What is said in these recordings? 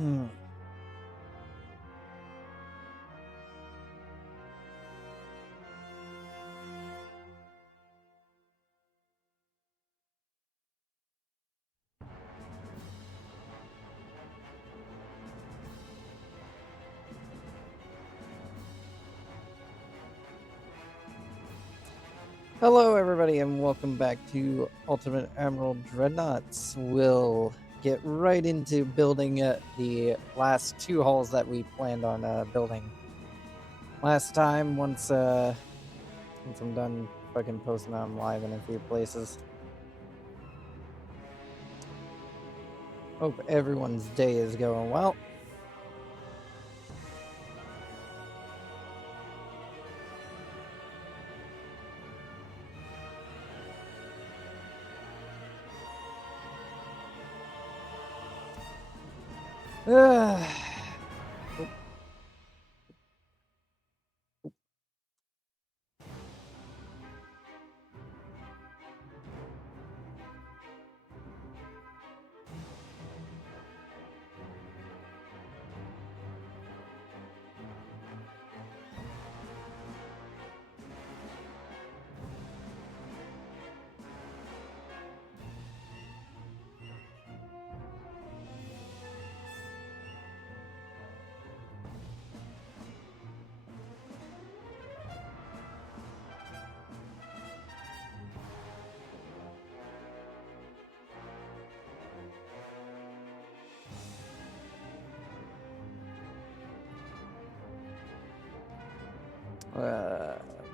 Hmm. Hello, everybody, and welcome back to Ultimate Admiral Dreadnoughts. We'll get right into building the last two hulls that we planned on building last time. Once I'm done fucking posting on live in a few places. Hope everyone's day is going well.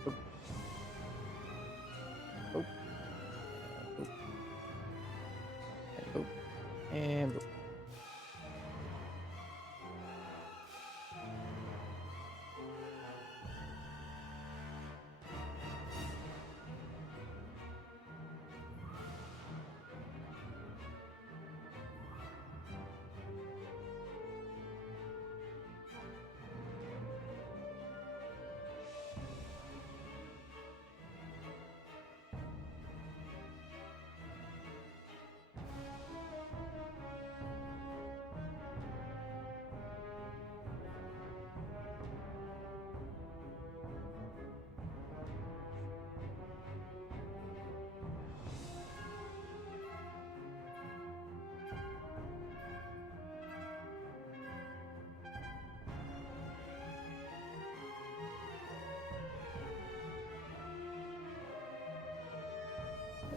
Boop. Boop. Boop. And boop. And boop.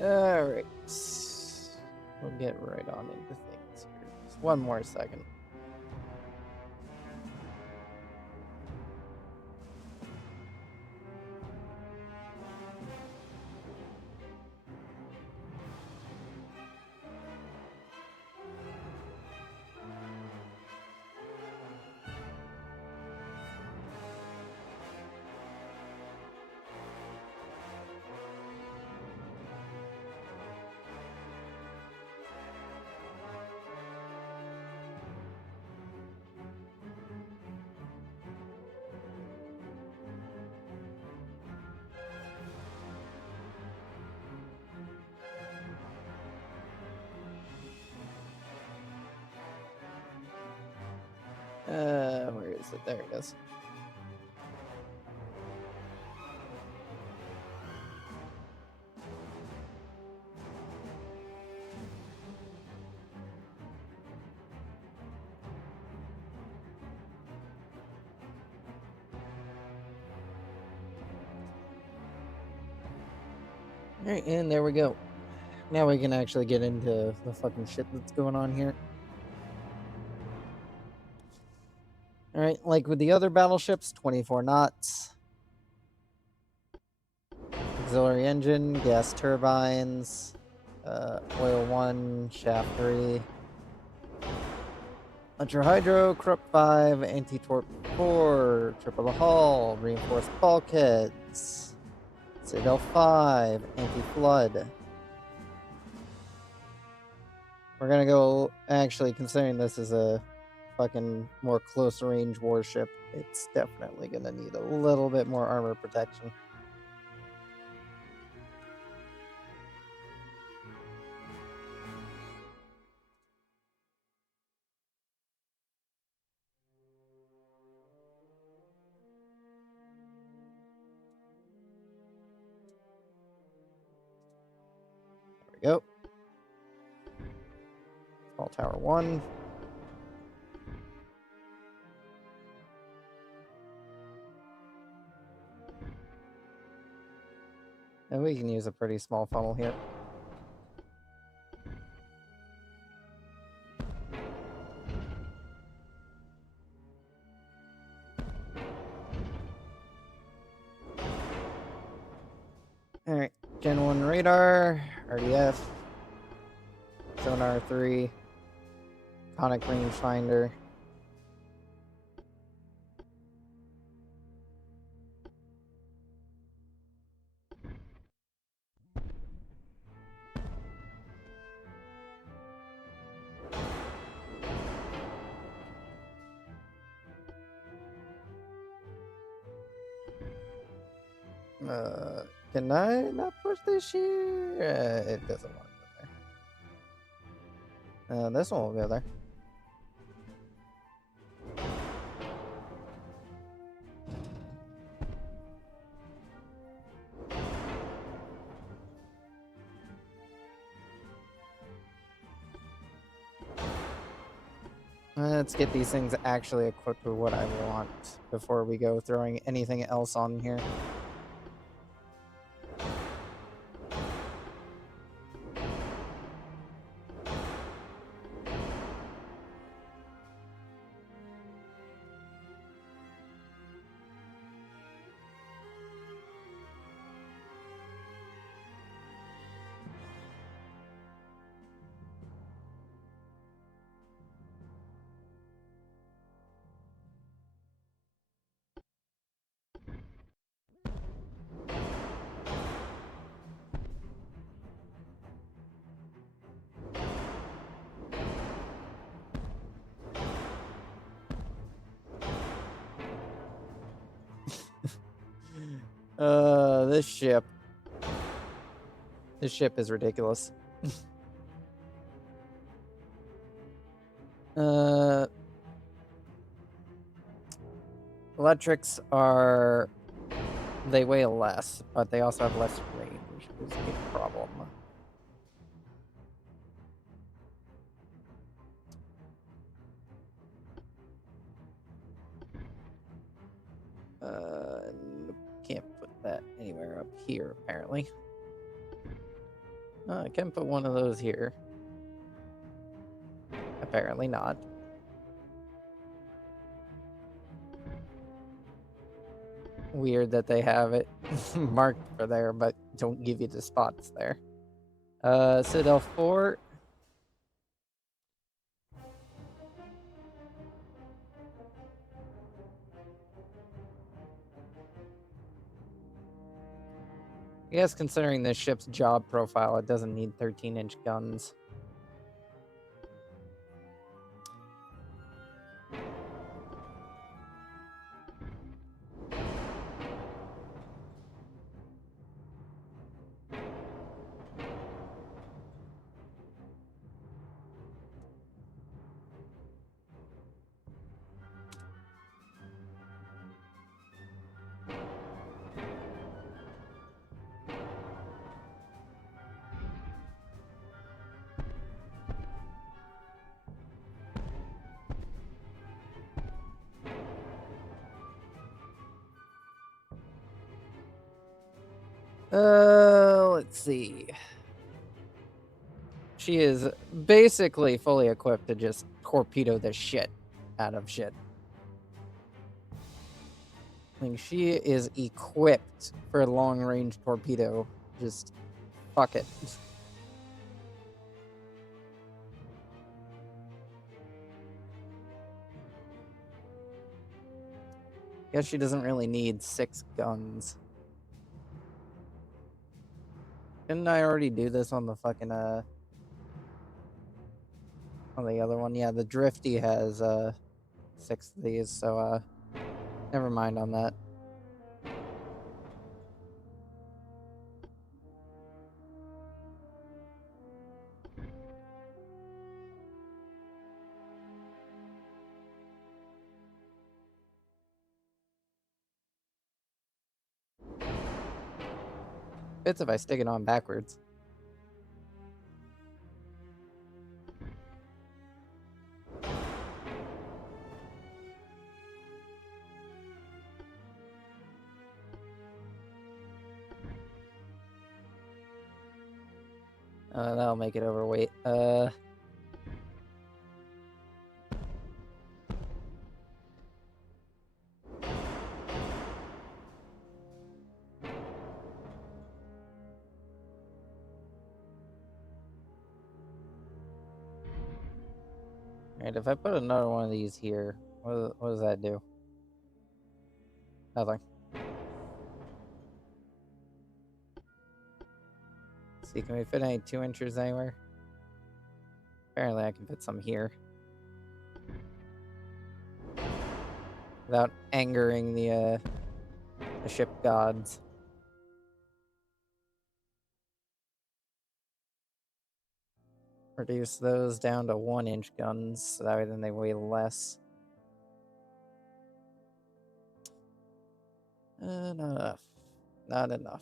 Alright. We'll get right on into things here. Just one more second. Where is it? There it is. Alright, and there we go. Now we can actually get into the fucking shit that's going on here. Alright, like with the other battleships, 24 knots. Auxiliary engine, gas turbines, oil 1, shaft 3. Ultra hydro, corrupt 5, anti-torp 4, triple the hull, reinforced bulkheads. Citadel 5, anti-flood. We're gonna go, actually, considering this is a fucking more close range warship, it's definitely gonna need a little bit more armor protection. we go. Small tower 1. And we can use a pretty small funnel here. Alright, Gen 1 radar, RDF, sonar 3, conic rangefinder. Can I not push this here? It doesn't want to go there. This one will go there. Let's get these things actually equipped with what I want before we go throwing anything else on here. This ship. This ship is ridiculous. Electrics are... They weigh less, but they also have less range, which is a problem. Can't put that anywhere up here, apparently. I can put one of those here. Apparently not. Weird that they have it marked for there, but don't give you the spots there. Citadel Fort. I guess considering this ship's job profile, it doesn't need 13-inch guns. Let's see. She is basically fully equipped to just torpedo the shit out of shit. I think she is equipped for long-range torpedo. Just fuck it. Guess she doesn't really need 6 guns. Didn't I already do this on the fucking, on the other one? Yeah, the Drifty has, 6 of these, so, never mind on that. Fits if I stick it on backwards. That'll make it overweight. Alright, if I put another one of these here, what does that do? Nothing. See, can we fit any 2-inchers anywhere? Apparently I can fit some here. Without angering the ship gods. Reduce those down to 1-inch guns, so that way then they weigh less. Not enough. Not enough.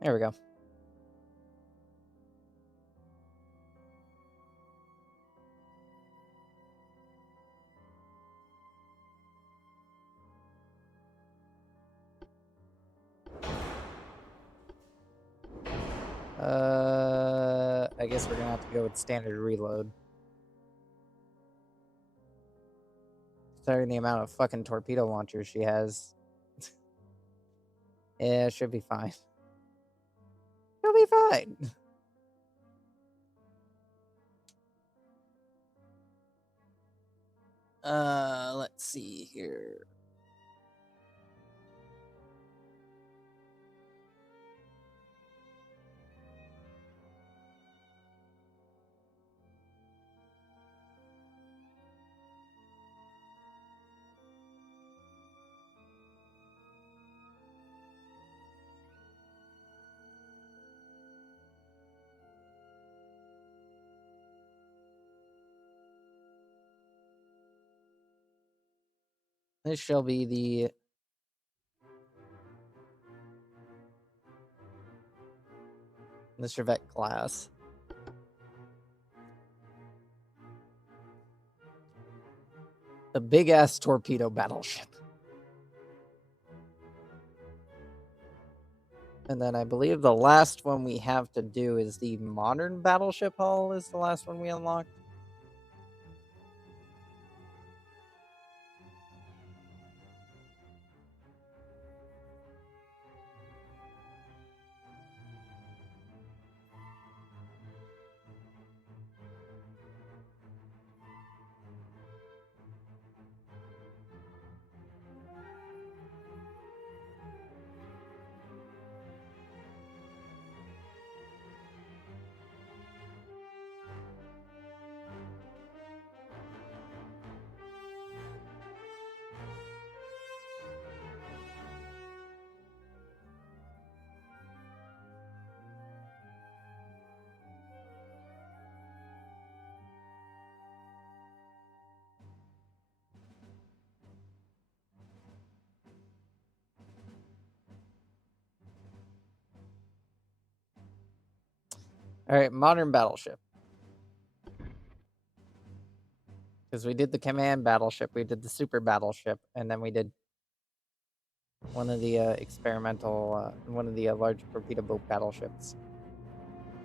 There we go. I guess we're gonna have to go with standard reload. Considering the amount of fucking torpedo launchers she has. Yeah, it should be fine. It'll be fine. Let's see here. This shall be the Corvette class. The big-ass torpedo battleship. And then I believe the last one we have to do is the modern battleship hull is the last one we unlocked. All right, modern battleship. Because we did the command battleship, we did the super battleship, and then we did one of the experimental, one of the large torpedo boat battleships.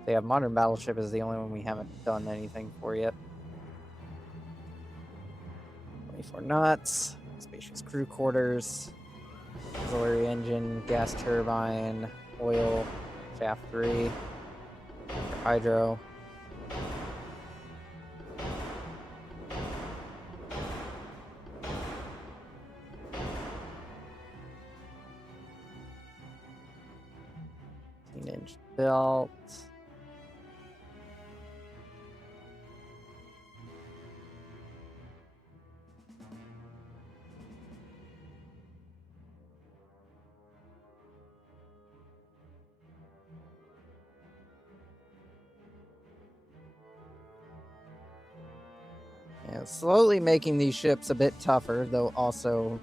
So yeah, modern battleship is the only one we haven't done anything for yet. 24 knots, spacious crew quarters, auxiliary engine, gas turbine, oil, shaft 3, hydro. Inch belt. Yeah, slowly making these ships a bit tougher, though also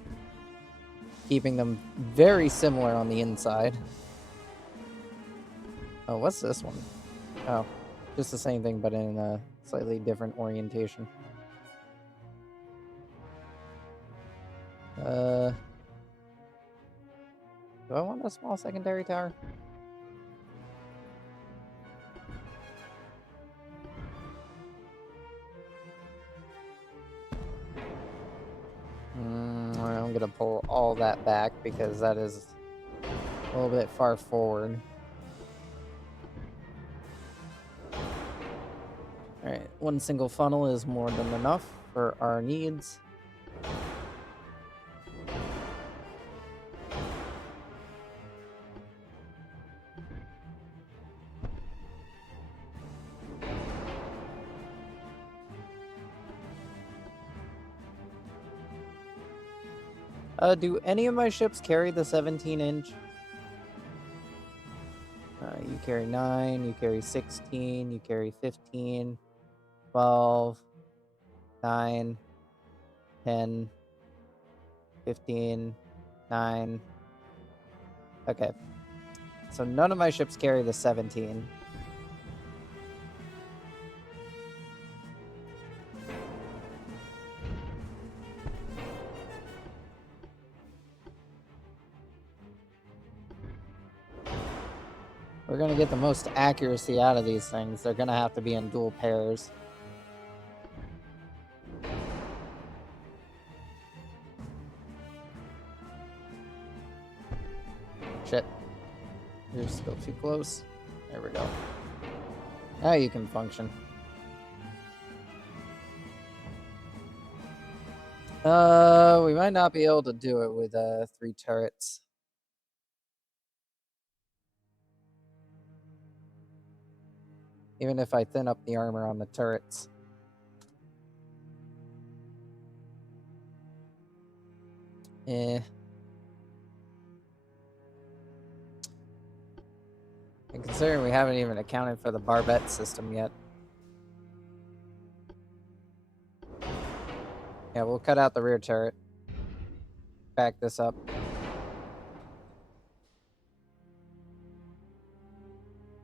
keeping them very similar on the inside. Oh, what's this one? Oh, just the same thing, but in a slightly different orientation. Do Do I want a small secondary tower? I'm gonna pull all that back because that is a little bit far forward. Alright, one single funnel is more than enough for our needs. Do any of my ships carry the 17-inch? You carry 9, you carry 16, you carry 15, 12, 9, 10, 15, 9. Okay. So none of my ships carry the 17. We're gonna get the most accuracy out of these things. They're gonna have to be in dual pairs. Shit. You're still too close. There we go. Now you can function. We might not be able to do it with 3 turrets. Even if I thin up the armor on the turrets. Eh. And considering we haven't even accounted for the barbette system yet. Yeah, we'll cut out the rear turret. Back this up.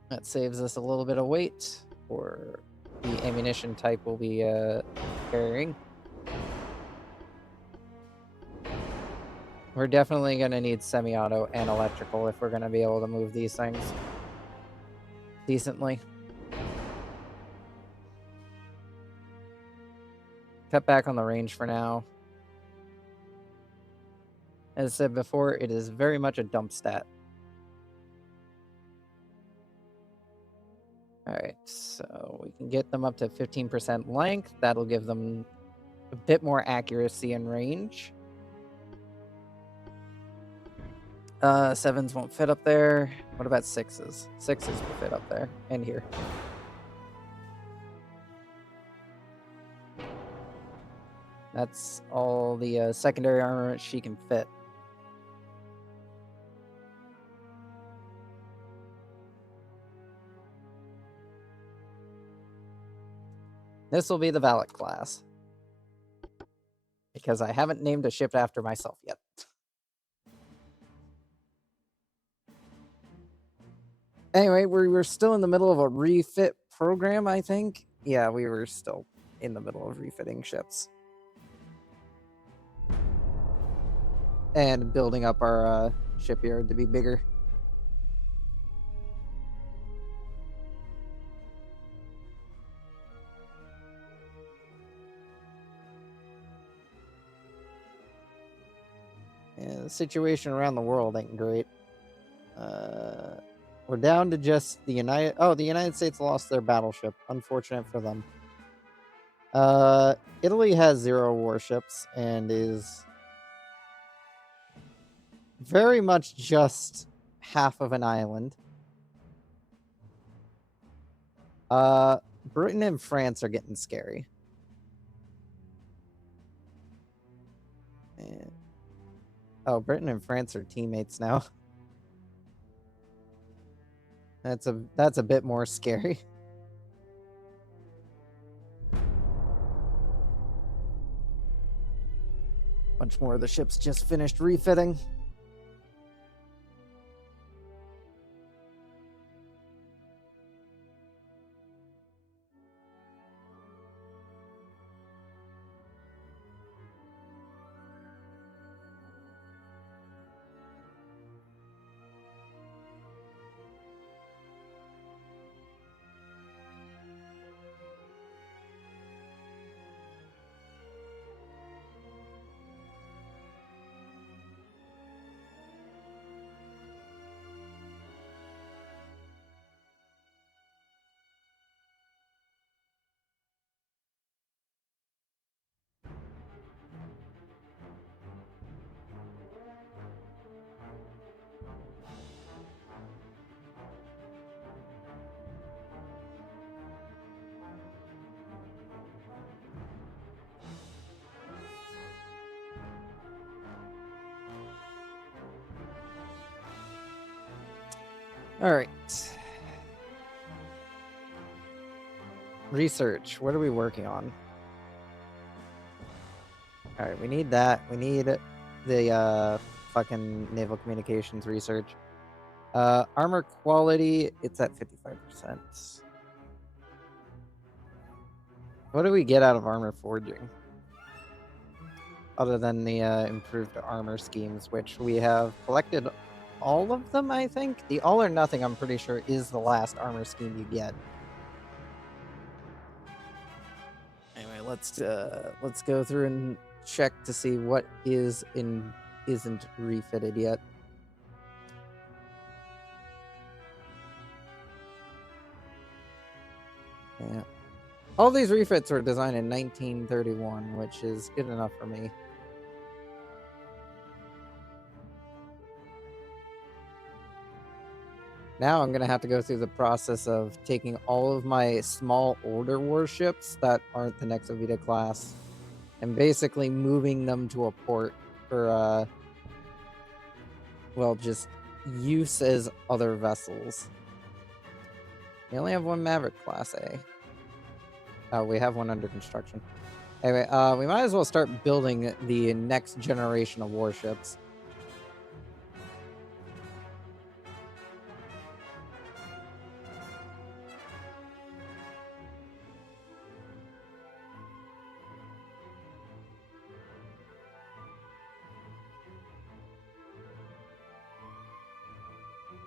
That saves us a little bit of weight for the ammunition type we'll be carrying. We're definitely going to need semi-auto and electrical if we're going to be able to move these things decently. Cut back on the range for now. As I said before, it is very much a dump stat. Alright, so we can get them up to 15% length. That'll give them a bit more accuracy and range. 7s won't fit up there. What about 6s? 6s will fit up there and here. That's all the secondary armament she can fit. This will be the Valet class. Because I haven't named a ship after myself yet. Anyway, we were still in the middle of a refit program, I think. Yeah, we were still in the middle of refitting ships. And building up our shipyard to be bigger. And the situation around the world ain't great. We're down to just the United... Oh, the United States lost their battleship. Unfortunate for them. Italy has 0 warships and is very much just half of an island. Britain and France are getting scary. And... Oh, Britain and France are teammates now. That's a bit more scary. Bunch more of the ships just finished refitting. All right. Research. What are we working on? All right, we need that. We need the fucking naval communications research. Armor quality, it's at 55%. What do we get out of armor forging? Other than the improved armor schemes, which we have collected all of them, I think. The all or nothing, I'm pretty sure, is the last armor scheme you get. Anyway, let's go through and check to see what isn't refitted yet. Yeah. All these refits were designed in 1931, which is good enough for me. Now I'm going to have to go through the process of taking all of my small older warships that aren't the Nexovita class and basically moving them to a port for, well, just use as other vessels. We only have one Maverick Class A. Oh, we have one under construction. Anyway, we might as well start building the next generation of warships.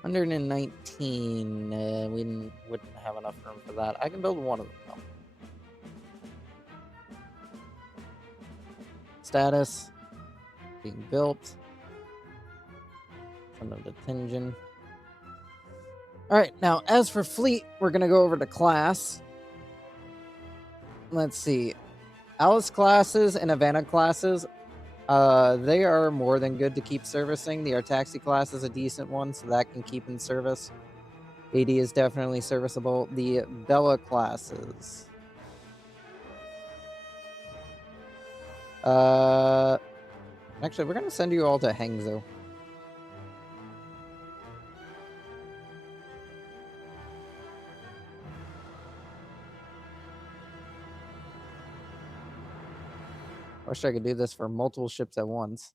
$119. We wouldn't have enough room for that. I can build one of them though. Status being built. Front of the Tenjin. All right, now as for fleet, we're gonna go over to class. Let's see, Alice classes and Havana classes. They are more than good to keep servicing. The Artaxi class is a decent one, so that can keep in service. AD is definitely serviceable. The Bella classes. Actually, we're gonna send you all to Hangzhou. Wish I could do this for multiple ships at once.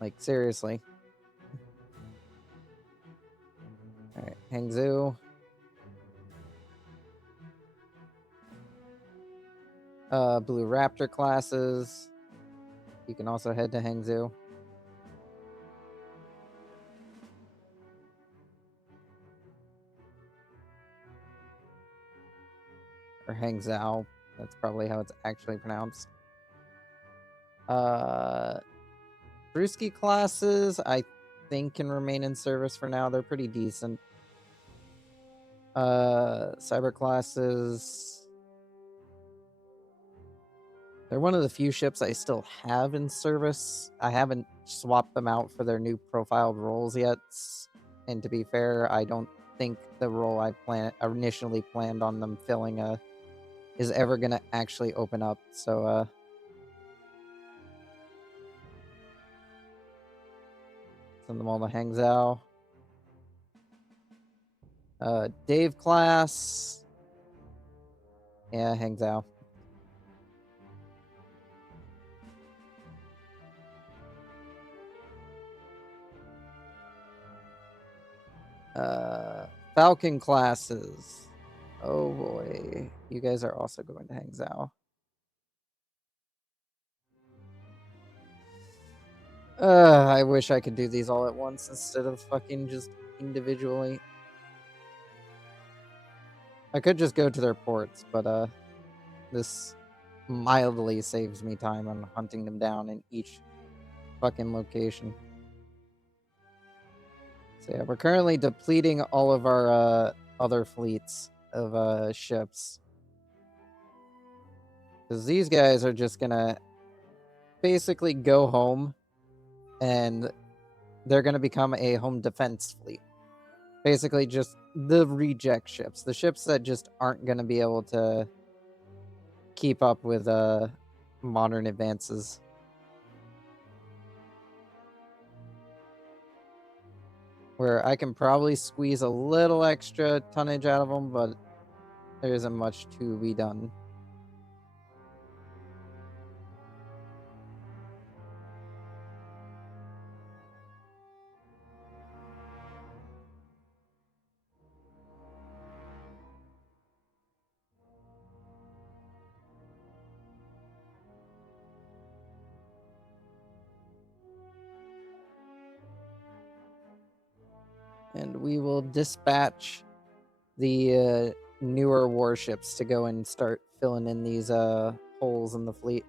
Like, seriously. Alright, Hangzhou. Blue Raptor classes. You can also head to Hangzhou. Or Hangzhou. That's probably how it's actually pronounced. Brewski classes, I think, can remain in service for now. They're pretty decent. Cyber classes. They're one of the few ships I still have in service. I haven't swapped them out for their new profiled roles yet. And to be fair, I don't think the role I initially planned on them filling is ever going to actually open up. So, send them all to Hangzhou. Dave class. Yeah, Hangzhou. Falcon classes. Oh boy. You guys are also going to Hangzhou. I wish I could do these all at once instead of fucking just individually. I could just go to their ports, but this mildly saves me time on hunting them down in each fucking location. So yeah, we're currently depleting all of our other fleets of ships. Because these guys are just gonna basically go home and they're gonna become a home defense fleet. Basically just the reject ships. The ships that just aren't gonna be able to keep up with modern advances. where I can probably squeeze a little extra tonnage out of them, but there isn't much to be done. And we will dispatch the newer warships to go and start filling in these holes in the fleet.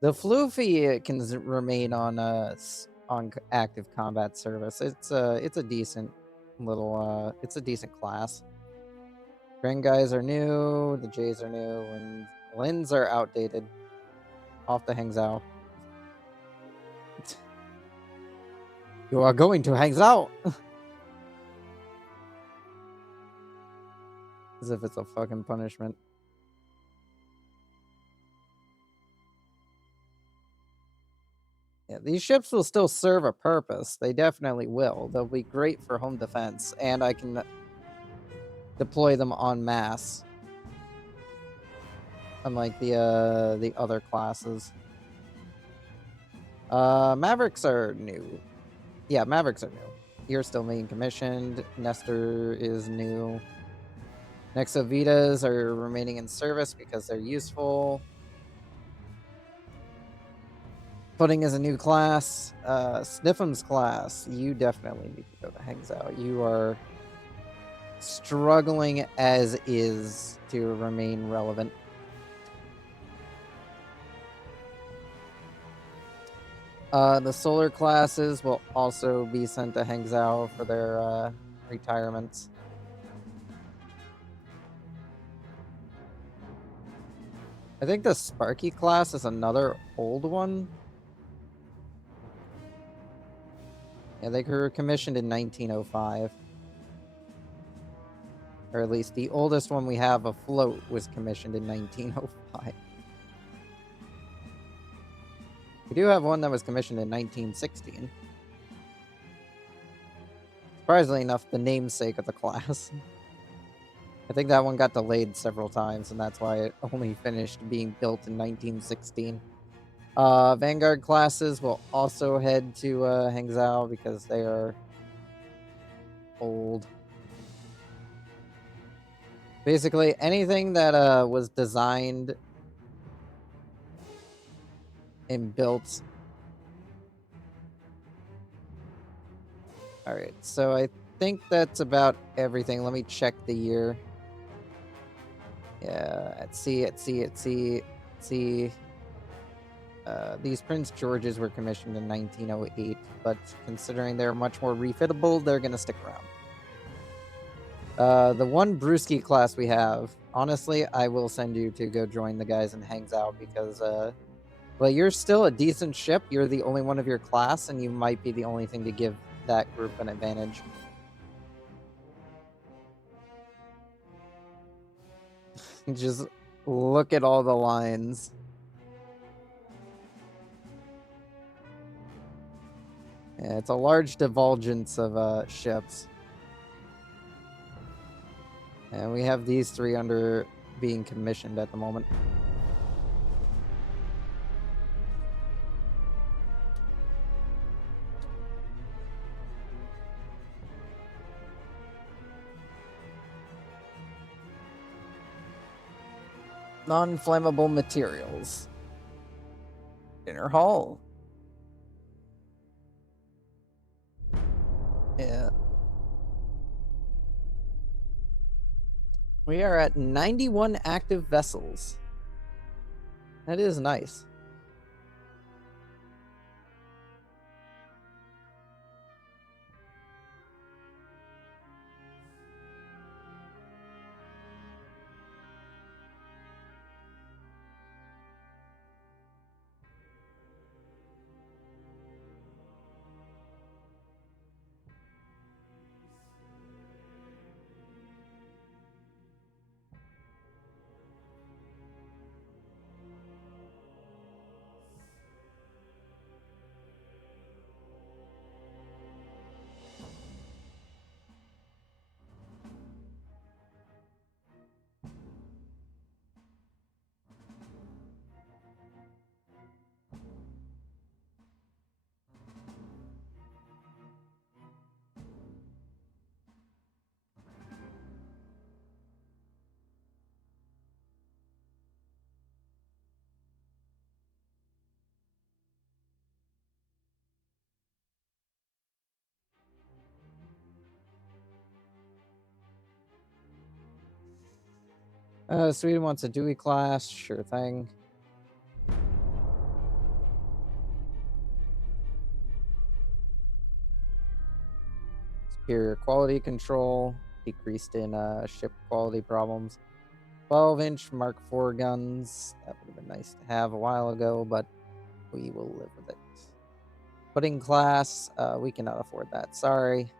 The Floofy can remain on active combat service. It's a decent little it's a decent class. Grand guys are new, the Jays are new, and Lins are outdated. Off to Hangzhou. You are going to Hangzhou. As if it's a fucking punishment. Yeah, these ships will still serve a purpose. They definitely will. They'll be great for home defense, and I can deploy them en masse. Unlike the other classes. Mavericks are new. Yeah, Mavericks are new. You're still being commissioned. Nestor is new. Nexovitas are remaining in service because they're useful. Pudding is a new class. Sniffum's class. You definitely need to go to Hangzhou. You are struggling as is to remain relevant. The solar classes will also be sent to Hangzhou for their retirements. I think the Sparky class is another old one. Yeah, they were commissioned in 1905. Or at least the oldest one we have afloat was commissioned in 1905. We do have one that was commissioned in 1916. Surprisingly enough, the namesake of the class. I think that one got delayed several times, and that's why it only finished being built in 1916. Vanguard classes will also head to Hangzhou because they are old. Basically, anything that was designed and built. All right, so I think that's about everything. Let me check the year. Yeah, at sea. These Prince Georges were commissioned in 1908, but considering they're much more refittable, they're going to stick around. The one Brewski class we have, honestly, I will send you to go join the guys in Hangzhou because, well, you're still a decent ship. You're the only one of your class, and you might be the only thing to give that group an advantage. Just look at all the lines. Yeah, it's a large divulgence of ships. And we have these three under being commissioned at the moment. Non-flammable materials. Inner hull. Yeah. We are at 91 active vessels. That is nice. Sweden wants a Dewey class. Sure thing. Superior quality control. Decreased in ship quality problems. 12-inch Mark IV guns. That would have been nice to have a while ago, but we will live with it. Pudding class. We cannot afford that. Sorry.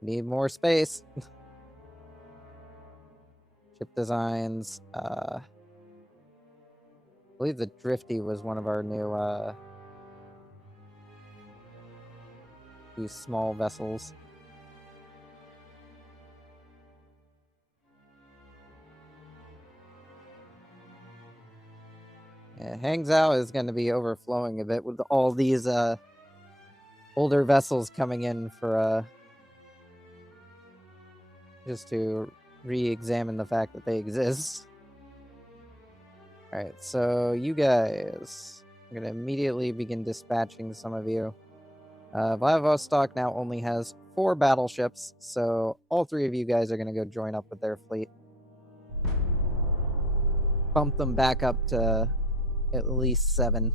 Need more space. Ship designs. I believe the Drifty was one of our new small vessels. Yeah, Hangzhou is going to be overflowing a bit with all these older vessels coming in for just to re-examine the fact that they exist. All right, so you guys, I'm going to immediately begin dispatching some of you. Vladivostok now only has 4 battleships, so all 3 of you guys are going to go join up with their fleet. Bump them back up to at least 7.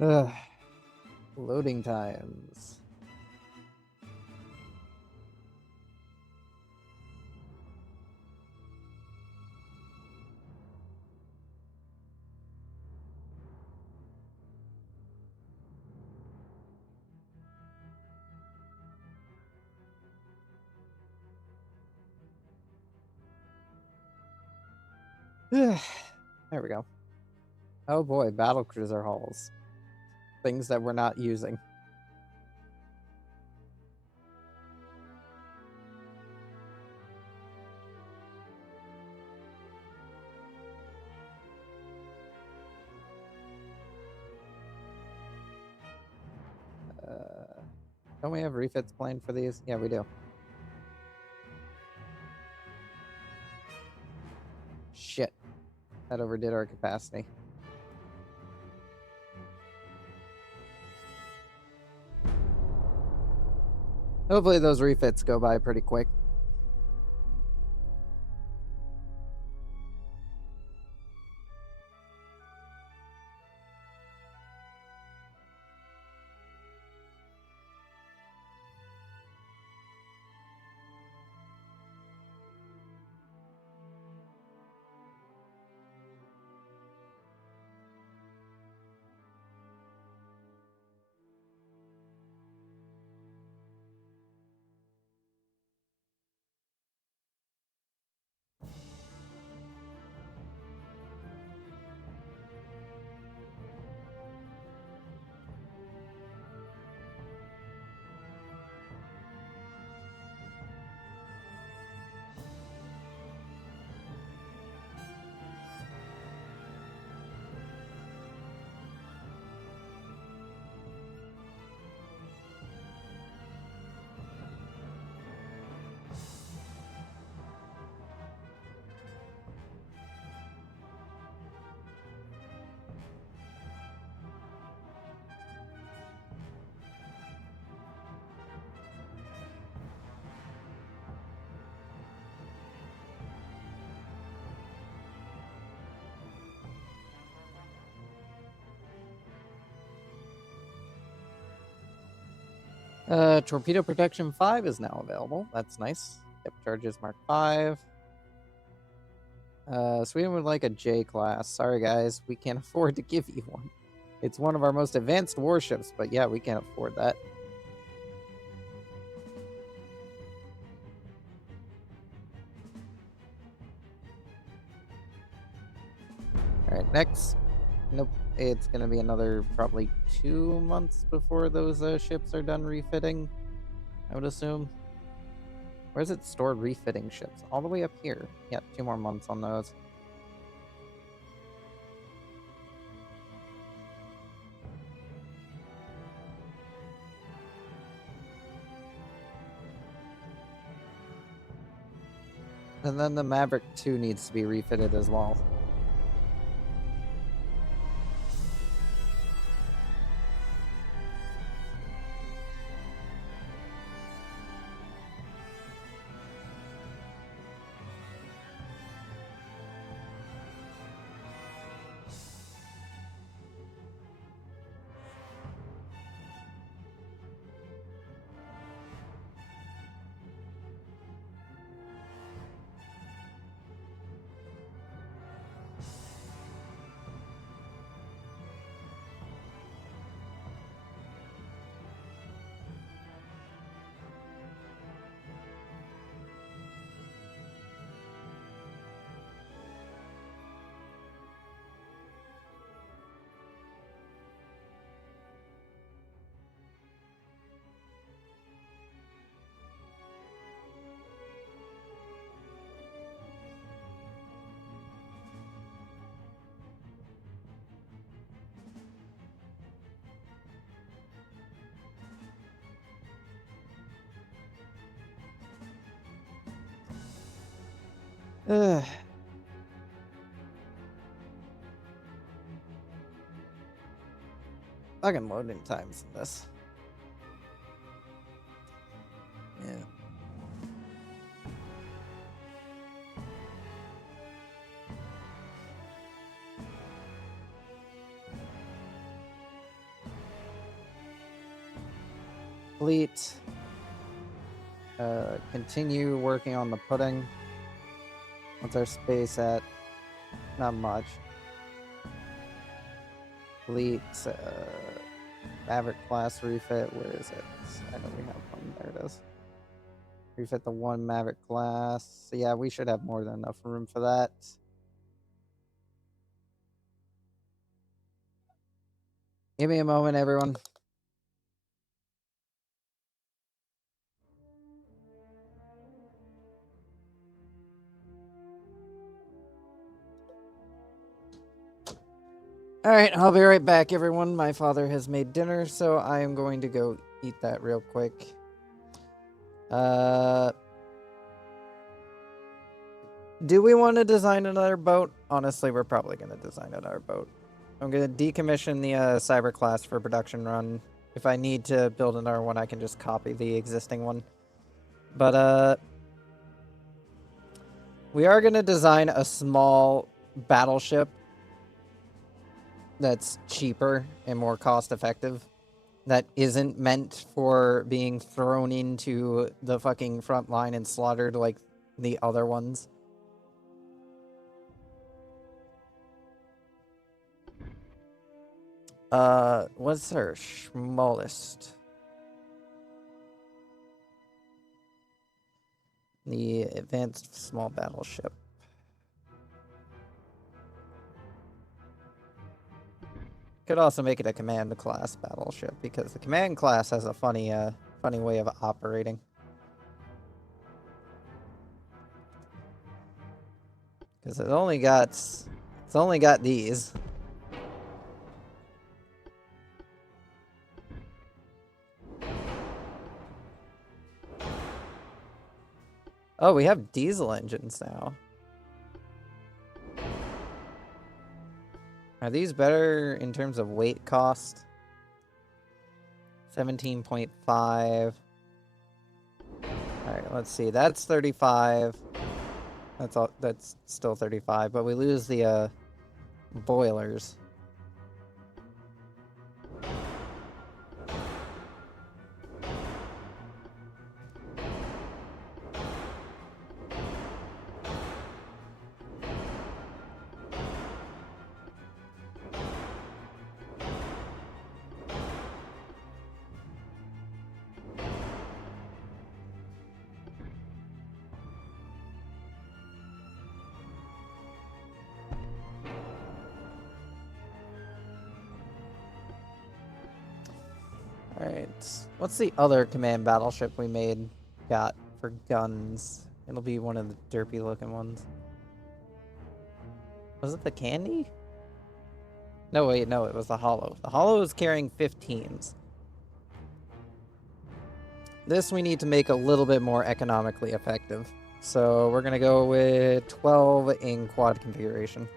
Ugh. Loading times. There we go. Oh boy, battlecruiser hulls. Things that we're not using. Don't we have refits planned for these? Yeah, we do. Shit. That overdid our capacity. Hopefully those refits go by pretty quick. Torpedo Protection 5 is now available. That's nice. Depth Charges Mark 5. Sweden would like a J class. Sorry, guys. We can't afford to give you one. It's one of our most advanced warships, but yeah, we can't afford that. Alright, next. Nope. It's going to be another probably 2 months before those ships are done refitting, I would assume. Where's it stored refitting ships? All the way up here. Yeah, 2 more months on those. And then the Maverick 2 needs to be refitted as well. Fucking loading times in this. Yeah. Fleet. Continue working on the pudding. What's our space at? Not much. Fleet. Maverick class refit. Where is it? I know we have one. There it is. Refit the 1 Maverick class. So yeah, we should have more than enough room for that. Give me a moment, everyone. Alright, I'll be right back, everyone. My father has made dinner, so I am going to go eat that real quick. Do we want to design another boat? Honestly, we're probably going to design another boat. I'm going to decommission the cyber class for production run. If I need to build another one, I can just copy the existing one. But, we are going to design a small battleship that's cheaper and more cost-effective. That isn't meant for being thrown into the fucking front line and slaughtered like the other ones. What's her smallest? The advanced small battleship. Could also make it a command class battleship because the command class has a funny way of operating. Because it's only got these. Oh, we have diesel engines now. Are these better in terms of weight cost? 17.5. Alright, let's see. That's 35. That's still 35, but we lose the boilers. What's the other command battleship we made got for guns? It'll be one of the derpy looking ones. Was it the Candy? No, wait, no, it was the Hollow. The Hollow is carrying 15s. This we need to make a little bit more economically effective. So we're gonna go with 12 in quad configuration.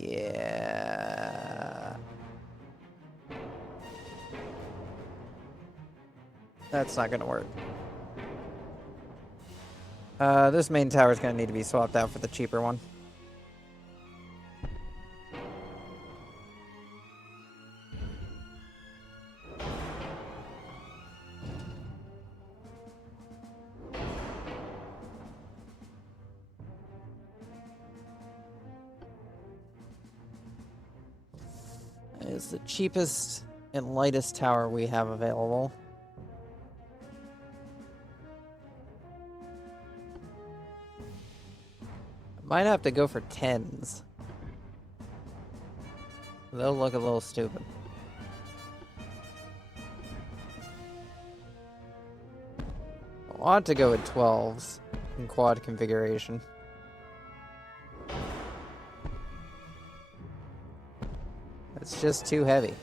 Yeah. That's not gonna work. This main tower is gonna need to be swapped out for the cheaper one. It's the cheapest and lightest tower we have available. Might have to go for 10s. They'll look a little stupid. I want to go with 12s in quad configuration. It's just too heavy.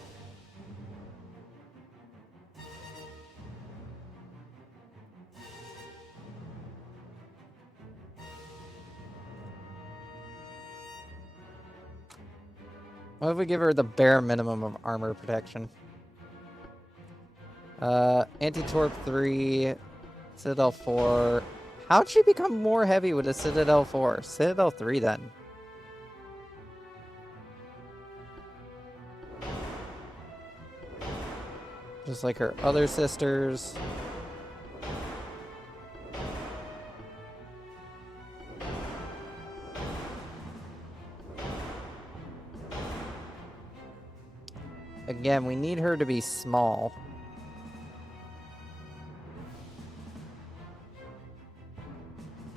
What if we give her the bare minimum of armor protection? Anti-torp 3, Citadel 4. How'd she become more heavy with a Citadel 4? Citadel 3 then. Just like her other sisters. Again, we need her to be small.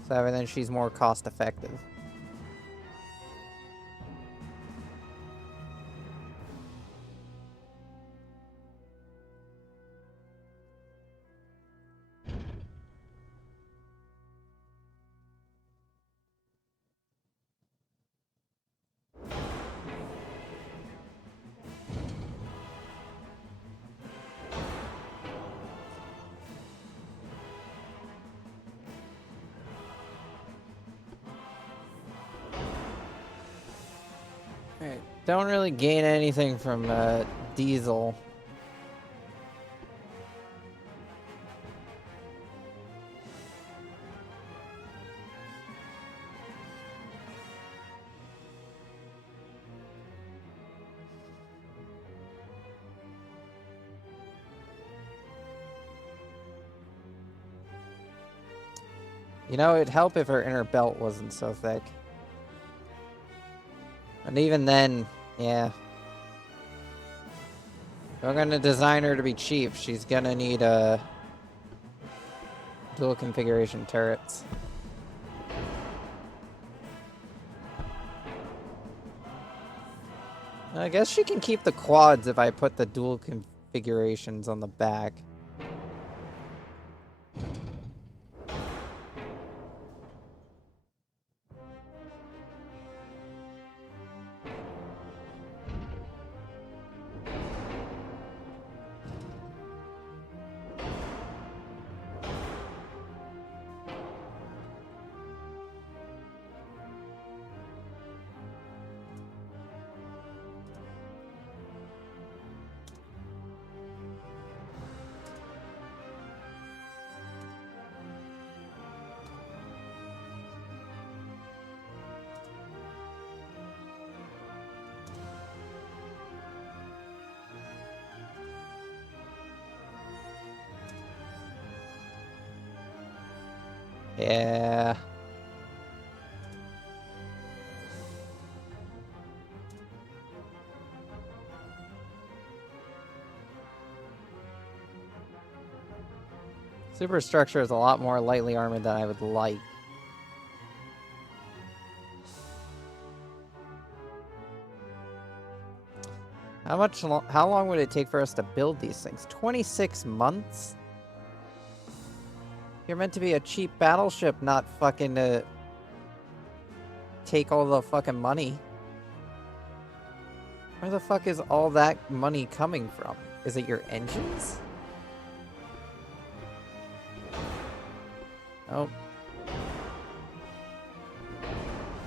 So then she's more cost effective. Alright, don't really gain anything from diesel. You know, it'd help if her inner belt wasn't so thick. And even then, yeah. If we're gonna design her to be cheap, she's gonna need dual configuration turrets. I guess she can keep the quads if I put the dual configurations on the back. Yeah. Superstructure is a lot more lightly armored than I would like. How long would it take for us to build these things? 26 months? You're meant to be a cheap battleship, not fucking take all the fucking money. Where the fuck is all that money coming from? Is it your engines? Oh.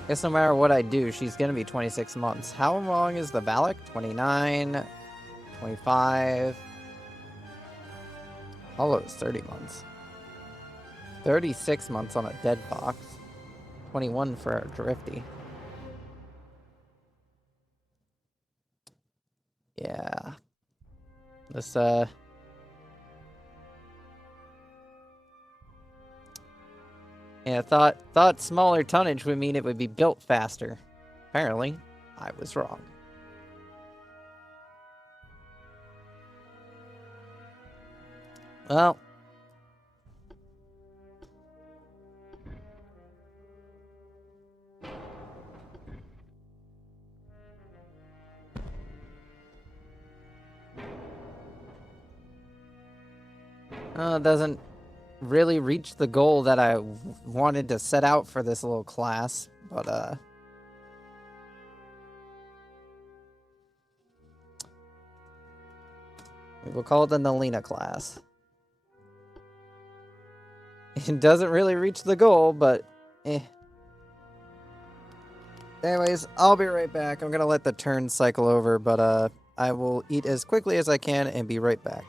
Guess no matter what I do, she's gonna be 26 months. How long is the Valak? 29, 25. Hollow's 30 months. 36 months on a dead fox. 21 for a drifty. Yeah. This, yeah, thought smaller tonnage would mean it would be built faster. Apparently, I was wrong. Well. It doesn't really reach the goal that I wanted to set out for this little class, but we will call it the Nalina class. It doesn't really reach the goal, but eh. Anyways, I'll be right back. I'm gonna let the turn cycle over, but I will eat as quickly as I can and be right back.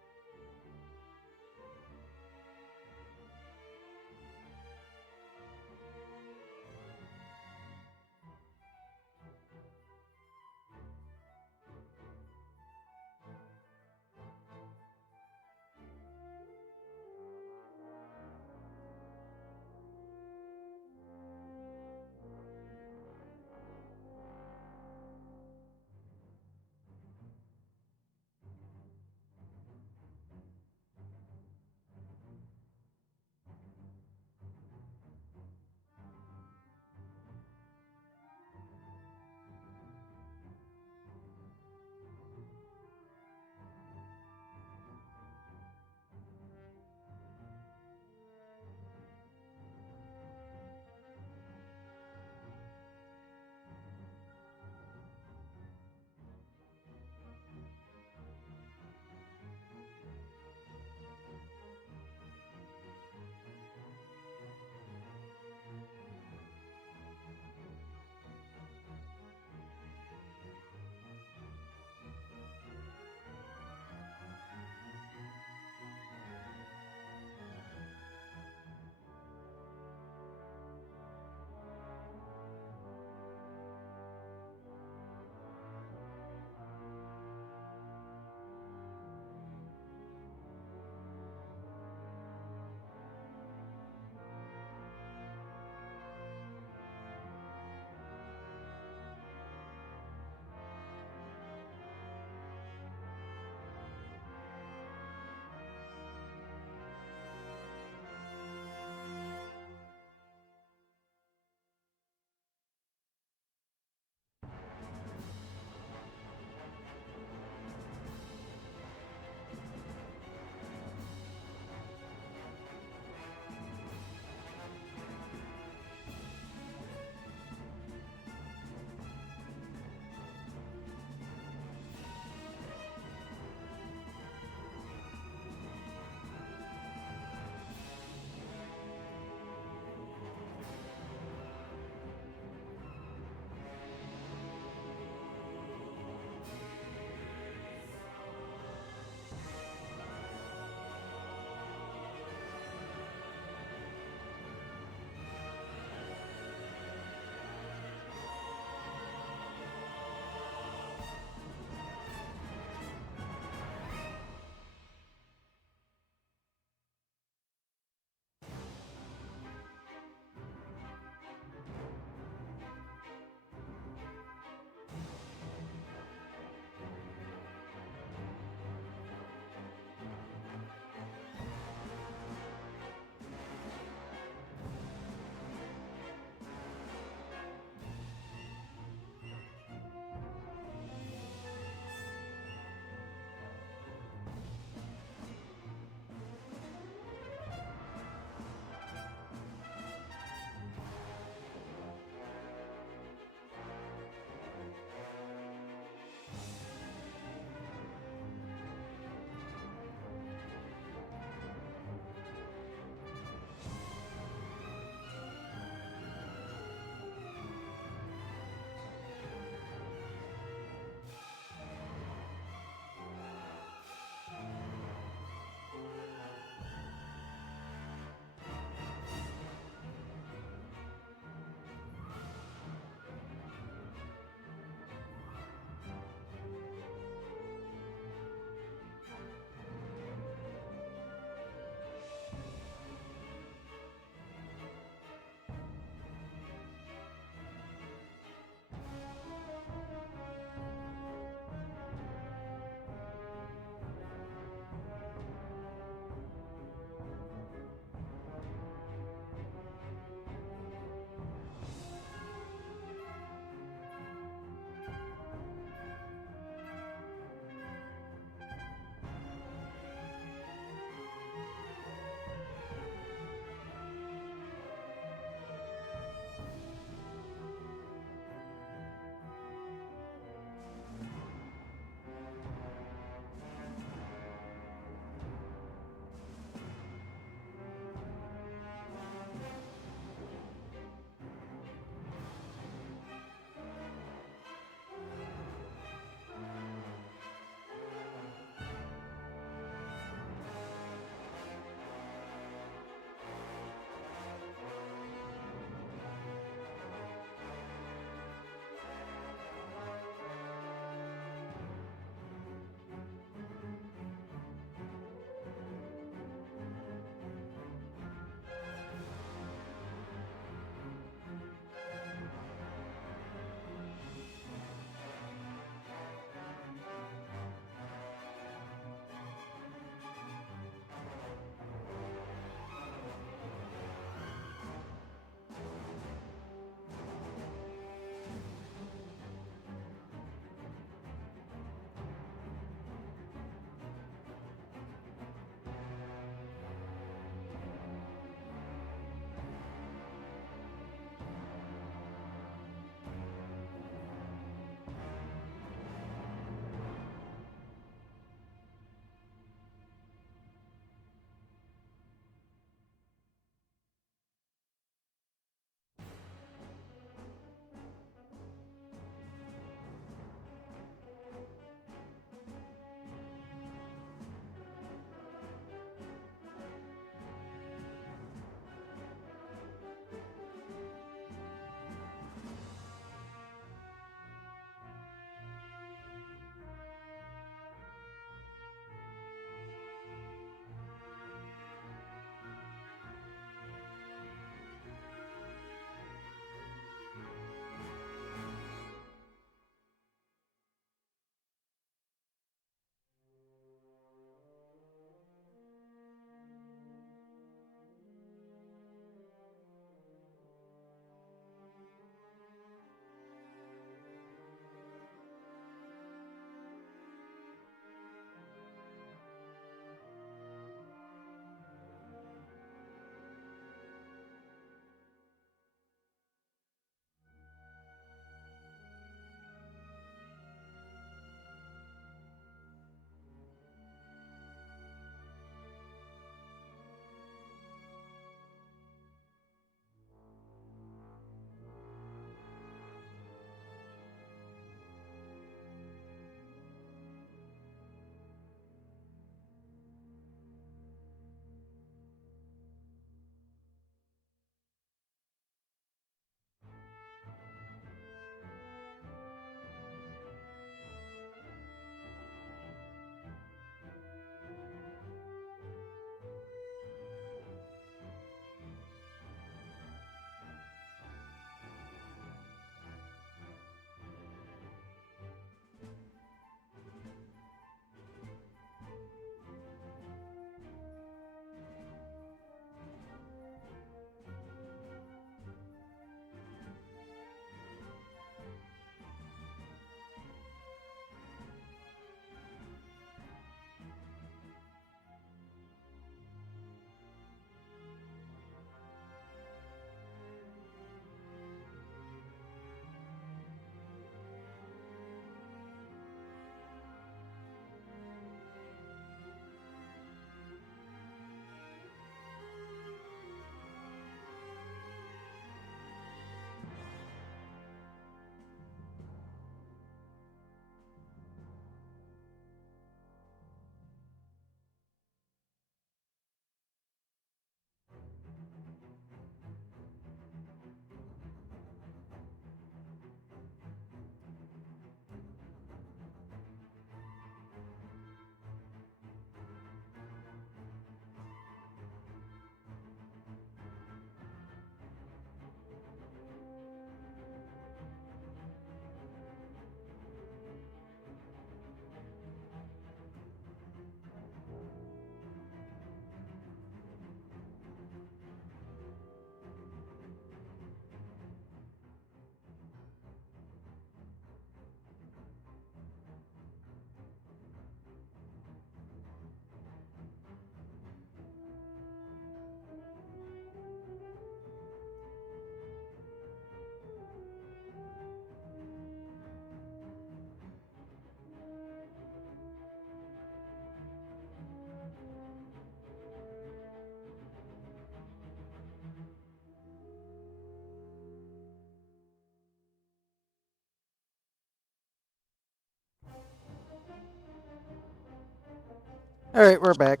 Alright, we're back.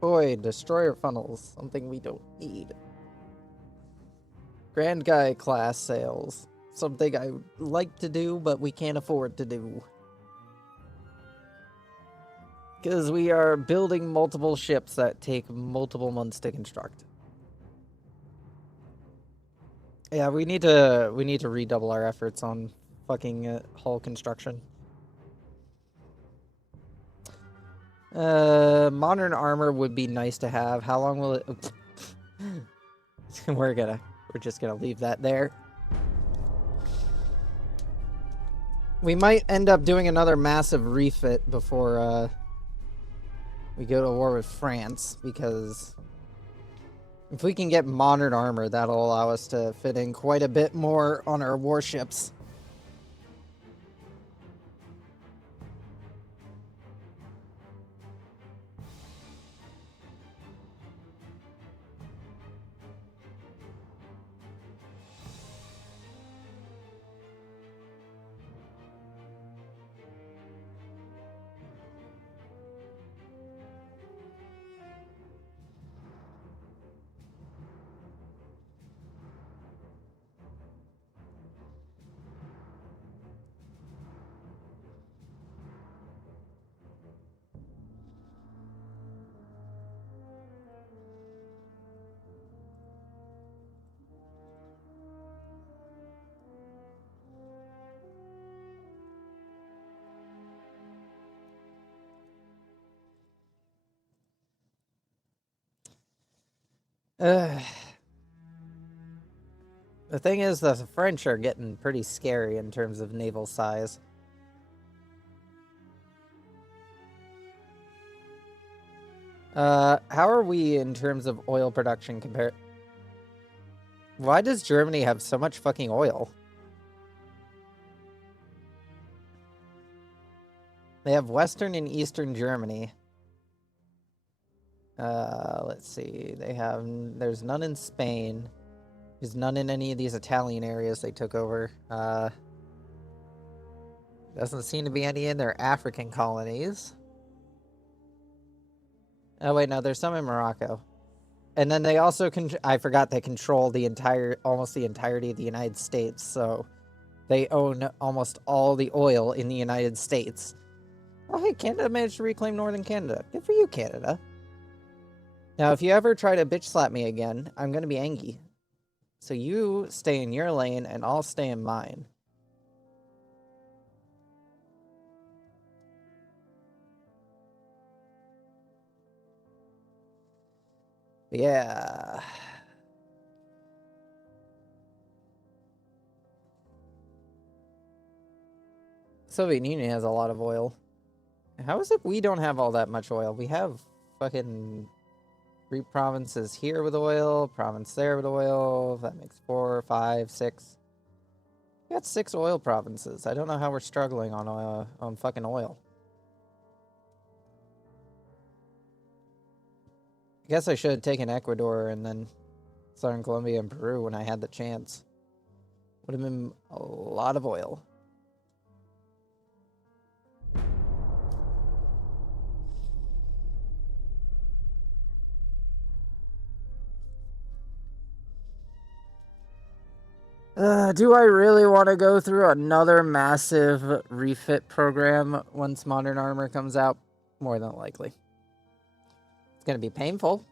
Boy, destroyer funnels. Something we don't need. Grand Guy class sales. Something I would like to do, but we can't afford to do. Because we are building multiple ships that take multiple months to construct. Yeah, we need to redouble our efforts on fucking hull construction. Modern armor would be nice to have. How long will it? We're just gonna leave that there. We might end up doing another massive refit before we go to war with France, because if we can get modern armor, that'll allow us to fit in quite a bit more on our warships. The thing is, the French are getting pretty scary in terms of naval size. How are we in terms of oil production compared? Why does Germany have so much fucking oil? They have Western and Eastern Germany. Let's see. There's none in Spain. There's none in any of these Italian areas they took over. Doesn't seem to be any in their African colonies. Oh wait, no, there's some in Morocco. And then they also I forgot they control almost the entirety of the United States, so they own almost all the oil in the United States. Oh hey, Canada managed to reclaim northern Canada. Good for you, Canada. Now, if you ever try to bitch slap me again, I'm gonna be angry. So you stay in your lane, and I'll stay in mine. Yeah. Soviet Union has a lot of oil. How is it we don't have all that much oil? We have fucking 3 provinces here with oil, province there with oil. That makes 4, 5, 6. We got 6 oil provinces. I don't know how we're struggling on fucking oil. I guess I should have taken Ecuador and then Southern Colombia and Peru when I had the chance. Would have been a lot of oil. Do I really want to go through another massive refit program once Modern Armor comes out? More than likely. It's going to be painful,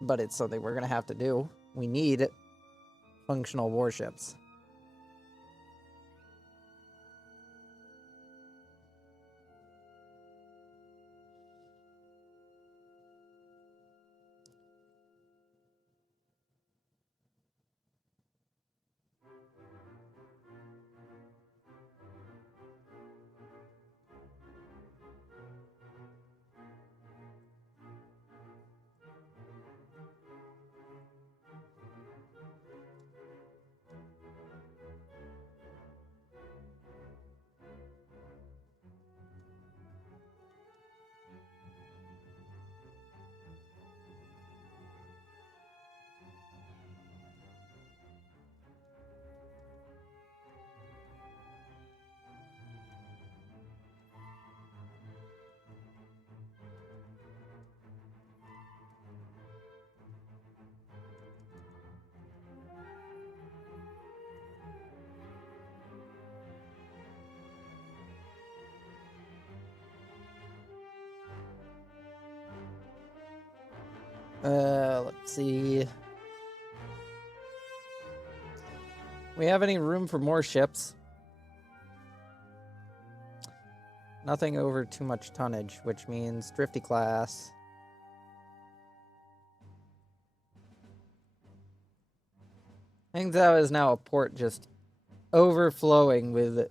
but it's something we're going to have to do. We need functional warships. Let's see. We have any room for more ships? Nothing over too much tonnage, which means Drifty class. Hangzhou is now a port just overflowing with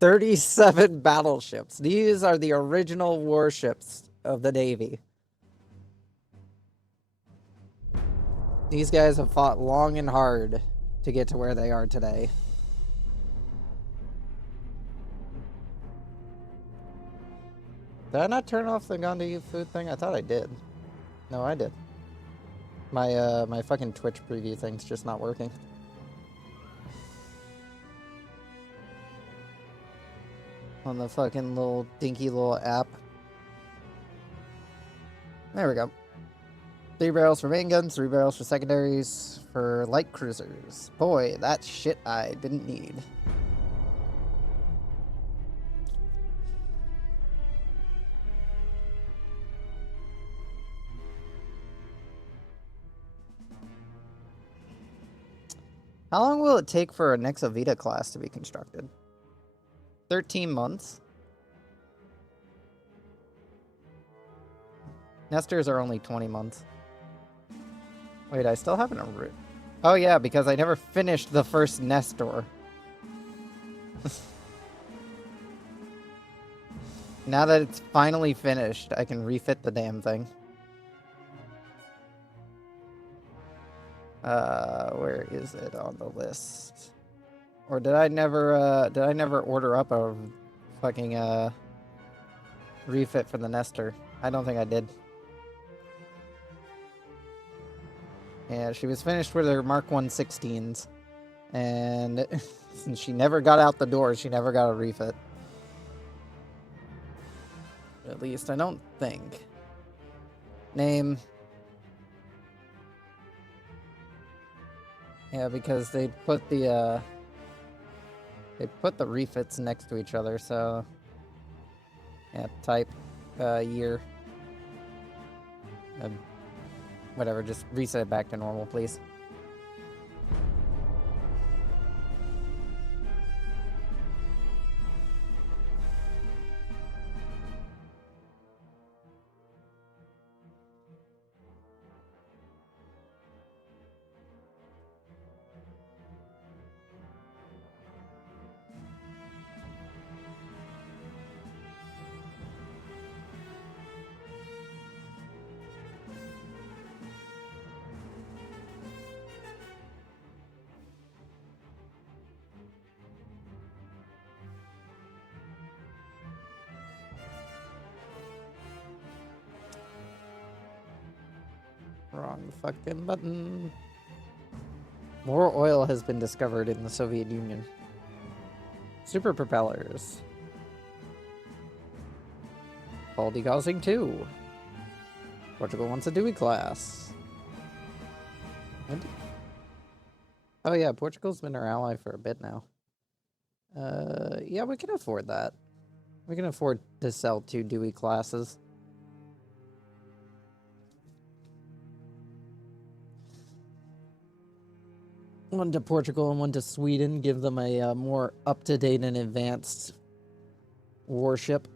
37 battleships. These are the original warships of the Navy. These guys have fought long and hard to get to where they are today. Did I not turn off the Gandhi food thing? I thought I did. No, I did. My fucking Twitch preview thing's just not working. On the fucking little dinky little app. There we go. 3 barrels for main guns, 3 barrels for secondaries, for light cruisers. Boy, that's shit I didn't need. How long will it take for a Nexavita class to be constructed? 13 months? Nesters are only 20 months. Wait, I still haven't... Oh yeah, because I never finished the first Nestor. Now that it's finally finished, I can refit the damn thing. Where is it on the list? Or did I never order up a fucking, refit for the Nestor? I don't think I did. Yeah, she was finished with her Mark 116s. And she never got out the door. She never got a refit. At least, I don't think. Name. Yeah, because they put the refits next to each other, so... Yeah, type, year. Whatever, just reset it back to normal, please. Wrong fucking button. More oil has been discovered in the Soviet Union. Super propellers. Hull degaussing 2. Portugal wants a Dewey class. Oh yeah, Portugal's been our ally for a bit now. Yeah, we can afford that. We can afford to sell 2 Dewey classes. One to Portugal and one to Sweden. Give them a more up-to-date and advanced warship.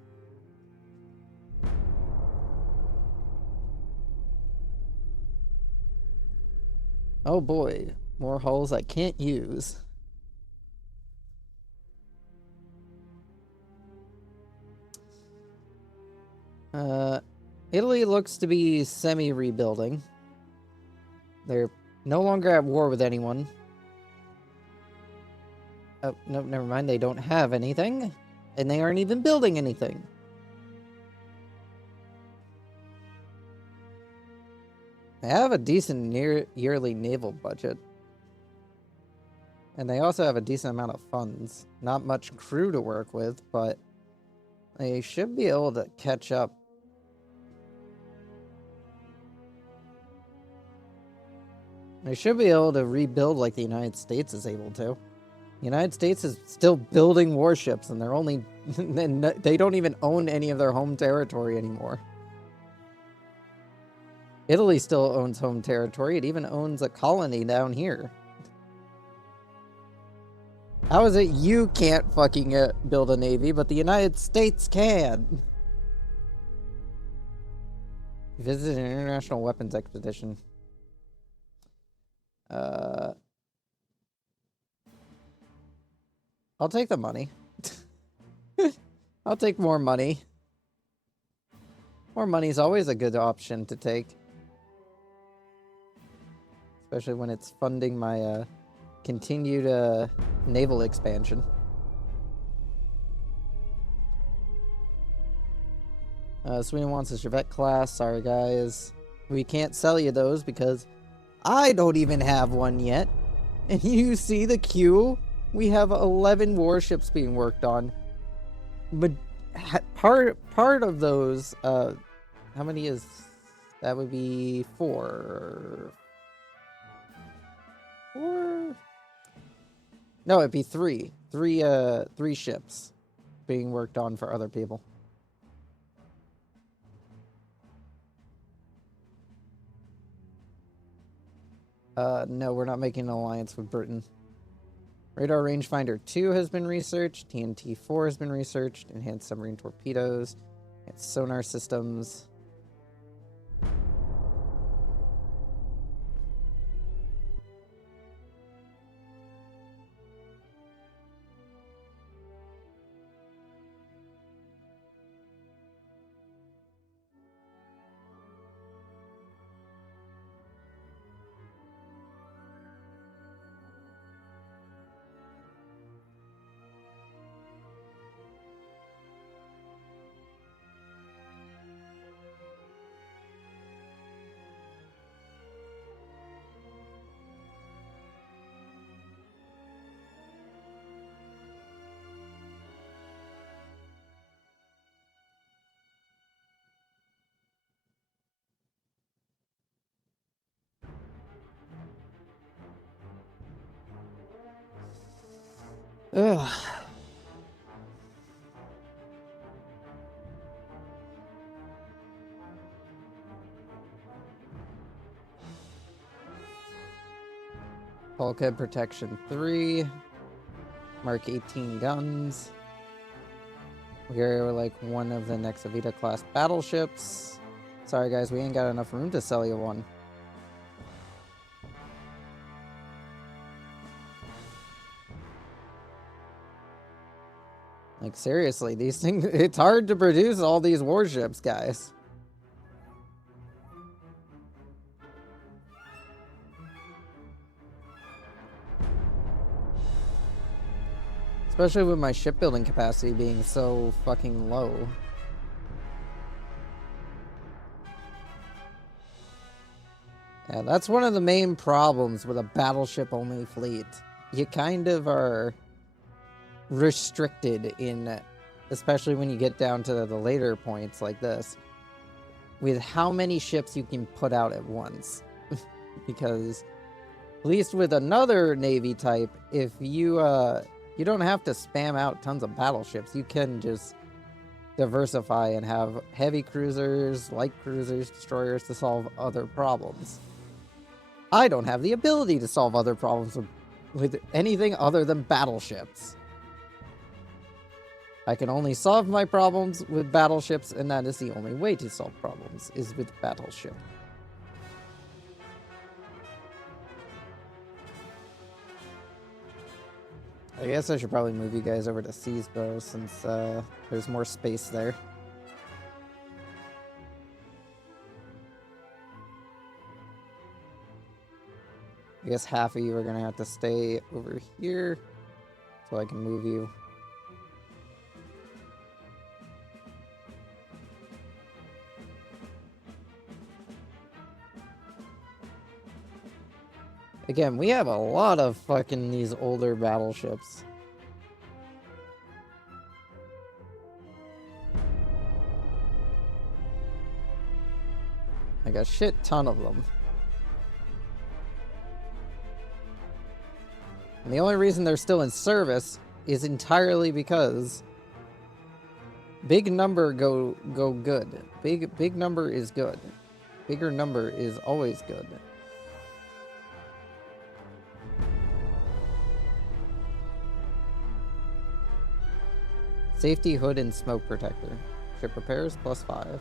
Oh boy, more hulls I can't use. Italy looks to be semi-rebuilding. They're no longer at war with anyone. Oh, no, never mind. They don't have anything. And they aren't even building anything. They have a decent yearly naval budget. And they also have a decent amount of funds. Not much crew to work with, but they should be able to catch up. They should be able to rebuild like the United States is able to. The United States is still building warships, and they're only... they don't even own any of their home territory anymore. Italy still owns home territory. It even owns a colony down here. How is it you can't fucking build a navy, but the United States can? Visit an international weapons expedition. I'll take the money. I'll take more money. More money is always a good option to take. Especially when it's funding my continued naval expansion. Sweden wants a Chevette class. Sorry, guys. We can't sell you those because I don't even have one yet. And you see the queue? We have 11 warships being worked on. But part of those, how many is... That would be 4. 4? No, it'd be 3. 3 ships being worked on for other people. No, we're not making an alliance with Britain. Radar Rangefinder 2 has been researched. TNT 4 has been researched. Enhanced submarine torpedoes. Enhanced sonar systems. Ugh. Bulkhead Protection 3. Mark 18 guns. We're like one of the next Avita class battleships. Sorry guys, we ain't got enough room to sell you one. Like seriously, these things, it's hard to produce all these warships, guys. Especially with my shipbuilding capacity being so fucking low. Yeah, that's one of the main problems with a battleship-only fleet. You kind of are restricted in, especially when you get down to the later points like this, with how many ships you can put out at once. Because, at least with another Navy type, if you, you don't have to spam out tons of battleships. You can just diversify and have heavy cruisers, light cruisers, destroyers to solve other problems. I don't have the ability to solve other problems with anything other than battleships. I can only solve my problems with battleships, and that is the only way to solve problems, is with battleship. I guess I should probably move you guys over to Seasbro since there's more space there. I guess half of you are going to have to stay over here so I can move you. Again, we have a lot of fucking these older battleships. Like a shit ton of them. And the only reason they're still in service is entirely because big number go good. Big number is good. Bigger number is always good. Safety hood and smoke protector. Ship repairs +5.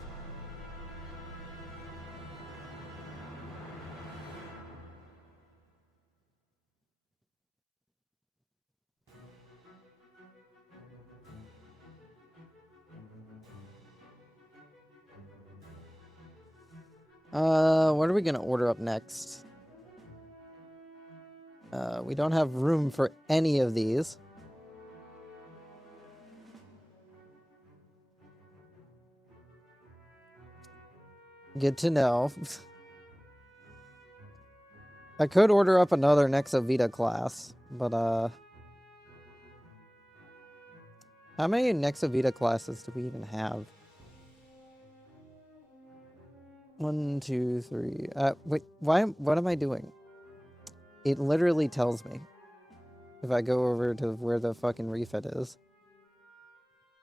What are we gonna order up next? We don't have room for any of these. Good to know. I could order up another Nexo Vita class, but how many Nexo Vita classes do we even have? 1, 2, 3. Wait, what am I doing? It literally tells me if I go over to where the fucking refit is.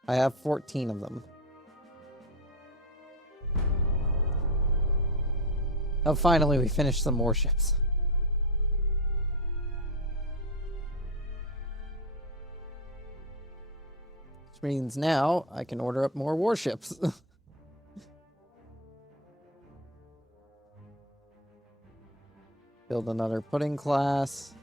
I have 14 of them. Oh, finally we finished some warships. Which means now I can order up more warships. Build another pudding class.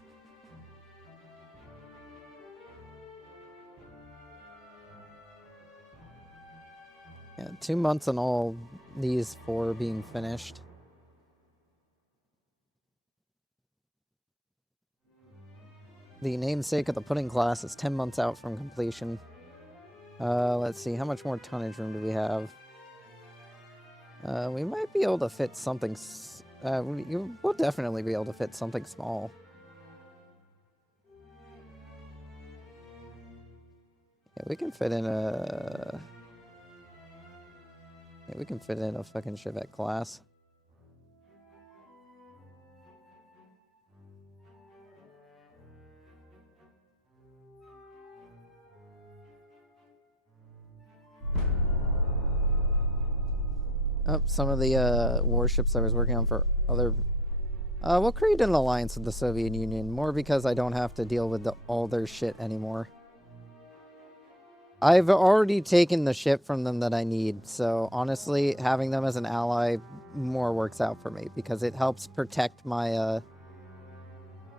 Yeah, 2 months on all these 4 being finished. The namesake of the pudding class is 10 months out from completion. Let's see, how much more tonnage room do we have? We might be able to fit something... we'll definitely be able to fit something small. Yeah, we can fit in a... Yeah, we can fit in a fucking Chevette class. Oh, some of the warships I was working on for other... we'll create an alliance with the Soviet Union, more because I don't have to deal with all their shit anymore. I've already taken the ship from them that I need, so honestly, having them as an ally more works out for me, because it helps protect my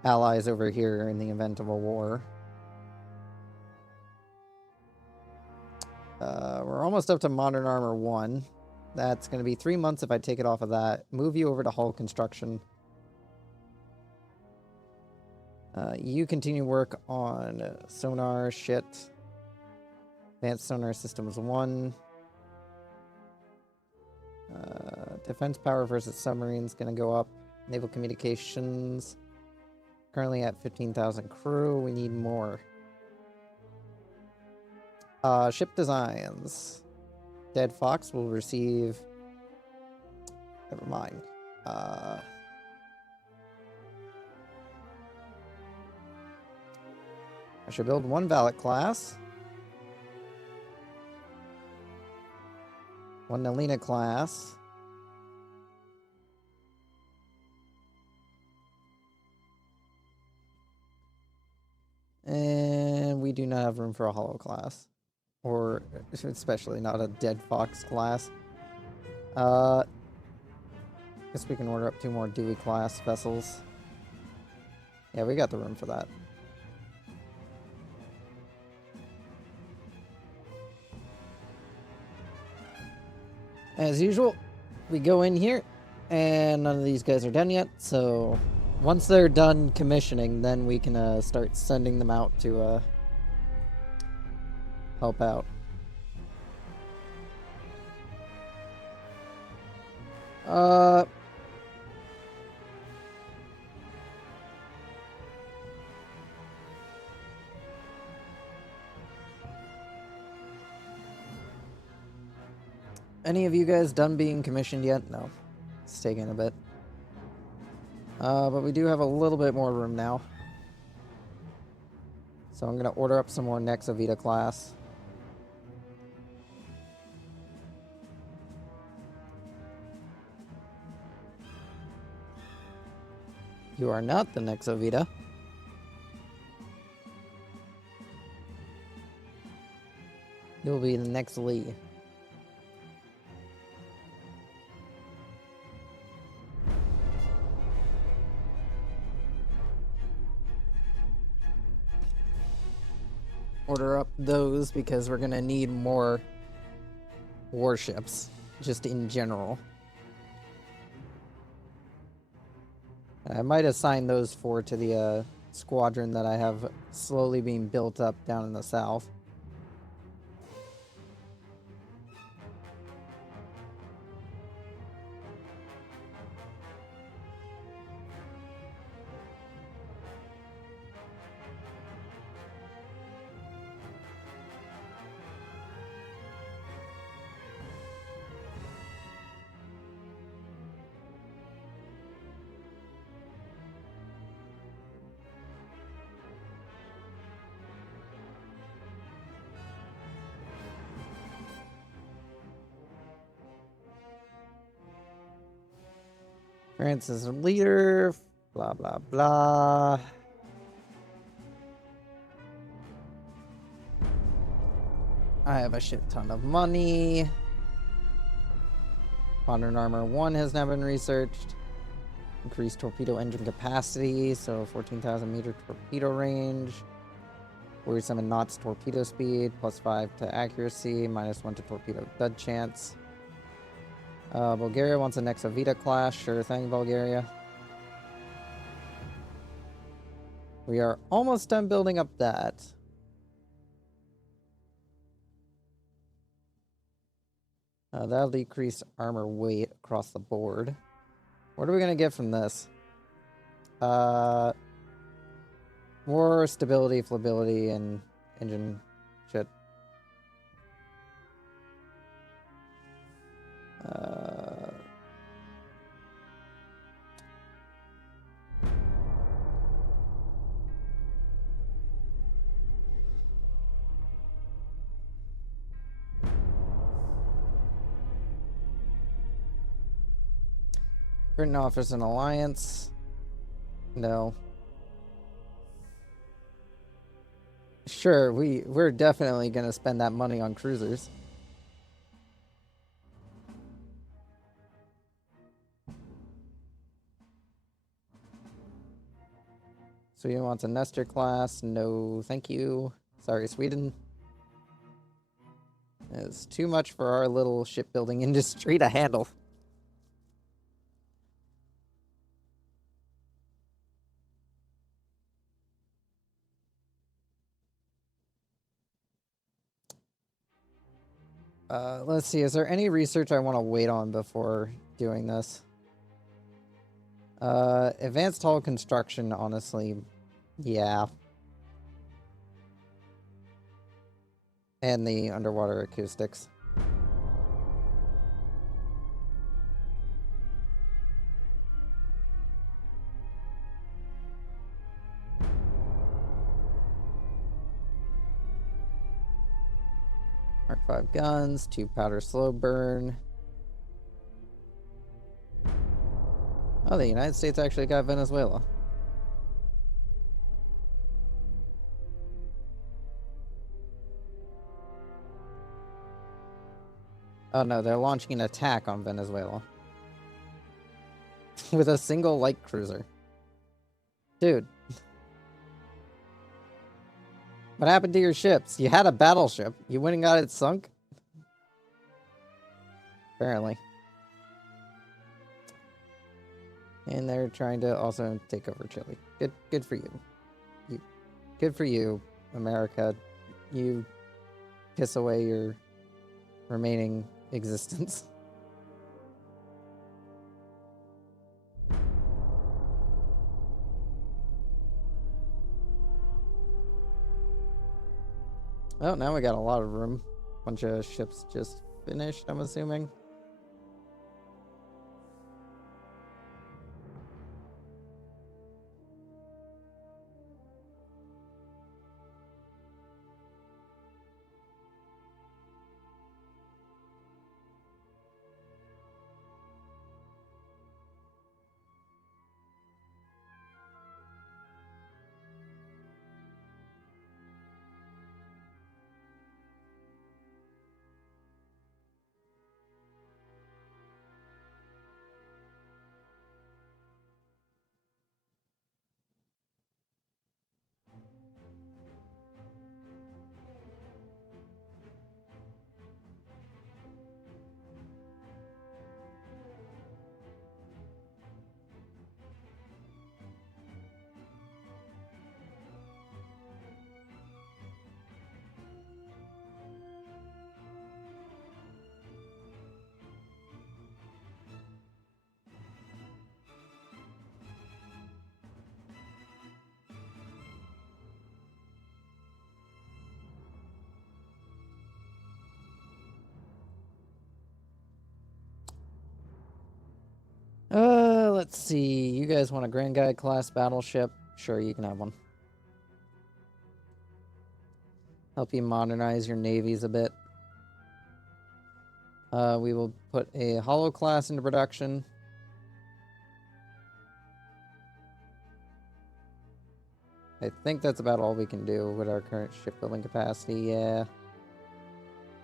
allies over here in the event of a war. We're almost up to Modern Armor 1. That's going to be 3 months if I take it off of that. Move you over to hull construction. You continue work on sonar shit. Advanced sonar systems 1. Defense power versus submarines going to go up. Naval communications. Currently at 15,000 crew. We need more. Ship designs. Dead Fox will receive... Never mind. I should build 1 Valet class. 1 Nelina class. And we do not have room for a Hollow class. Or especially not a Dead Fox class. Guess we can order up 2 more Dewey class vessels. Yeah, we got the room for that. As usual, we go in here, and none of these guys are done yet, so once they're done commissioning, then we can start sending them out to help out. Any of you guys done being commissioned yet? No. It's taking a bit. But we do have a little bit more room now. So I'm going to order up some more Nexo Vita class. You are not the next Ovita. You'll be the next Lee. Order up those because we're gonna need more warships, just in general. I might assign those 4 to the squadron that I have slowly being built up down in the south. France is a leader, blah, blah, blah. I have a shit ton of money. Modern Armor 1 has now been researched. Increased torpedo engine capacity, so 14,000 meter torpedo range. 47 knots torpedo speed, +5 to accuracy, -1 to torpedo dud chance. Bulgaria wants a next Avita class. Sure thing, Bulgaria. We are almost done building up that. That'll decrease armor weight across the board. What are we going to get from this? More stability, flability, and engine shit. Britain offers an alliance. No. Sure, we're definitely gonna spend that money on cruisers. Sweden wants a Nestor class. No, thank you. Sorry, Sweden. It's too much for our little shipbuilding industry to handle. Let's see. Is there any research I want to wait on before doing this? Advanced hull construction, honestly, yeah. And the underwater acoustics. Mark 5 guns, 2 powder slow burn. Oh, the United States actually got Venezuela. Oh no, they're launching an attack on Venezuela. With a single light cruiser. Dude. What happened to your ships? You had a battleship. You went and got it sunk? Apparently. And they're trying to also take over Chile. Good for you. Good for you, America. You piss away your remaining existence. Oh, now we got a lot of room. Bunch of ships just finished, I'm assuming. Let's see. You guys want a Grand Guy class battleship? Sure, you can have one. Help you modernize your navies a bit. We will put a Hollow class into production. I think that's about all we can do with our current shipbuilding capacity, yeah.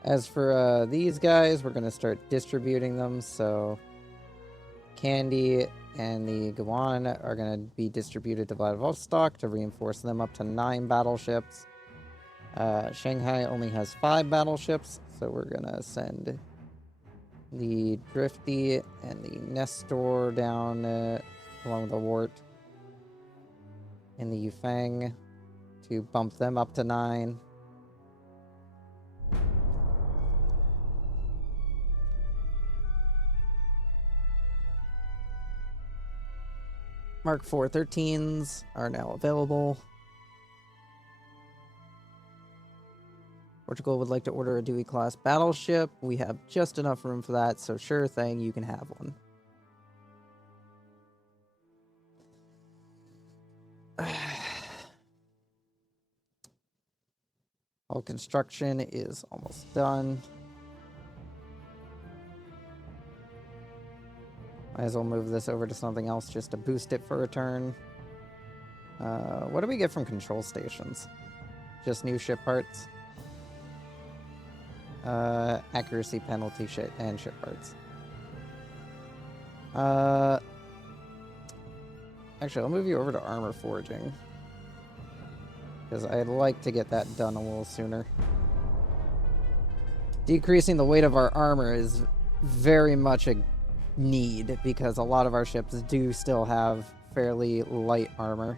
As for these guys, we're going to start distributing them, so Candy and the Gawan are going to be distributed to Vladivostok to reinforce them up to 9 battleships. Shanghai only has 5 battleships, so we're going to send the Drifty and the Nestor down along with the Wart and the Yufeng to bump them up to 9. Mark IV 13s are now available. Portugal would like to order a Dewey-class battleship. We have just enough room for that, so sure thing, you can have one. All construction is almost done. Might as well move this over to something else just to boost it for a turn. What do we get from control stations? Just new ship parts? Accuracy penalty and ship parts. Actually, I'll move you over to armor forging. Because I'd like to get that done a little sooner. Decreasing the weight of our armor is very much a need, because a lot of our ships do still have fairly light armor.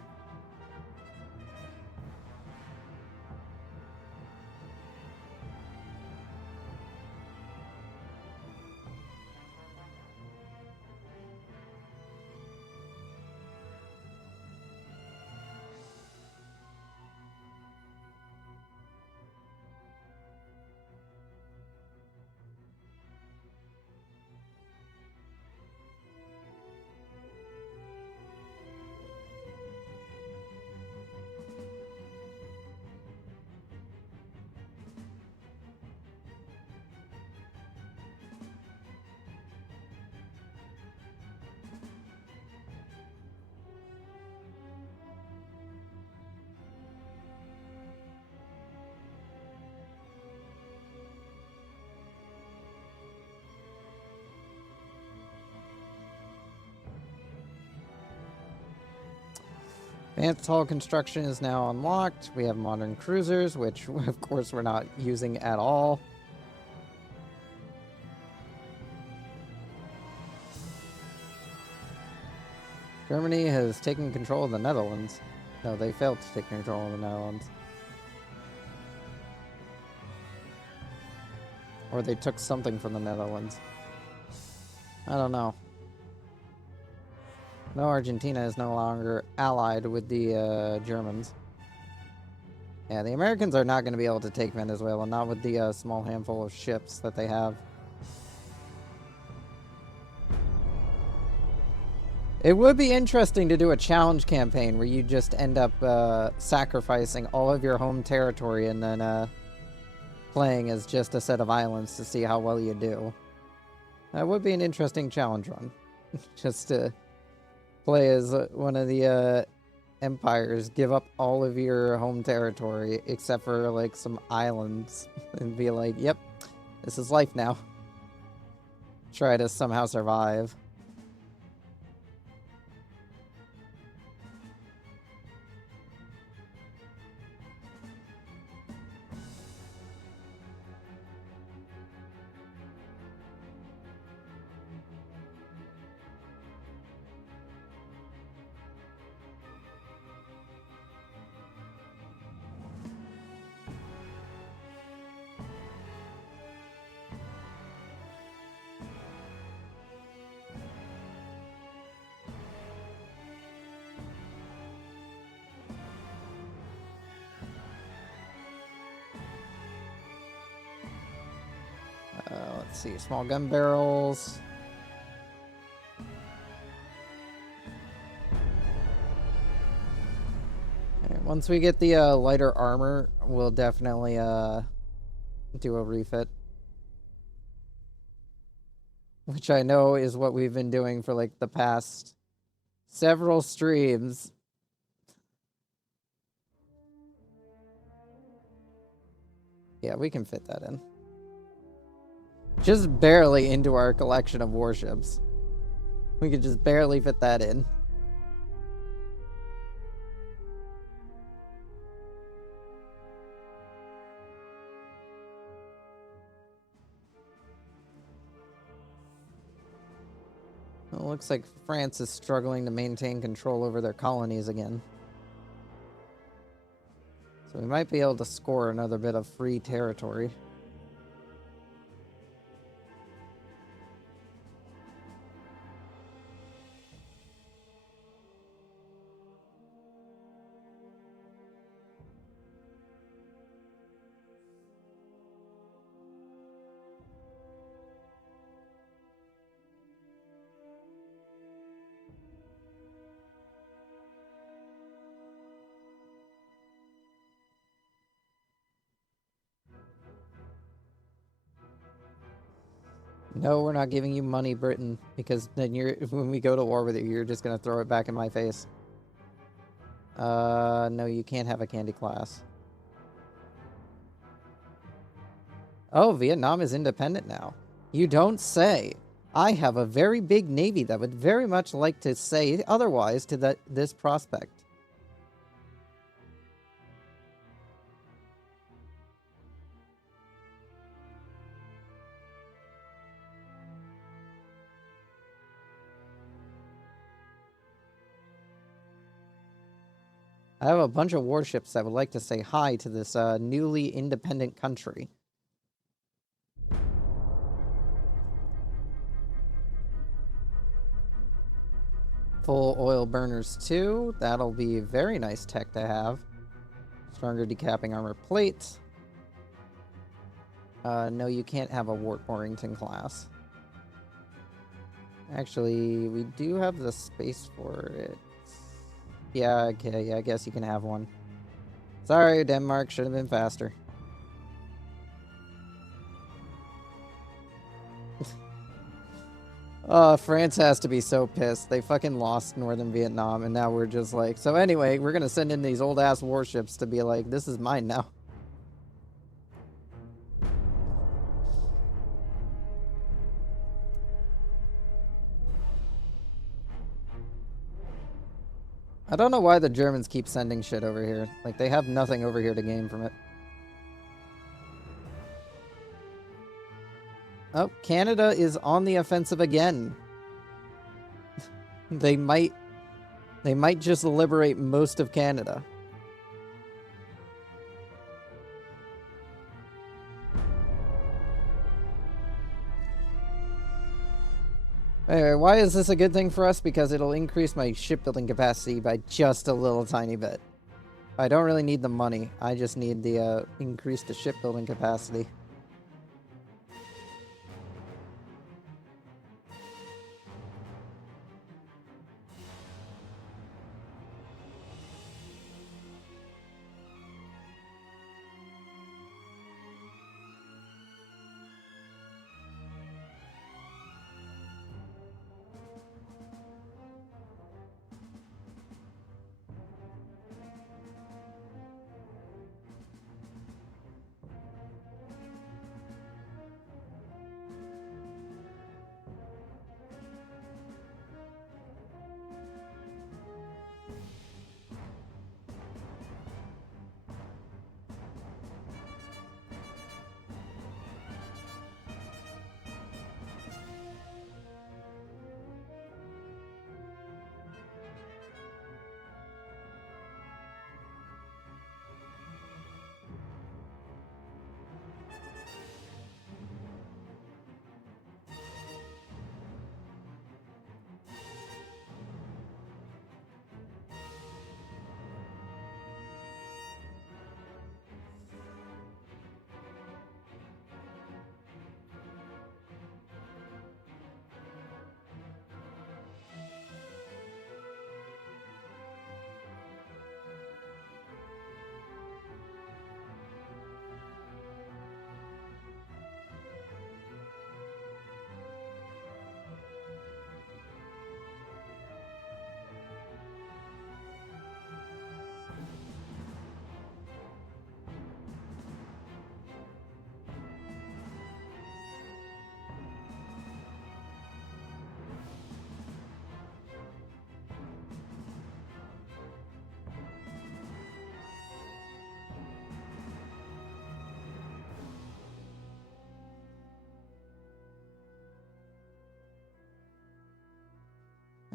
Advanced hull construction is now unlocked. We have modern cruisers, which of course we're not using at all. Germany has taken control of the Netherlands. No, they failed to take control of the Netherlands. Or they took something from the Netherlands. I don't know. No, Argentina is no longer allied with the Germans. Yeah, the Americans are not going to be able to take Venezuela, not with the small handful of ships that they have. It would be interesting to do a challenge campaign where you just end up sacrificing all of your home territory and then playing as just a set of islands to see how well you do. That would be an interesting challenge run. Just to play as one of the empires, give up all of your home territory except for like some islands and be like, yep, this is life now. Try to somehow survive. Let's see, small gun barrels. Once we get the lighter armor, we'll definitely do a refit. Which I know is what we've been doing for like the past several streams. Yeah, we can fit that in. Just barely into our collection of warships. We could just barely fit that in. Well, it looks like France is struggling to maintain control over their colonies again. So we might be able to score another bit of free territory. No, we're not giving you money, Britain, because then when we go to war with you, you're just gonna throw it back in my face. No, you can't have a candy class. Oh, Vietnam is independent now. You don't say. I have a very big navy that would very much like to say otherwise to this prospect. I have a bunch of warships that would like to say hi to this newly independent country. Full oil burners too. That'll be very nice tech to have. Stronger decapping armor plate. No, you can't have a Warrington class. Actually, we do have the space for it. Yeah, okay, yeah, I guess you can have one. Sorry, Denmark, should have been faster. France has to be so pissed. They fucking lost northern Vietnam, and now we're just like... So anyway, we're gonna send in these old-ass warships to be like, this is mine now. I don't know why the Germans keep sending shit over here. Like, they have nothing over here to gain from it. Oh, Canada is on the offensive again. They might just liberate most of Canada. Anyway, why is this a good thing for us? Because it'll increase my shipbuilding capacity by just a little tiny bit. I don't really need the money. I just need the increase the shipbuilding capacity.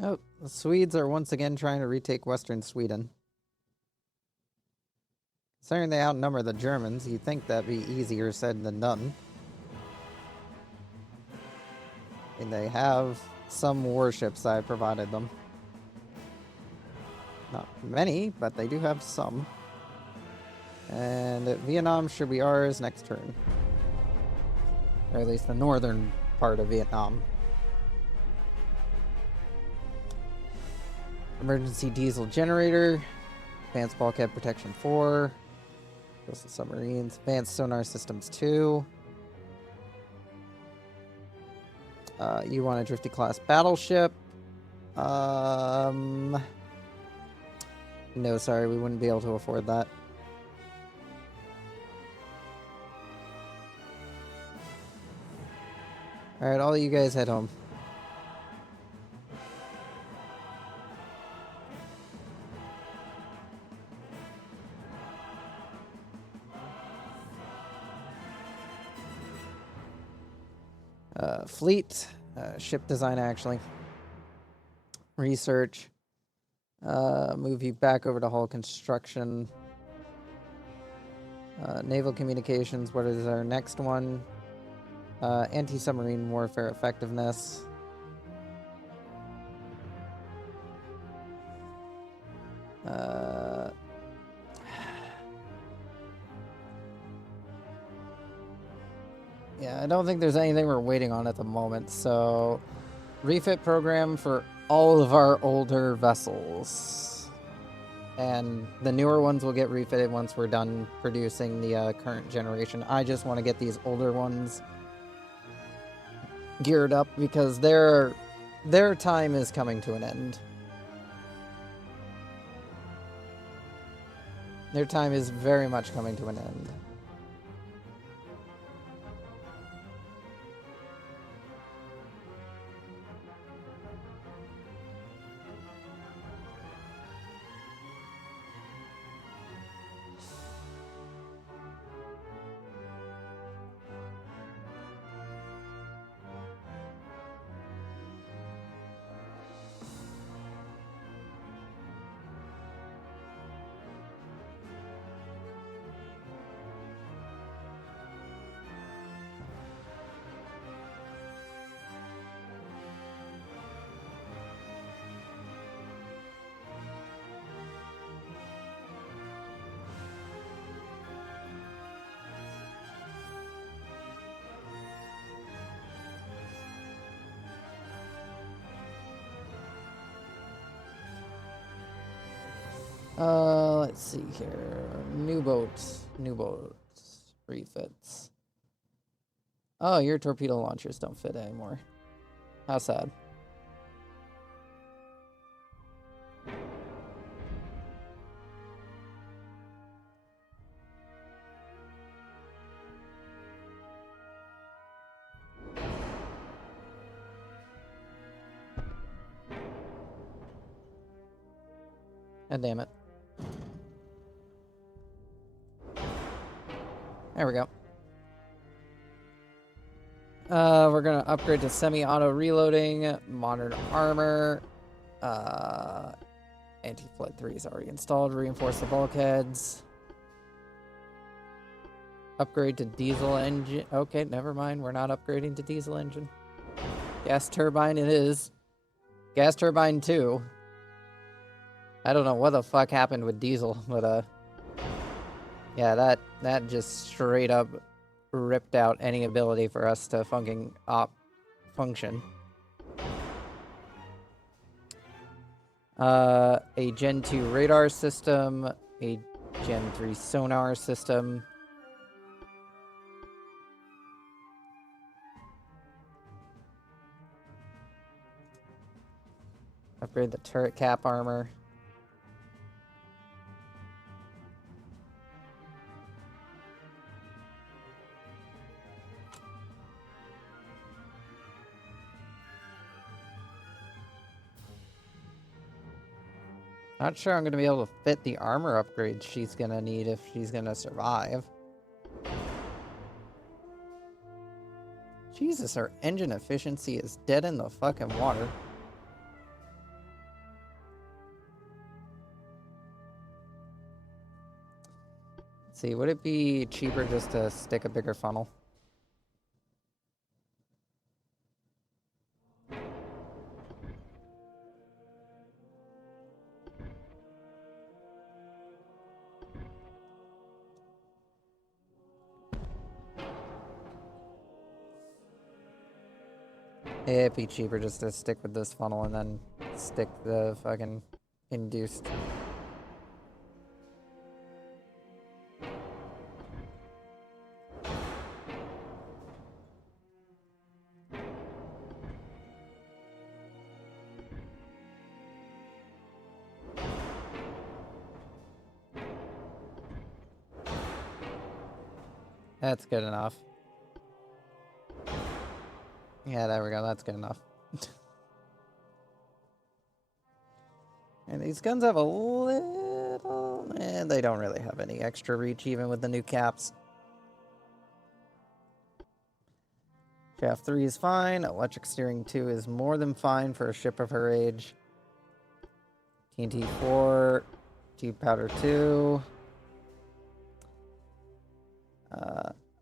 Oh, the Swedes are once again trying to retake western Sweden. Considering they outnumber the Germans, you'd think that'd be easier said than done. And they have some warships I provided them. Not many, but they do have some. And Vietnam should be ours next turn. Or at least the northern part of Vietnam. Emergency diesel generator. Advanced bulkhead protection 4. Coastal submarines. Advanced sonar systems 2. You want a Drifty class battleship. No, sorry, we wouldn't be able to afford that. Alright, all you guys head home. Fleet, ship design actually. Research. Move you back over to hull construction. Naval communications, what is our next one? Anti-submarine warfare effectiveness. Yeah, I don't think there's anything we're waiting on at the moment, so refit program for all of our older vessels. And the newer ones will get refitted once we're done producing the current generation. I just want to get these older ones geared up because their time is coming to an end. Their time is very much coming to an end. Let's see here. New boats, refits. Oh, your torpedo launchers don't fit anymore. How sad. God damn it. There we go. We're gonna upgrade to semi-auto reloading, modern armor, anti-flood 3 is already installed, reinforce the bulkheads. Upgrade to diesel engine. Okay, never mind, we're not upgrading to diesel engine. Gas turbine it is. Gas turbine 2. I don't know what the fuck happened with diesel, but yeah, that just straight up ripped out any ability for us to function. A Gen 2 radar system, a Gen 3 sonar system. Upgrade the turret cap armor. Not sure I'm going to be able to fit the armor upgrades she's going to need if she's going to survive. Jesus, her engine efficiency is dead in the fucking water. see, would it be cheaper just to stick a bigger funnel? It'd be cheaper just to stick with this funnel and then stick the fucking induced. That's good enough. Yeah, there we go. That's good enough. And these guns have a little... they don't really have any extra reach even with the new caps. Shaft 3 is fine. Electric steering 2 is more than fine for a ship of her age. TNT 4. T-powder 2.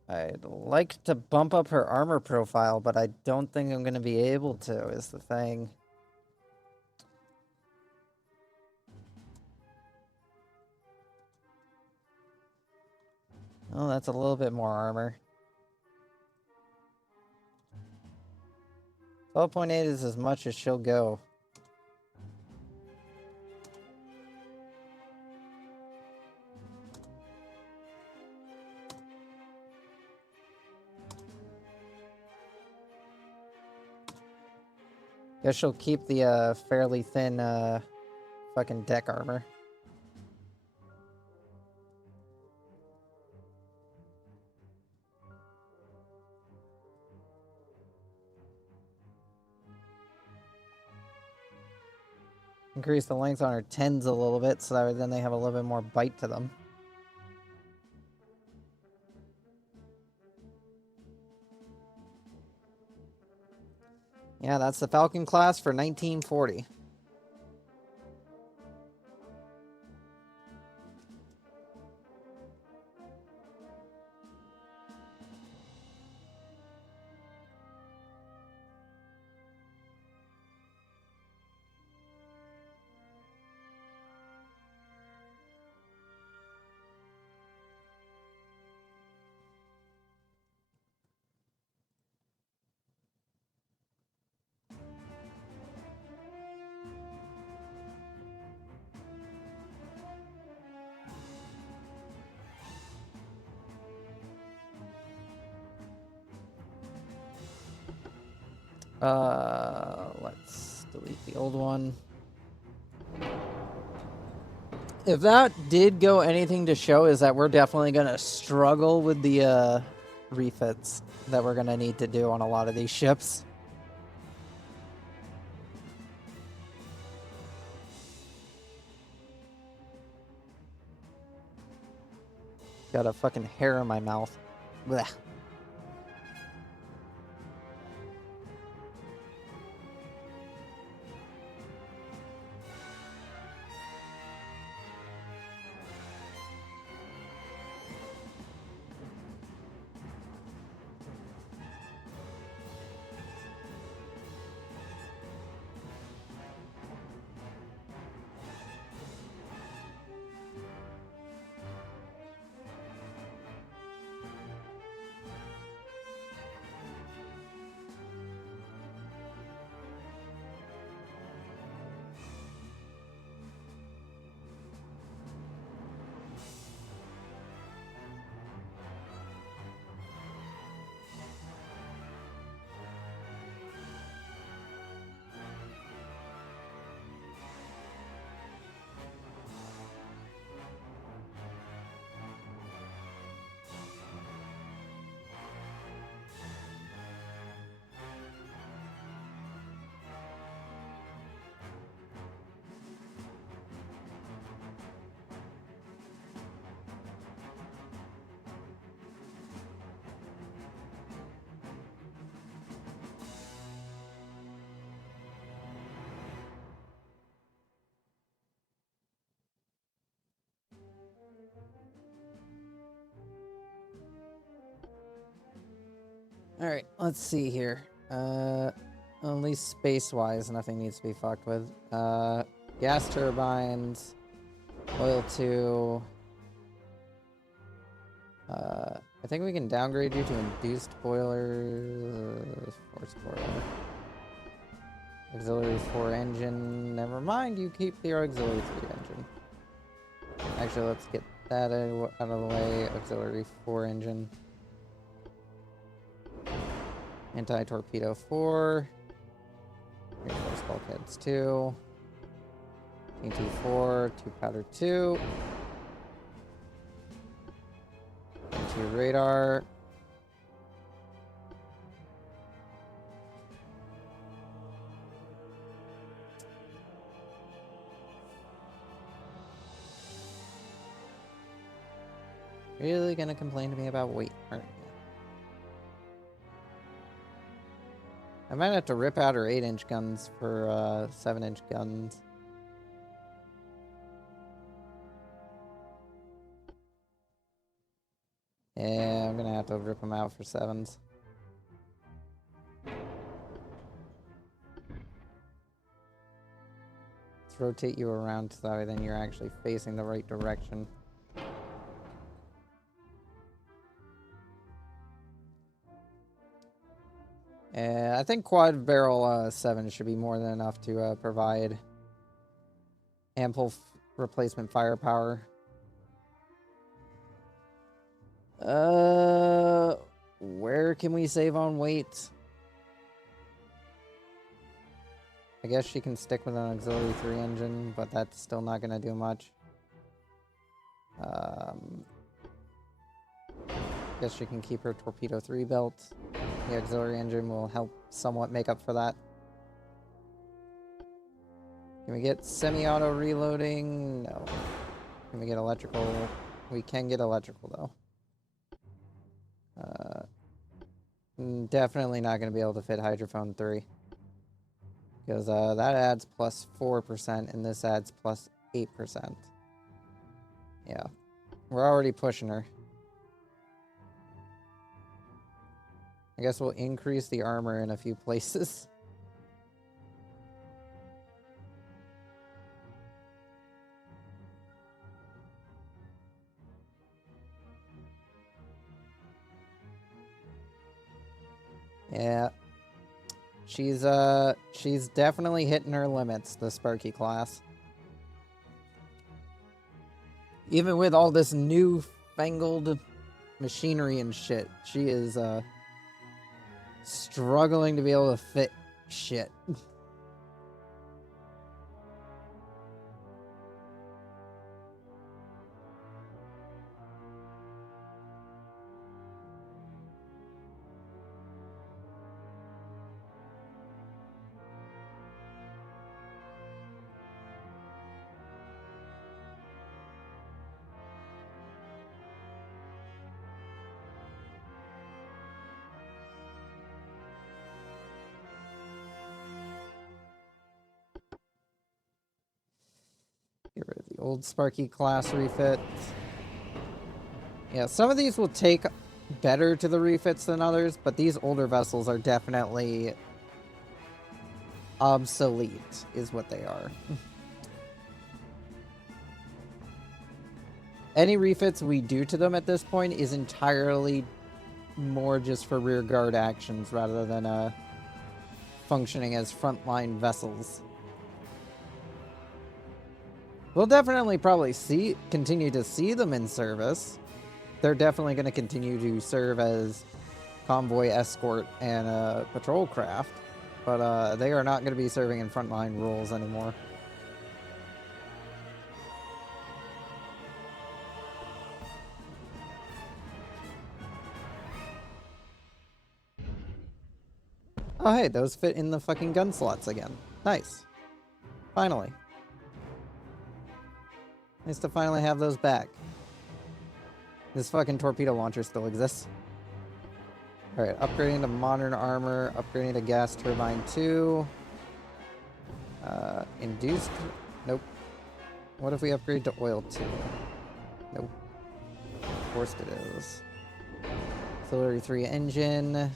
I'd like to bump up her armor profile, but I don't think I'm going to be able to, is the thing. Oh, that's a little bit more armor. 12.8 is as much as she'll go. Guess she'll keep the fairly thin fucking deck armor. Increase the length on her 10s a little bit so that then they have a little bit more bite to them. Yeah, that's the Falcon class for 1940. Let's delete the old one. If that did go anything to show is that we're definitely going to struggle with the refits that we're going to need to do on a lot of these ships. Got a fucking hair in my mouth. Blech. Alright, let's see here. At least space-wise, nothing needs to be fucked with. Gas turbines, oil 2. I think we can downgrade you to induced boilers, forced boiler. Auxiliary 4 engine. Never mind, you keep the auxiliary 3 engine. Actually, let's get that out of the way. Auxiliary 4 engine. Anti-torpedo 4. Reinforced bulkheads 2. TNT 4. 2 powder 2. Into radar. Really gonna complain to me about weight, aren't you? I might have to rip out her 8-inch guns for 7-inch guns. Yeah, I'm gonna have to rip them out for 7s. Let's rotate you around so that way then you're actually facing the right direction. I think quad barrel 7 should be more than enough to provide ample replacement firepower. Where can we save on weight? I guess she can stick with an auxiliary 3 engine, but that's still not gonna do much. Guess she can keep her torpedo 3 belt. The auxiliary engine will help somewhat make up for that. Can we get semi-auto reloading? No. Can we get electrical? We can get electrical, though. Definitely not going to be able to fit hydrophone 3. Because that adds plus 4%, and this adds plus 8%. Yeah. We're already pushing her. I guess we'll increase the armor in a few places. Yeah. She's definitely hitting her limits, the Sparky class. Even with all this newfangled machinery and shit, she is struggling to be able to fit shit. Get rid of the old Sparky class refit. Yeah, some of these will take better to the refits than others, but these older vessels are definitely obsolete, is what they are. Any refits we do to them at this point is entirely more just for rear guard actions rather than functioning as frontline vessels. We'll definitely probably continue to see them in service. They're definitely going to continue to serve as convoy, escort, and patrol craft, but they are not going to be serving in frontline roles anymore. Oh hey, those fit in the fucking gun slots again. Nice. Finally. Nice to finally have those back. This fucking torpedo launcher still exists. Alright, upgrading to modern armor, upgrading to gas turbine 2. Induced? Nope. What if we upgrade to oil 2? Nope. Of course it is. Auxiliary 3 engine.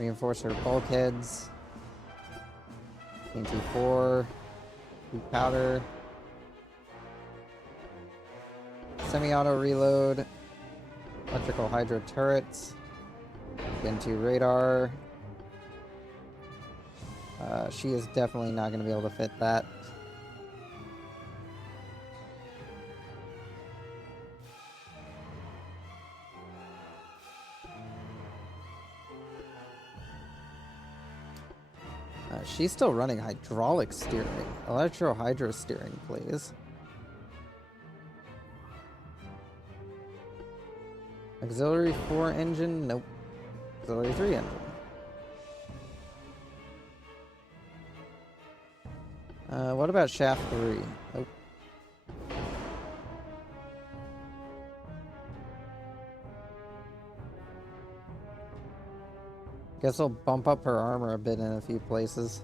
Reinforce her bulkheads. TNT-4. Weak powder. Semi-auto reload. Electrical hydro turrets. Gen 2 radar. She is definitely not going to be able to fit that. She's still running hydraulic steering. Electro-hydro steering, please. Auxiliary 4 engine? Nope. Auxiliary 3 engine. What about shaft 3? Nope. Guess I'll bump up her armor a bit in a few places.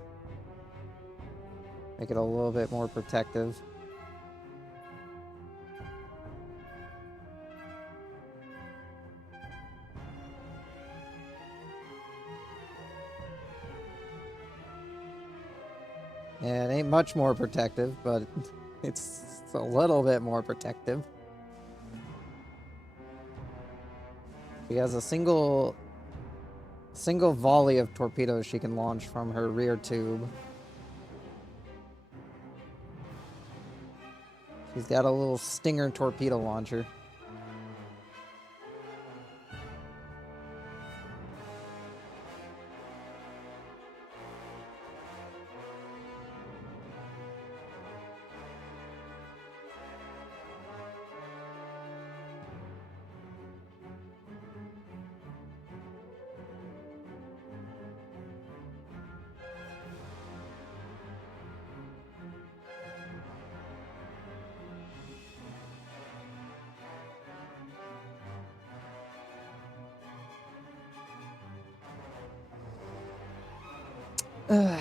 Make it a little bit more protective. Yeah, it ain't much more protective, but it's a little bit more protective. She has a single volley of torpedoes she can launch from her rear tube. She's got a little Stinger torpedo launcher. Alright,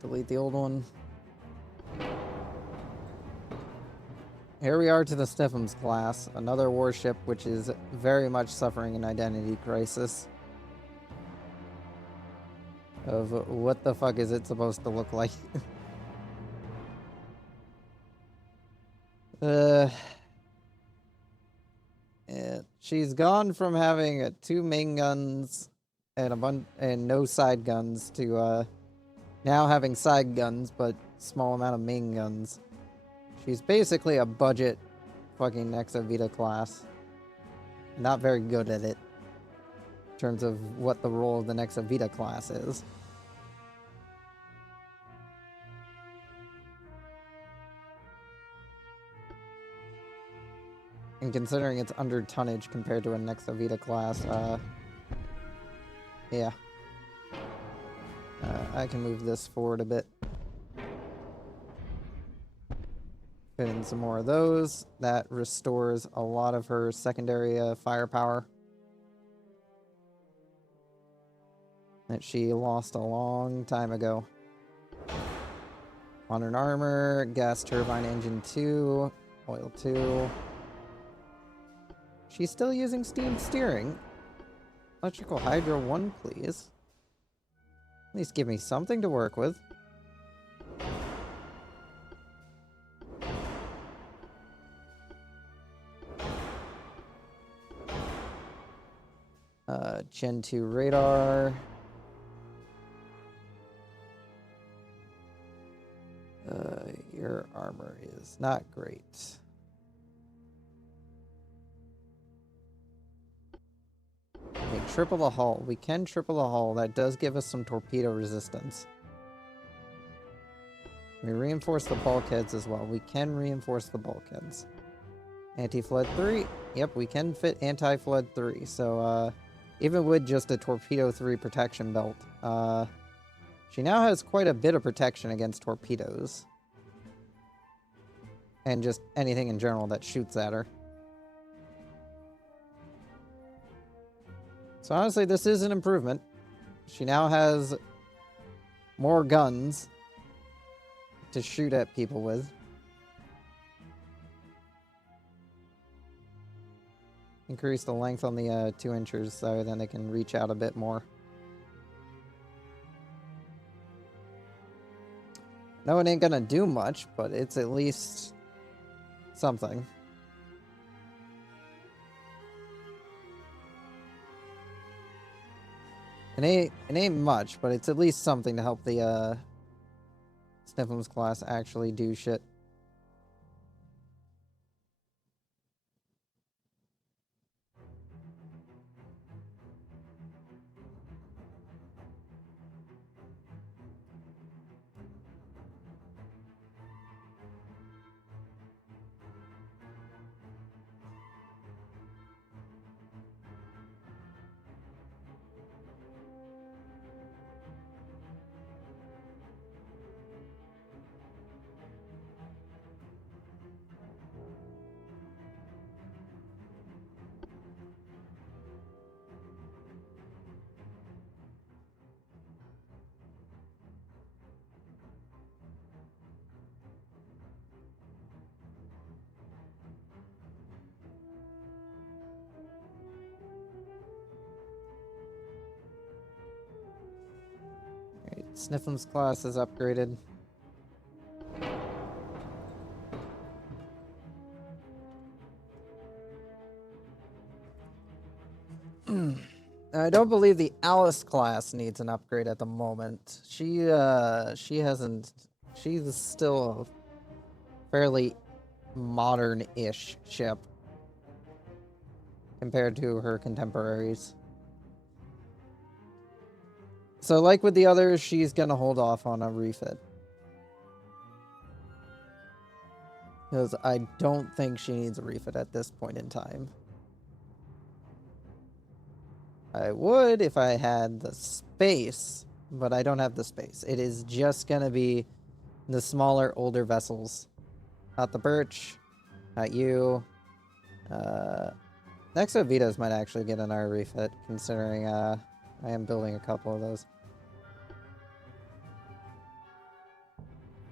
delete the old one. Here we are to the Stephens class, another warship which is very much suffering an identity crisis. Of what the fuck is it supposed to look like? Yeah, she's gone from having 2 main guns and no side guns to now having side guns but small amount of main guns. She's basically a budget fucking Nexavita class. Not very good at it in terms of what the role of the Nexavita class is. And considering it's under tonnage compared to a Nexavita class, yeah. I can move this forward a bit. Fit in some more of those. That restores a lot of her secondary firepower that she lost a long time ago. Modern armor, gas turbine engine 2, oil 2. She's still using steam steering. Electrical hydro 1, please. At least give me something to work with. Gen 2 radar. Your armor is not great. Okay, triple the hull. We can triple the hull. That does give us some torpedo resistance. We reinforce the bulkheads as well. We can reinforce the bulkheads. Anti-flood 3. Yep, we can fit anti-flood 3. So, even with just a torpedo 3 protection belt, she now has quite a bit of protection against torpedoes. And just anything in general that shoots at her. So honestly, this is an improvement. She now has more guns to shoot at people with. increase the length on the 2 inches so then it can reach out a bit more. No, it ain't gonna do much, but it's at least something. It ain't much, but it's at least something to help the Sniffles class actually do shit. Alright, Sniffles class is upgraded. I don't believe the Alice class needs an upgrade at the moment. She hasn't. She's still a fairly modern-ish ship compared to her contemporaries. So, like with the others, she's gonna hold off on a refit. Because I don't think she needs a refit at this point in time. I would if I had the space, but I don't have the space. It is just gonna be the smaller, older vessels. Not the Birch, not you. Next Vitas might actually get another refit, considering I am building a couple of those.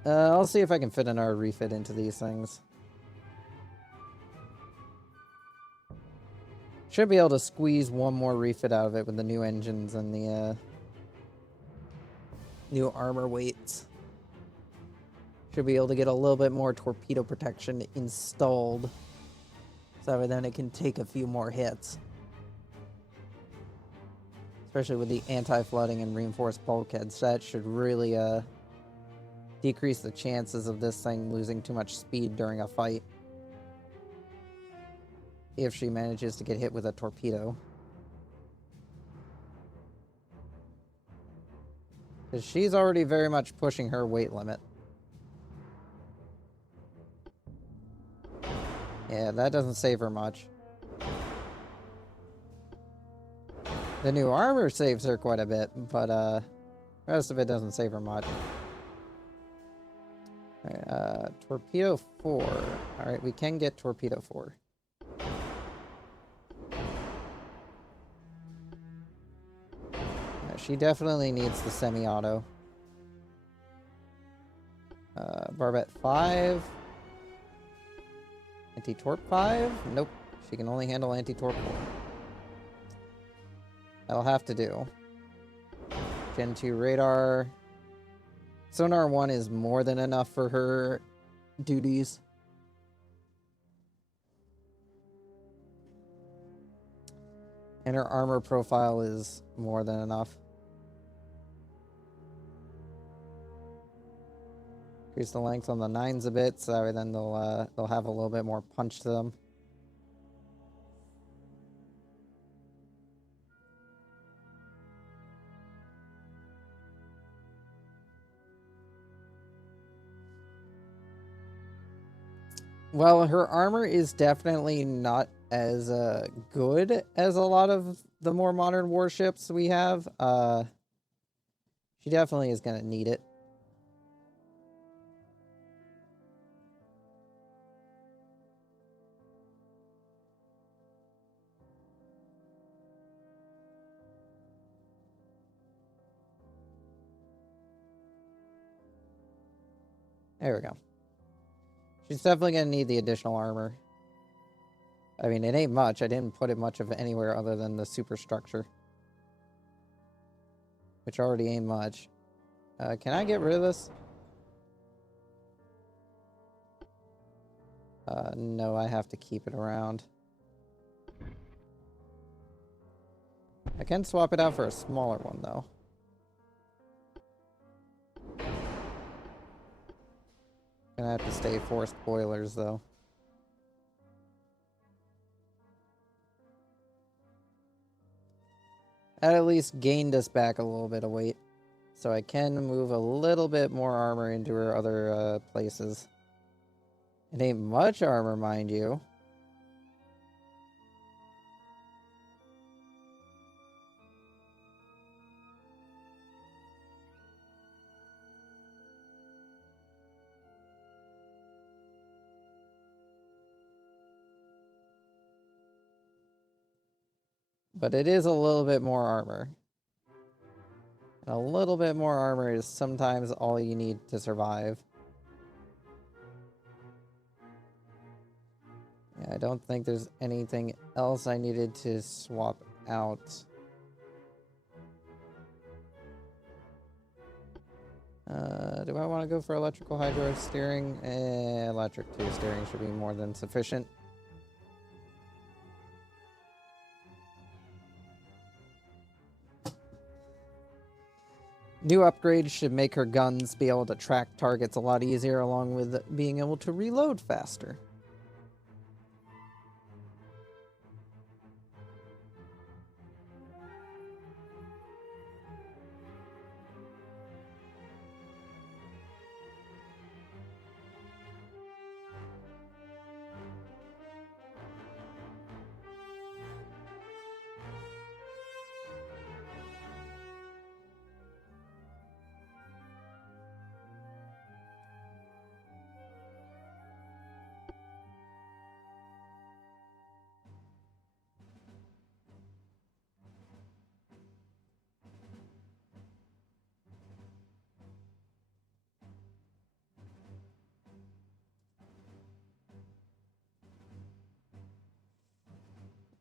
I'll see if I can fit another refit into these things. Should be able to squeeze one more refit out of it with the new engines and the new armor weights. Should be able to get a little bit more torpedo protection installed, so then it can take a few more hits. Especially with the anti-flooding and reinforced bulkheads, that should really decrease the chances of this thing losing too much speed during a fight. If she manages to get hit with a torpedo. Because she's already very much pushing her weight limit. Yeah, that doesn't save her much. The new armor saves her quite a bit, but the rest of it doesn't save her much. Alright, Torpedo 4. Alright, we can get Torpedo 4. She definitely needs the semi-auto. Barbette 5. Anti-torp 5? Nope. She can only handle anti-torp 4. That'll have to do. Gen 2 radar. Sonar 1 is more than enough for her duties. And her armor profile is more than enough. Increase the length on the 9s a bit, so then they'll have a little bit more punch to them. Well, her armor is definitely not as good as a lot of the more modern warships we have. She definitely is going to need it. There we go. She's definitely going to need the additional armor. I mean, it ain't much. I didn't put it much of anywhere other than the superstructure. Which already ain't much. Can I get rid of this? No, I have to keep it around. I can swap it out for a smaller one, though. Gonna have to stay forced boilers, though. That at least gained us back a little bit of weight. So I can move a little bit more armor into her other places. It ain't much armor, mind you. But it is a little bit more armor. And a little bit more armor is sometimes all you need to survive. Yeah, I don't think there's anything else I needed to swap out. Do I want to go for electrical hydro steering? Electric 2 steering should be more than sufficient. New upgrades should make her guns be able to track targets a lot easier, along with being able to reload faster.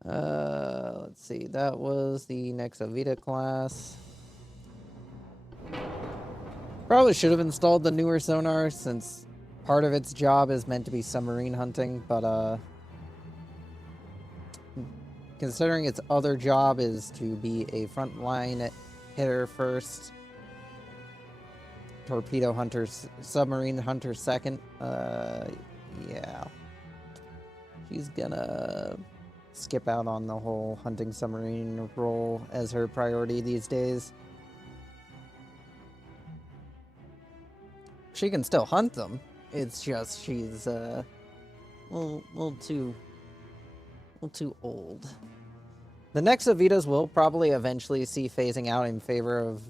Let's see, that was the Nexovita class. Probably should have installed the newer sonar, since part of its job is meant to be submarine hunting, but considering its other job is to be a frontline hitter first, torpedo hunter, submarine hunter second, yeah. She's gonna skip out on the whole hunting submarine role as her priority these days. She can still hunt them. It's just she's a little too old. The Nexovitas will probably eventually see phasing out in favor of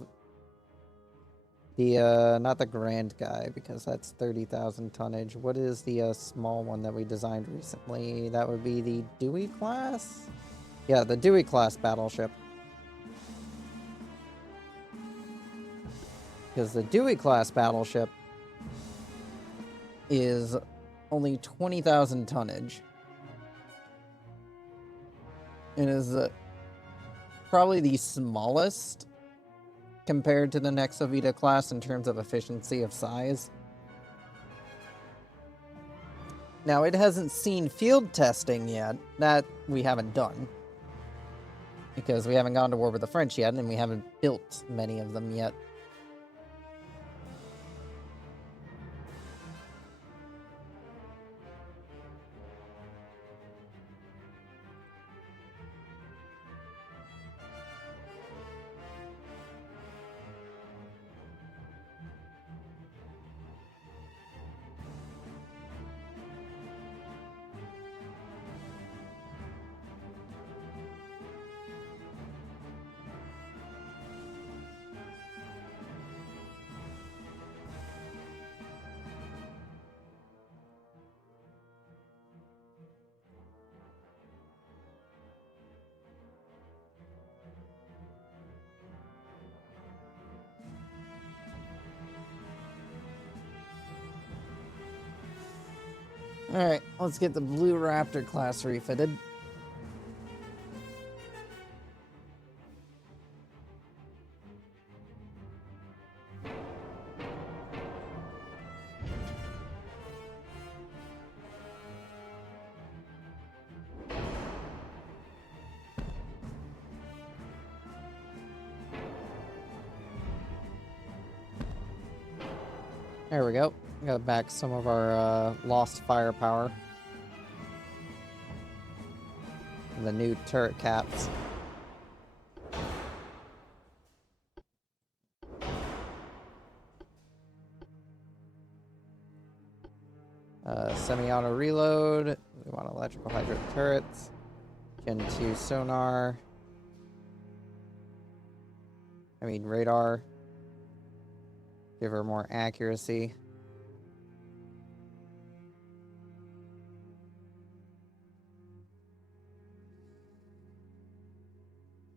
the not the Grand guy, because that's 30,000 tonnage. What is the small one that we designed recently? That would be the Dewey class? Yeah, the Dewey class battleship. Because the Dewey class battleship is only 20,000 tonnage. It is probably the smallest compared to the Nexovita class in terms of efficiency of size. Now, it hasn't seen field testing yet. That we haven't done. Because we haven't gone to war with the French yet, and we haven't built many of them yet. Alright, let's get the Blue Raptor class refitted. There we go. Got back some of our lost firepower. The new turret caps. Semi-auto reload. We want electrical hydro turrets. Gen 2 sonar. I mean radar. Give her more accuracy.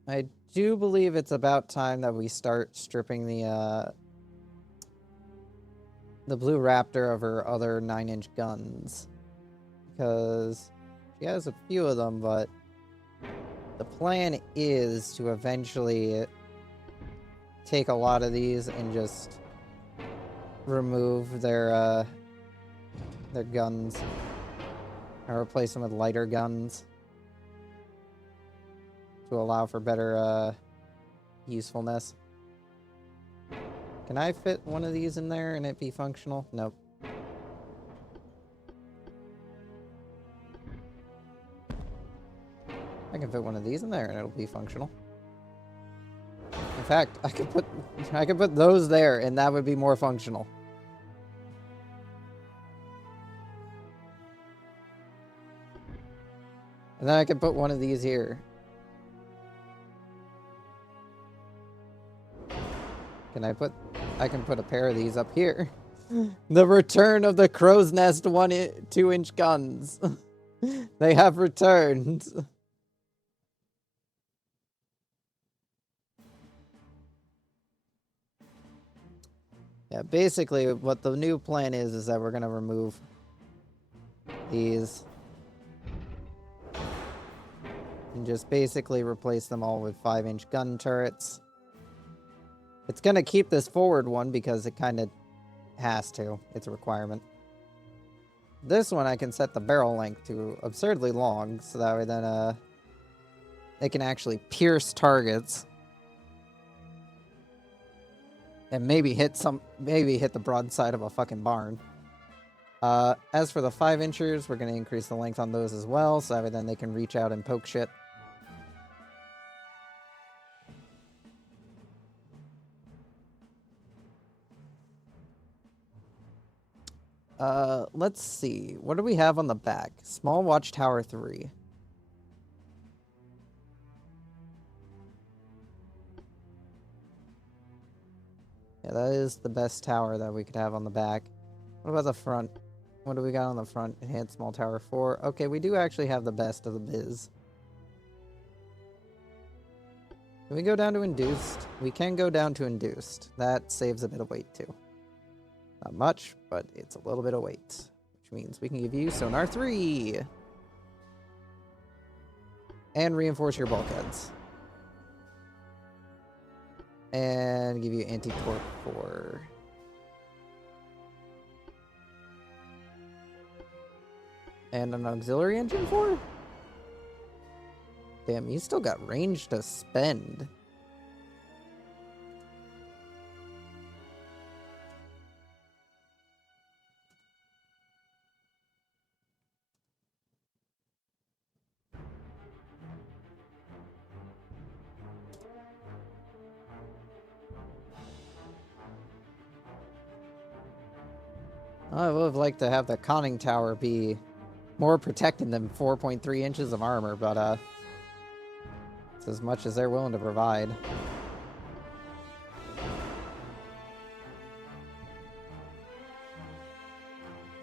I do believe it's about time that we start stripping the Blue Raptor of her other 9-inch guns. Because she has a few of them, but the plan is to eventually take a lot of these and just remove their guns and replace them with lighter guns to allow for better usefulness. Can I fit one of these in there and it be functional? Nope. I can fit one of these in there and it'll be functional. In fact, I could put those there and that would be more functional. And then I could put one of these here. I can put a pair of these up here. The return of the crow's nest 2-inch guns. They have returned. Yeah, basically what the new plan is that we're going to remove these and just basically replace them all with 5-inch gun turrets. It's going to keep this forward one because it kind of has to. It's a requirement. This one I can set the barrel length to absurdly long, so that way then it can actually pierce targets. And maybe hit the broadside of a fucking barn. As for the 5-inchers, we're going to increase the length on those as well, so that way then they can reach out and poke shit. Let's see. What do we have on the back? Small Watchtower 3. Yeah, that is the best tower that we could have on the back. What about the front? What do we got on the front? Enhanced Small Tower 4. Okay, we do actually have the best of the biz. Can we go down to Induced? We can go down to Induced. That saves a bit of weight, too. Not much, but it's a little bit of weight. Which means we can give you Sonar 3! And reinforce your bulkheads. And give you Anti-Torque 4. And an Auxiliary Engine 4? Damn, you still got range to spend. I would have liked to have the conning tower be more protected than 4.3 inches of armor, but it's as much as they're willing to provide.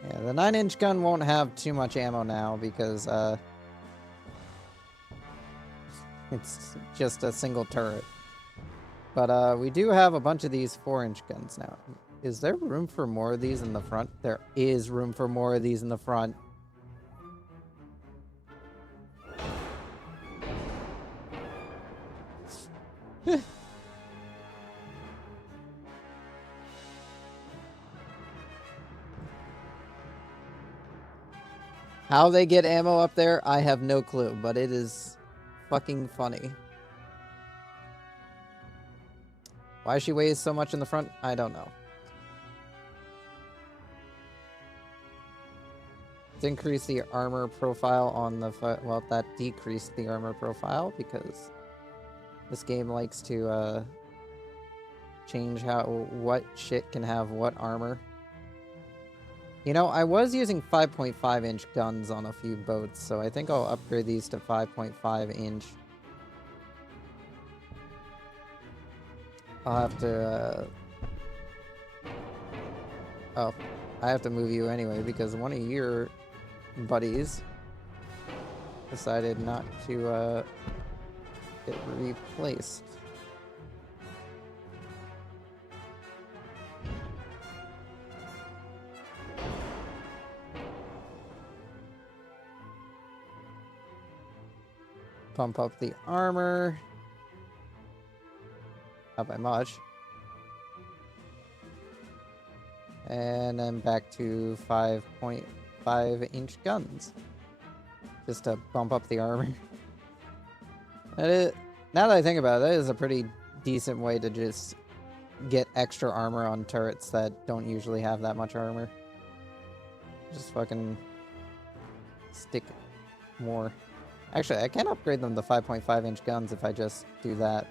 Yeah, the 9-inch gun won't have too much ammo now because it's just a single turret. But we do have a bunch of these 4-inch guns now. Is there room for more of these in the front? There is room for more of these in the front. How they get ammo up there, I have no clue, but it is fucking funny. Why she weighs so much in the front, I don't know. Let's increase the armor profile on the... Well, that decreased the armor profile because this game likes to change what shit can have what armor. You know, I was using 5.5-inch guns on a few boats, so I think I'll upgrade these to 5.5-inch. I'll have to, Oh, I have to move you anyway, because one of your buddies decided not to, get replaced. Pump up the armor. Not by much. And then back to 5.5-inch guns. Just to bump up the armor. Now that I think about it, that is a pretty decent way to just get extra armor on turrets that don't usually have that much armor. Just fucking stick more. Actually, I can upgrade them to 5.5-inch guns if I just do that.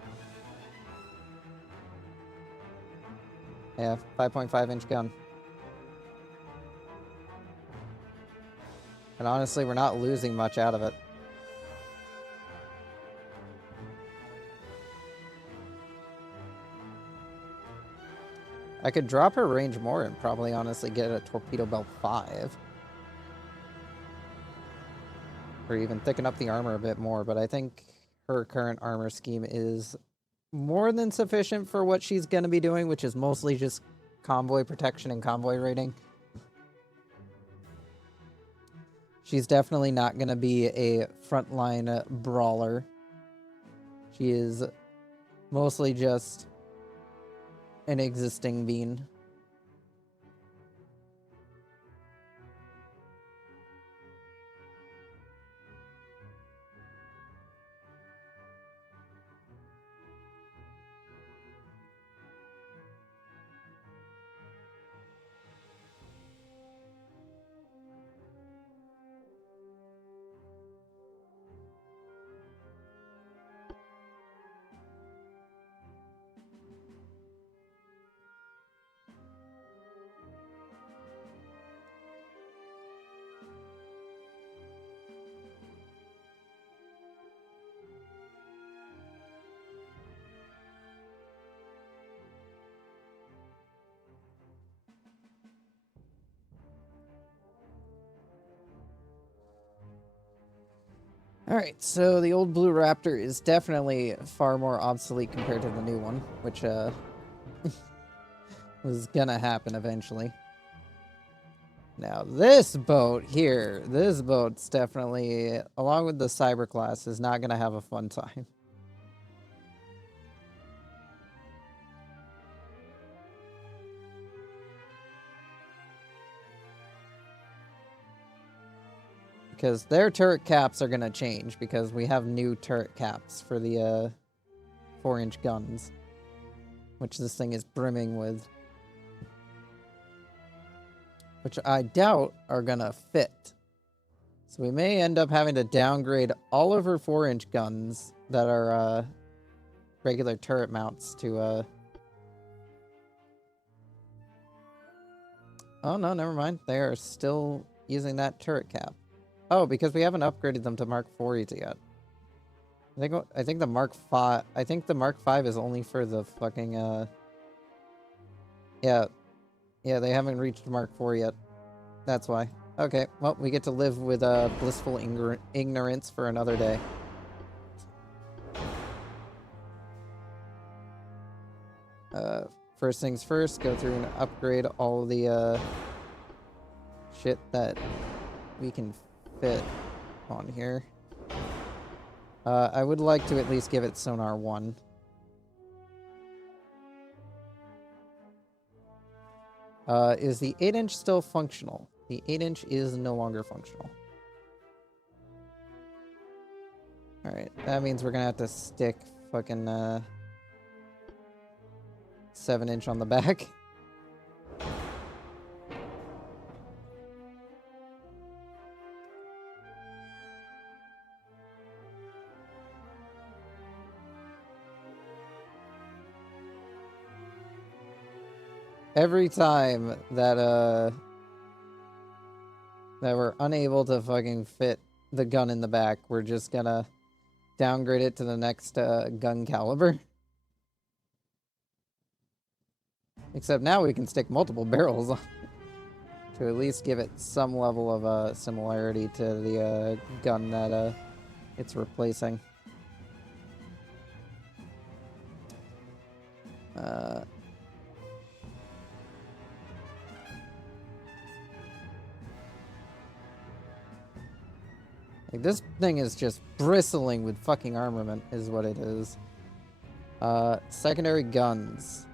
Yeah, 5.5-inch gun. And honestly, we're not losing much out of it. I could drop her range more and probably honestly get a torpedo belt 5. Or even thicken up the armor a bit more, but I think her current armor scheme is more than sufficient for what she's going to be doing, which is mostly just convoy protection and convoy raiding. She's definitely not going to be a frontline brawler. She is mostly just an existing bean. Alright, so the old Blue Raptor is definitely far more obsolete compared to the new one, which, was gonna happen eventually. Now, this boat here, this boat's definitely, along with the Cyber class, is not gonna have a fun time. Because their turret caps are going to change, because we have new turret caps for the 4-inch guns, which this thing is brimming with. Which I doubt are going to fit. So we may end up having to downgrade all of her 4-inch guns that are regular turret mounts to... Oh no, never mind. They are still using that turret cap. Oh, because we haven't upgraded them to Mark 4s yet. I think the Mark 5... I think the Mark 5 is only for the fucking, Yeah. Yeah, they haven't reached Mark 4 yet. That's why. Okay, well, we get to live with, blissful ignorance for another day. First things first, go through and upgrade all the, shit that we can fit on here. I would like to at least give it Sonar 1. Is the 8-inch still functional? The 8-inch is no longer functional. Alright, that means we're gonna have to stick fucking 7-inch on the back. Every time that we're unable to fucking fit the gun in the back, we're just gonna downgrade it to the next gun caliber. Except now we can stick multiple barrels on to at least give it some level of similarity to the gun that it's replacing. Like, this thing is just bristling with fucking armament, is what it is. Secondary guns.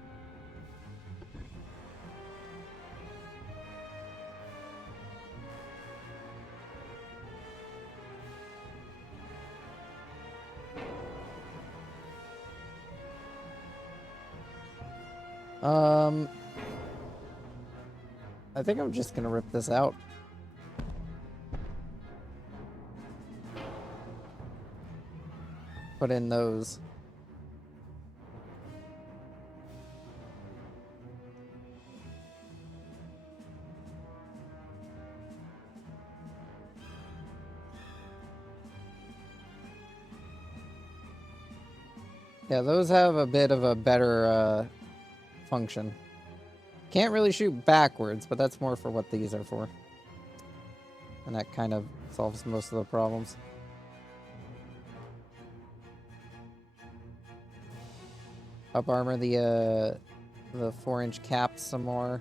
I think I'm just gonna rip this out. Put in those. Yeah, those have a bit of a better function. Can't really shoot backwards, but that's more for what these are for. And that kind of solves most of the problems. Up armor the 4-inch caps some more.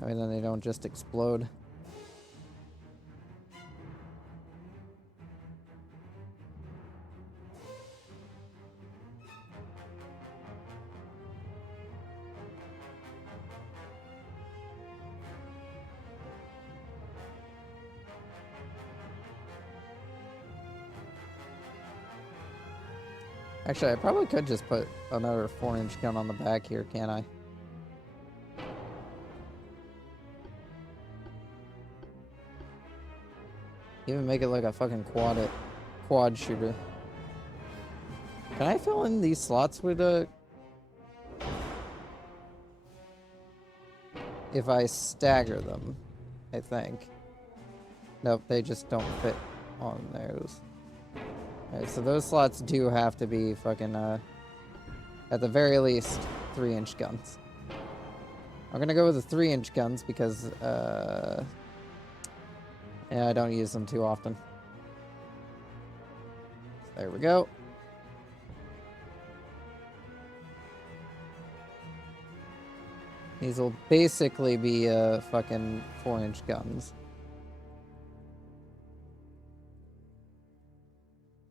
I mean, then they don't just explode. Actually, I probably could just put another 4-inch gun on the back here, can't I? Even make it like a fucking quad shooter. Can I fill in these slots with a... If I stagger them, I think. Nope, they just don't fit on those. Alright, so those slots do have to be fucking, at the very least, 3-inch guns. I'm gonna go with the 3-inch guns because, yeah, I don't use them too often. There we go. These will basically be, fucking 4-inch guns.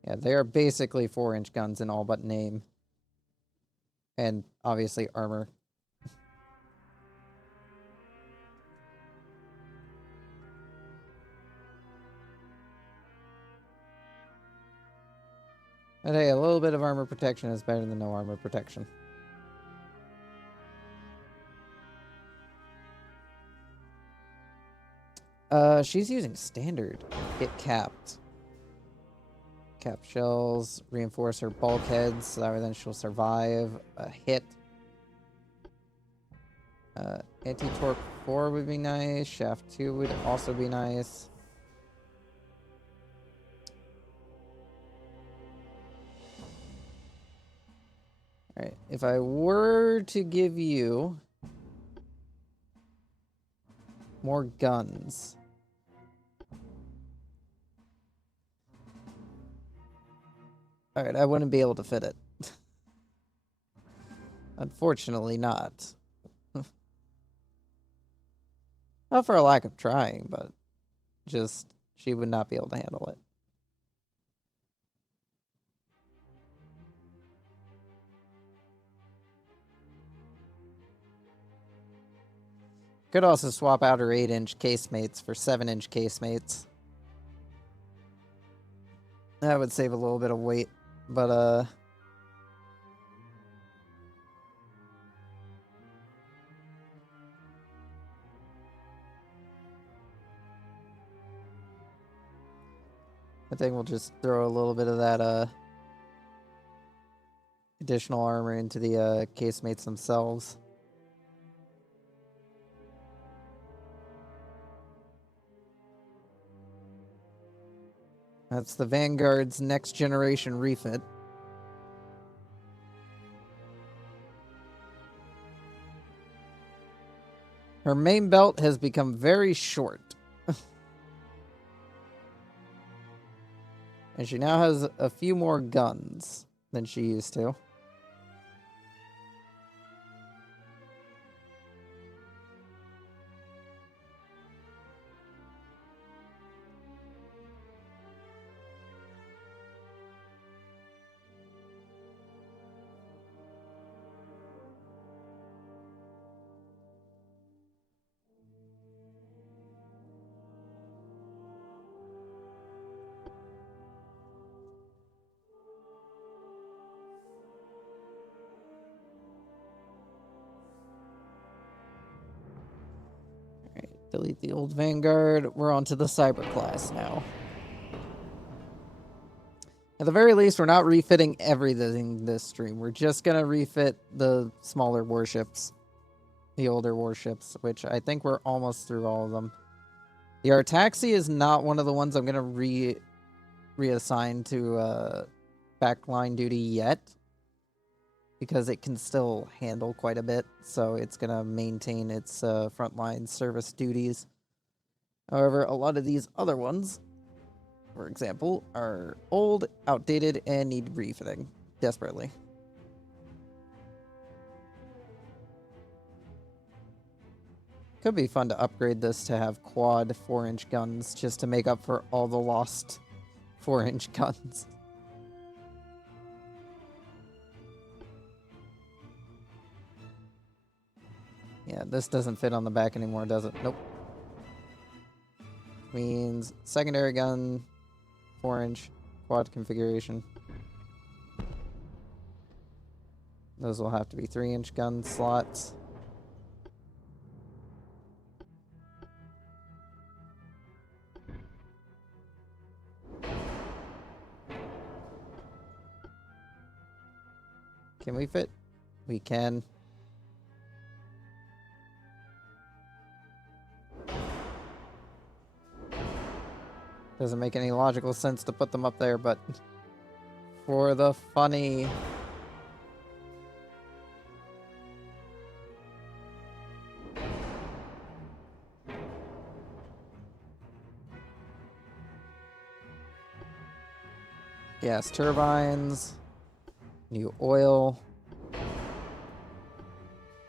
Yeah, they are basically 4-inch guns in all but name. And obviously armor. But hey, a little bit of armor protection is better than no armor protection. She's using standard. Get capped. Cap shells, reinforce her bulkheads, so that way then she'll survive a hit. Anti-torque 4 would be nice. Shaft 2 would also be nice. Alright, if I were to give you more guns... Alright, I wouldn't be able to fit it. Unfortunately not. Not for a lack of trying, but just she would not be able to handle it. Could also swap out her 8-inch casemates for 7-inch casemates. That would save a little bit of weight, but I think we'll just throw a little bit of that additional armor into the casemates themselves. That's the Vanguard's next generation refit. Her main belt has become very short. And she now has a few more guns than she used to. Delete the old Vanguard. We're on to the Cyber class now. At the very least, we're not refitting everything this stream. We're just going to refit the smaller warships. The older warships, which I think we're almost through all of them. The Artaxi is not one of the ones I'm going to reassign to backline duty yet, because it can still handle quite a bit, so it's going to maintain its frontline service duties. However, a lot of these other ones, for example, are old, outdated, and need refitting desperately. Could be fun to upgrade this to have quad 4-inch guns, just to make up for all the lost 4-inch guns. Yeah, this doesn't fit on the back anymore, does it? Nope. Means secondary gun, 4-inch, quad configuration. Those will have to be 3-inch gun slots. Can we fit? We can. Doesn't make any logical sense to put them up there, but for the funny. Gas turbines, new oil,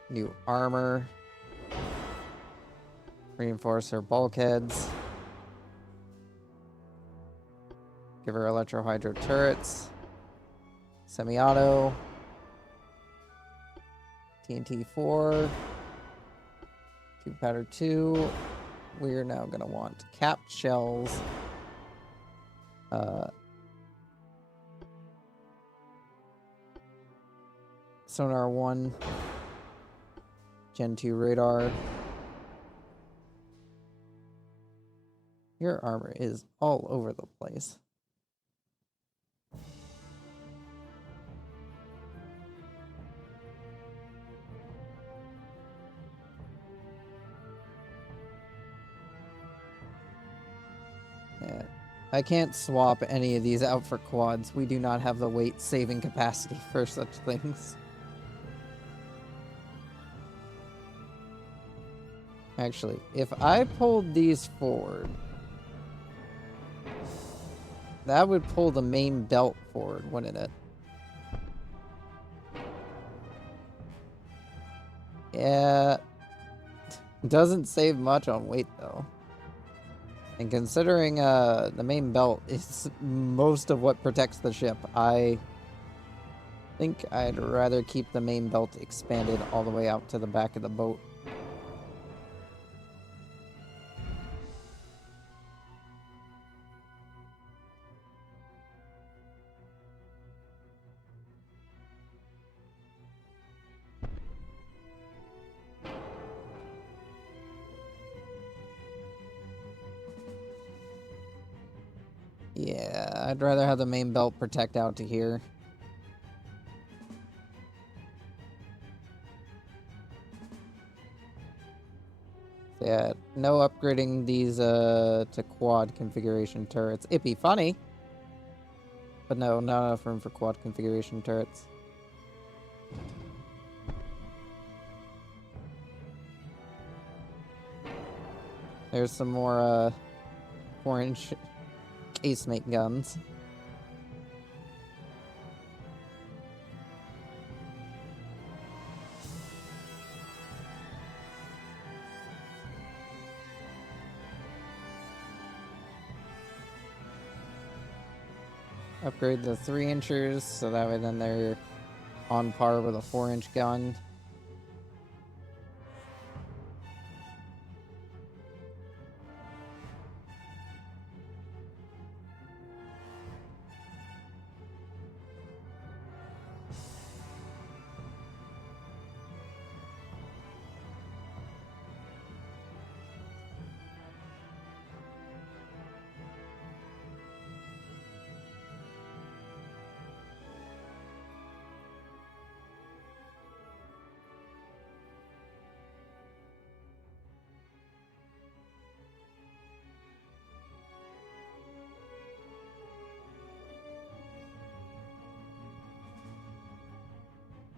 new armor, reinforcer bulkheads. Give her electro-hydro turrets. Semi-auto. TNT-4. Tube powder 2. We're now going to want capped shells. Sonar 1. Gen 2 radar. Your armor is all over the place. Yeah. I can't swap any of these out for quads. We do not have the weight saving capacity for such things. Actually, if I pulled these forward, that would pull the main belt forward, wouldn't it? Yeah. Doesn't save much on weight, though. And considering the main belt is most of what protects the ship, I think I'd rather keep the main belt expanded all the way out to the back of the boat. Yeah, I'd rather have the main belt protect out to here. So yeah, no upgrading these to quad configuration turrets. It'd be funny. But no, not enough room for quad configuration turrets. There's some more 4-inch casemate guns. Upgrade the 3-inchers so that way then they're on par with a 4-inch gun.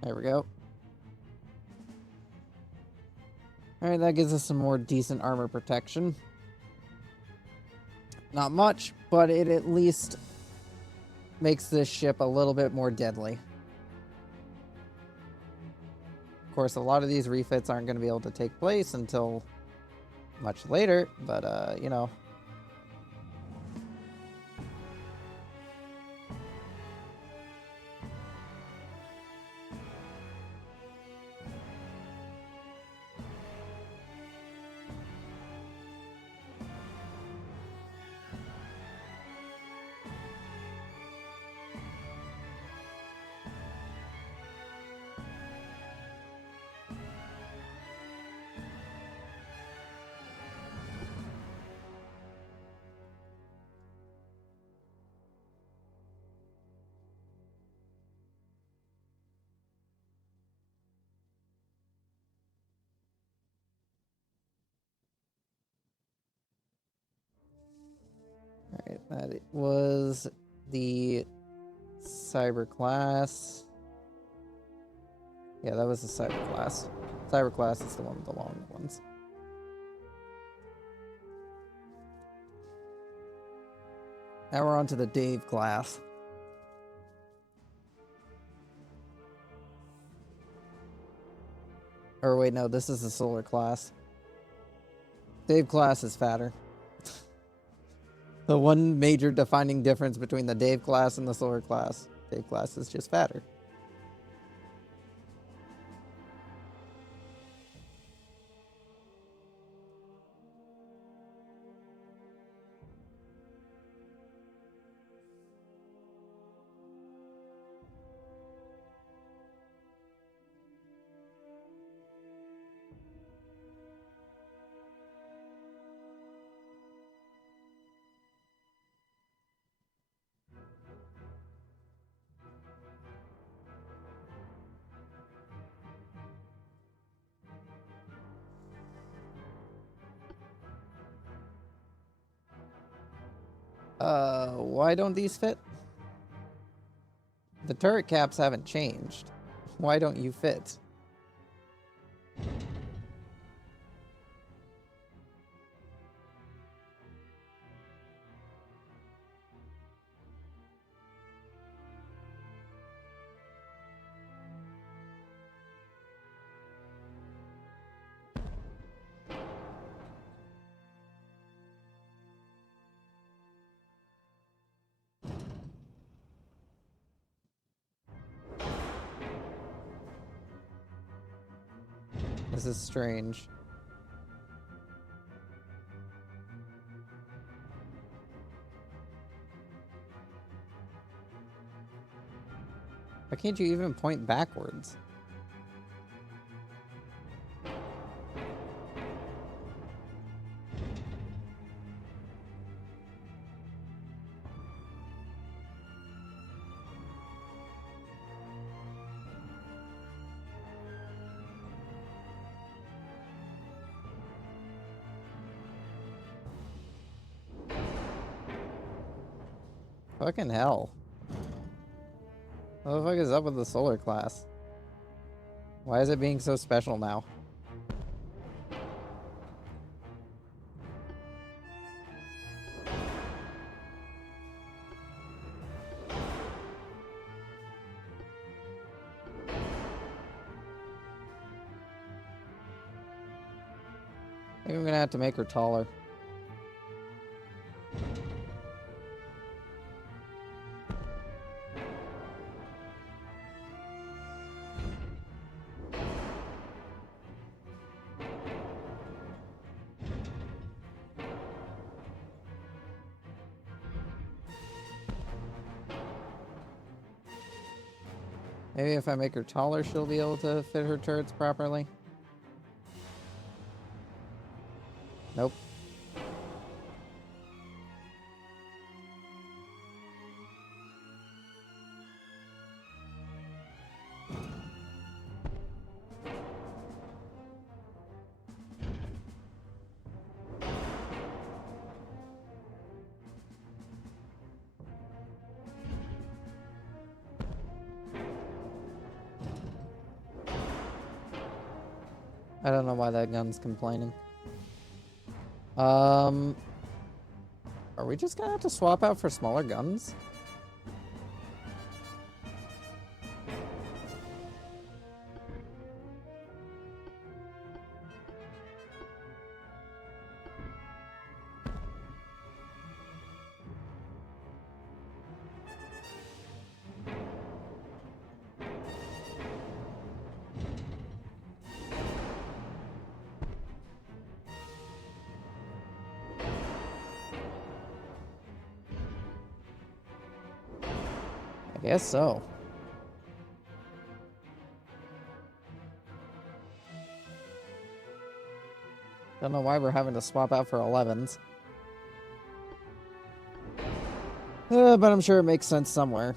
There we go. Alright, that gives us some more decent armor protection. Not much, but it at least makes this ship a little bit more deadly. Of course, a lot of these refits aren't going to be able to take place until much later, but, you know. Alright, that was the cyber class. Yeah, that was the cyber class. Cyber class is the one with the long ones. Now we're on to the Dave class. Or wait, no, this is the solar class. Dave class is fatter. The one major defining difference between the Dave class and the solar class. Dave class is just fatter. Why don't these fit? The turret caps haven't changed. Why don't you fit? This is strange. Why can't you even point backwards? Fucking hell. What the fuck is up with the solar class? Why is it being so special now? I think I'm gonna have to make her taller. Maybe if I make her taller, she'll be able to fit her turrets properly. Nope. I don't know why that gun's complaining. Are we just gonna have to swap out for smaller guns? I guess so. Don't know why we're having to swap out for 11s. But I'm sure it makes sense somewhere.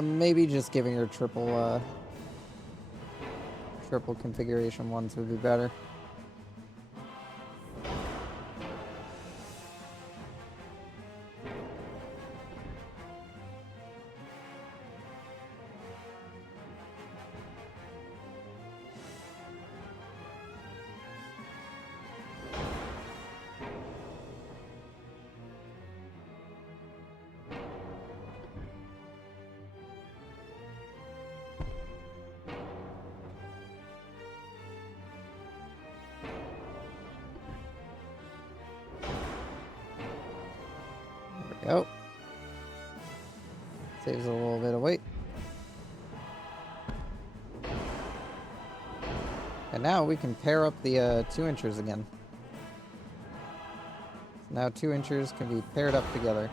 Maybe just giving her triple configuration ones would be better. Go. Saves a little bit of weight. And now we can pair up the 2-inchers again. So now 2-inchers can be paired up together.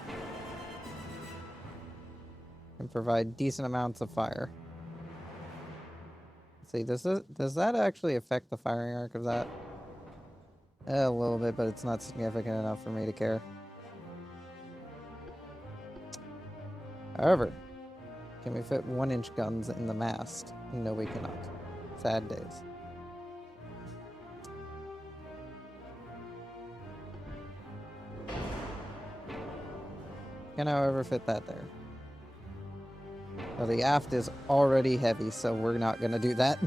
And provide decent amounts of fire. Let's see, does that actually affect the firing arc of that? A little bit, but it's not significant enough for me to care. However, can we fit 1-inch guns in the mast? No, we cannot. Sad days. Can, however, fit that there. Well, the aft is already heavy, so we're not going to do that.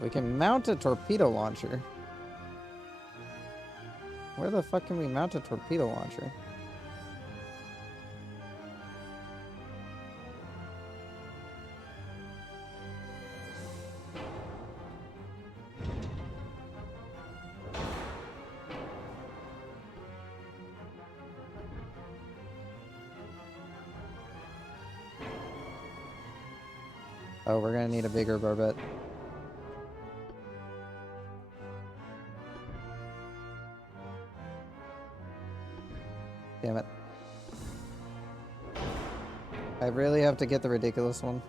We can mount a torpedo launcher. Where the fuck can we mount a torpedo launcher? Oh, we're gonna need a bigger barbette. Damn it. I really have to get the ridiculous one.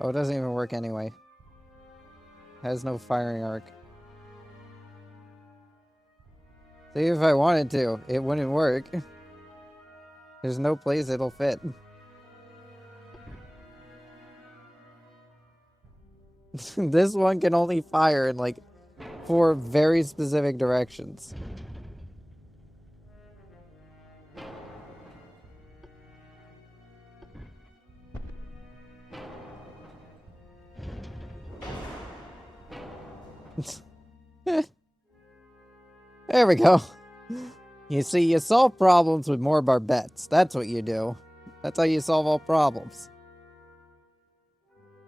Oh, it doesn't even work anyway. Has no firing arc. See, if I wanted to, it wouldn't work. There's no place it'll fit. This one can only fire in like 4 very specific directions. There we go. You see, you solve problems with more barbettes. That's what you do. That's how you solve all problems.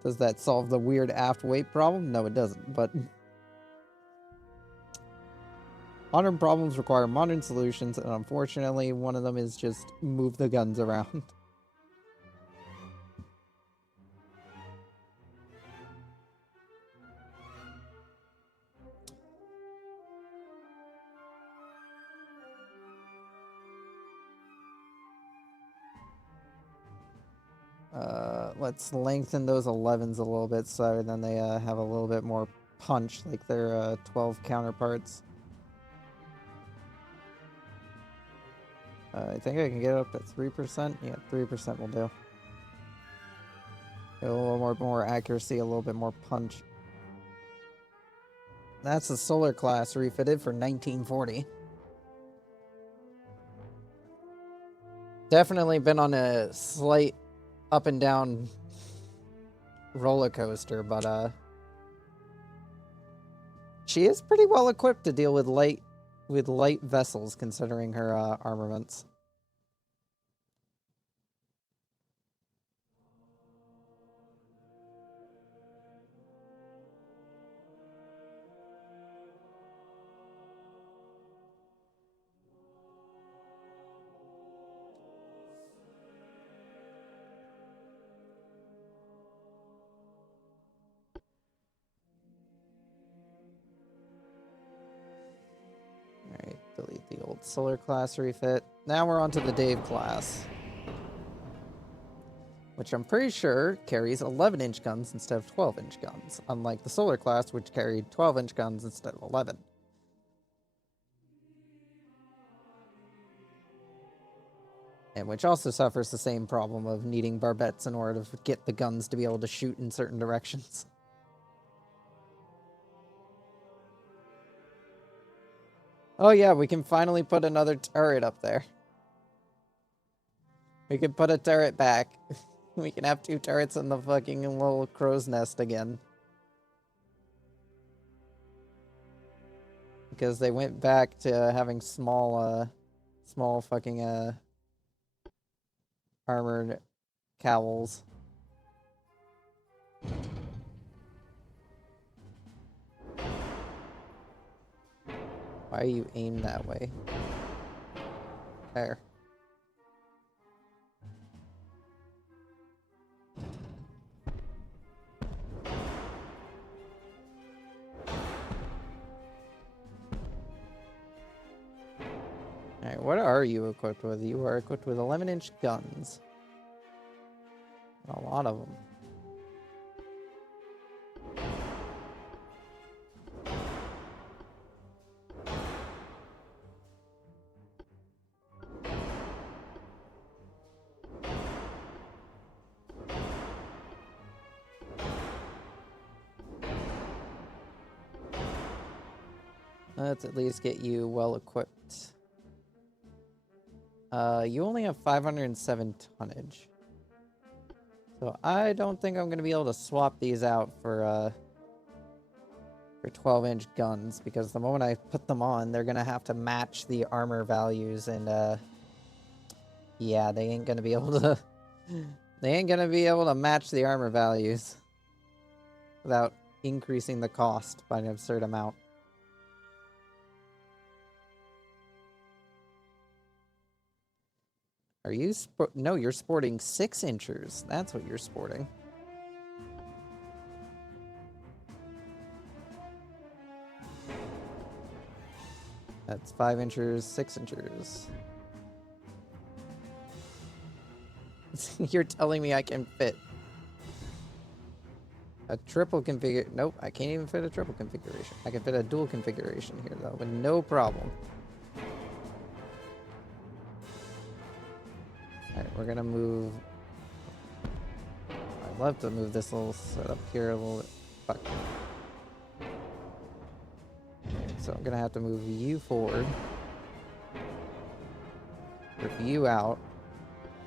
Does that solve the weird aft weight problem? No, it doesn't, but... Modern problems require modern solutions, and unfortunately, one of them is just move the guns around. Let's lengthen those 11s a little bit so then they have a little bit more punch like their 12 counterparts. I think I can get it up at 3%. Yeah, 3% will do. Get a little more accuracy, a little bit more punch. That's the solar class refitted for 1940. Definitely been on a slight up and down roller coaster, but she is pretty well equipped to deal with light vessels considering her armaments. Alright, delete the old solar class refit. Now we're on to the Dave class, which I'm pretty sure carries 11-inch guns instead of 12-inch guns, unlike the solar class, which carried 12-inch guns instead of 11. And which also suffers the same problem of needing barbettes in order to get the guns to be able to shoot in certain directions. Oh yeah, we can finally put another turret up there. We can put a turret back. We can have 2 turrets in the fucking little crow's nest again. Because they went back to having small fucking, armored cowls. Why are you aimed that way? There. Alright, what are you equipped with? You are equipped with 11-inch guns. A lot of them. Let's at least get you well equipped. You only have 507 tonnage. So I don't think I'm going to be able to swap these out for 12-inch guns, because the moment I put them on, they're going to have to match the armor values, and yeah, they ain't going to be able to they ain't going to be able to match the armor values without increasing the cost by an absurd amount. Are you no, you're sporting 6-inchers. That's what you're sporting. That's 5-inchers, 6-inchers. You're telling me I can fit a triple configure? Nope, I can't even fit a triple configuration. I can fit a dual configuration here, though, with no problem. Alright, we're gonna move... I'd love to move this little setup here a little bit. Fuck. So I'm gonna have to move you forward. Rip you out.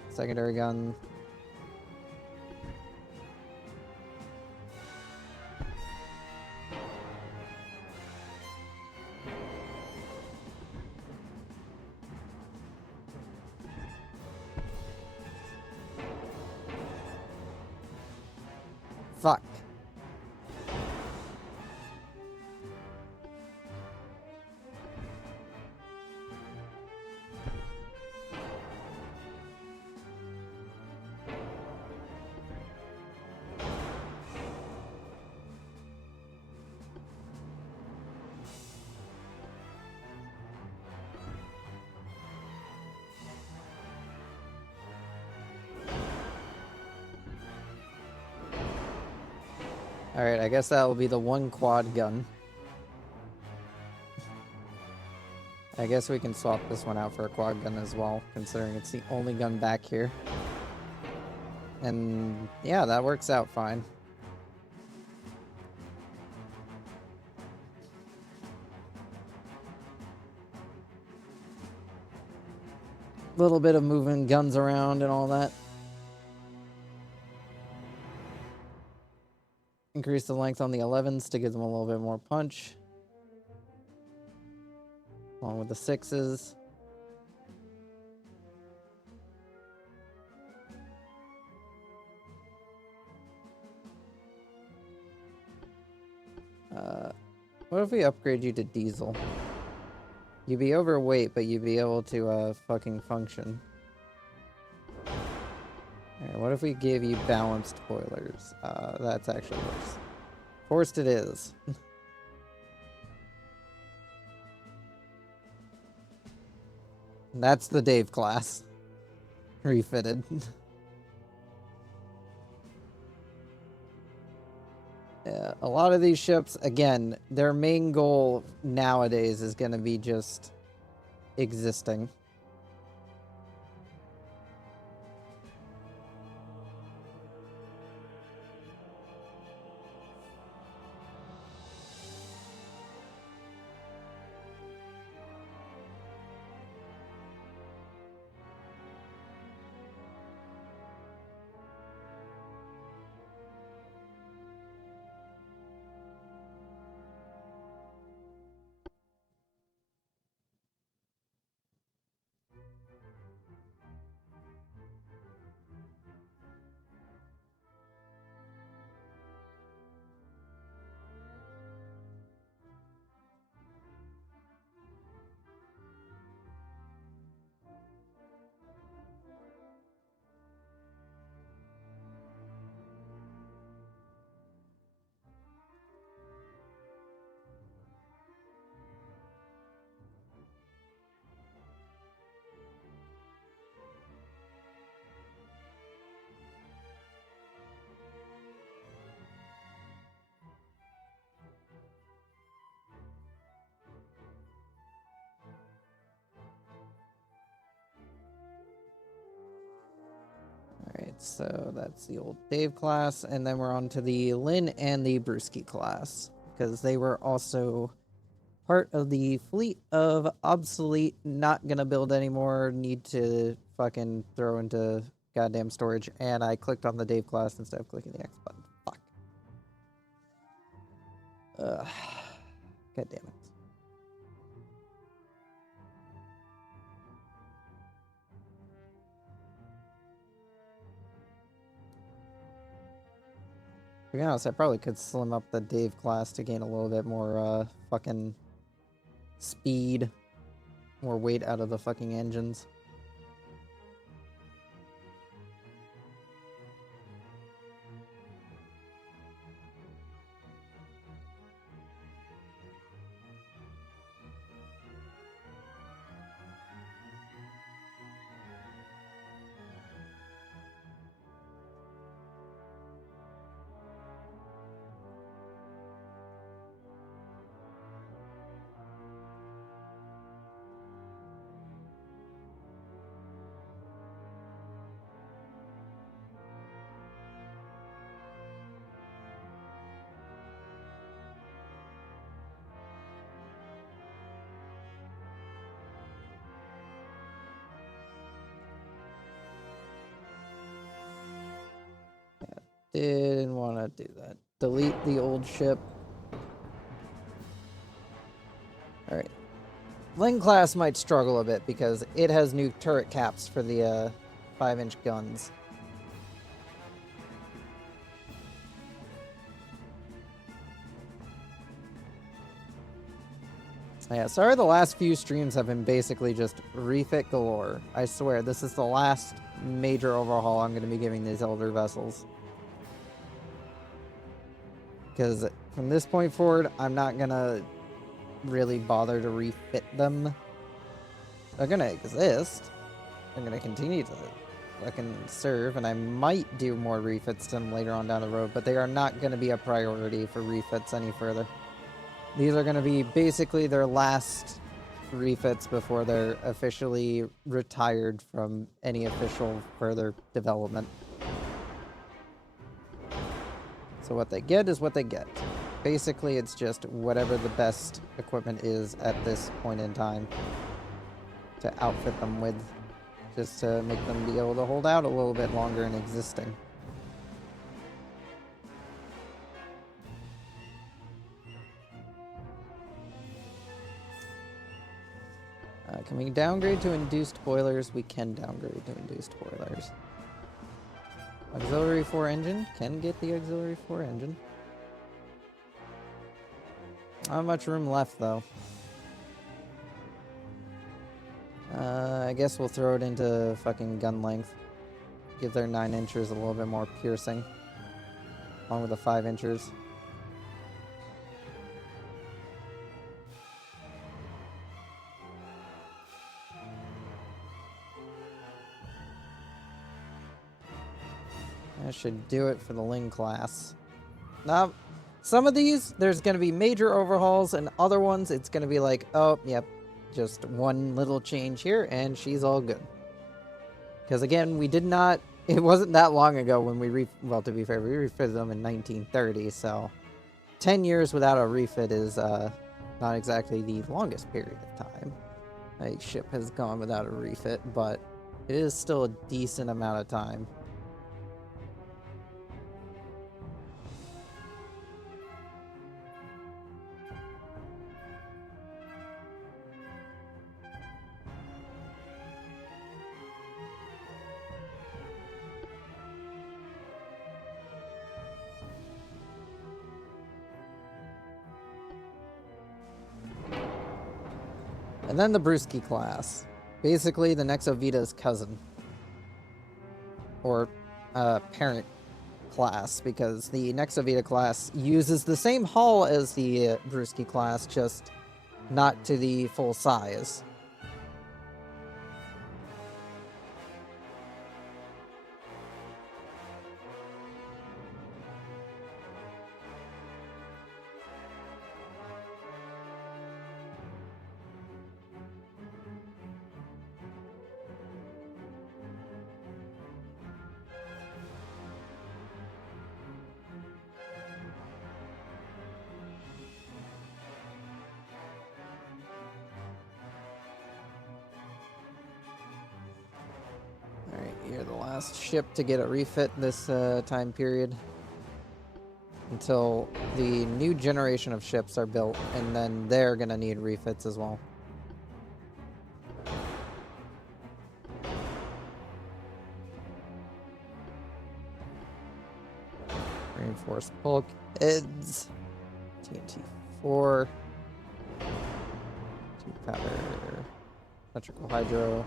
Secondary gun. Fuck. Alright, I guess that will be the one quad gun. I guess we can swap this one out for a quad gun as well, considering it's the only gun back here. And yeah, that works out fine. Little bit of moving guns around and all that. Increase the length on the 11s to give them a little bit more punch. Along with the 6s. What if we upgrade you to diesel? You'd be overweight, but you'd be able to fucking function. Alright, what if we gave you balanced boilers? That's actually worse. Forced it is. That's the Dave class. Refitted. Yeah, a lot of these ships, again, their main goal nowadays is going to be just existing. Alright, so that's the old Dave class, and then we're on to the Lynn and the Brewski class, because they were also part of the fleet of obsolete, not gonna build anymore, need to fucking throw into goddamn storage, and I clicked on the Dave class instead of clicking the X button. Fuck. God damn it. To be honest, I probably could slim up the Dave class to gain a little bit more, fucking speed, more weight out of the fucking engines. Didn't want to do that. Delete the old ship. Alright. Ling class might struggle a bit because it has new turret caps for the 5-inch guns. Yeah, sorry the last few streams have been basically just refit galore. I swear, this is the last major overhaul I'm going to be giving these older vessels. Because from this point forward, I'm not going to really bother to refit them. They're going to exist. They're going to continue to fucking serve, and I might do more refits to them later on down the road, but they are not going to be a priority for refits any further. These are going to be basically their last refits before they're officially retired from any official further development. So what they get is what they get. Basically, it's just whatever the best equipment is at this point in time to outfit them with, just to make them be able to hold out a little bit longer in existing. Can we downgrade to induced boilers? We can downgrade to induced boilers. Auxiliary 4 engine? Can get the auxiliary 4 engine. Not much room left, though. I guess we'll throw it into fucking gun length. Give their 9 inchers a little bit more piercing. Along with the 5 inchers. That should do it for the Ling class. Now, some of these, there's going to be major overhauls, and other ones, it's going to be like, oh, yep, just one little change here, and she's all good. Because again, we did not, it wasn't that long ago when we, well, to be fair, we refitted them in 1930, so 10 years without a refit is not exactly the longest period of time a ship has gone without a refit, but it is still a decent amount of time. And then the Brewski class. Basically, the Nexovita's cousin. Or, parent class, because the Nexovita class uses the same hull as the Brewski class, just not to the full size. You're the last ship to get a refit this time period. Until the new generation of ships are built, and then they're gonna need refits as well. Reinforced bulkheads. TNT-4. 2-powder. Electrical hydro.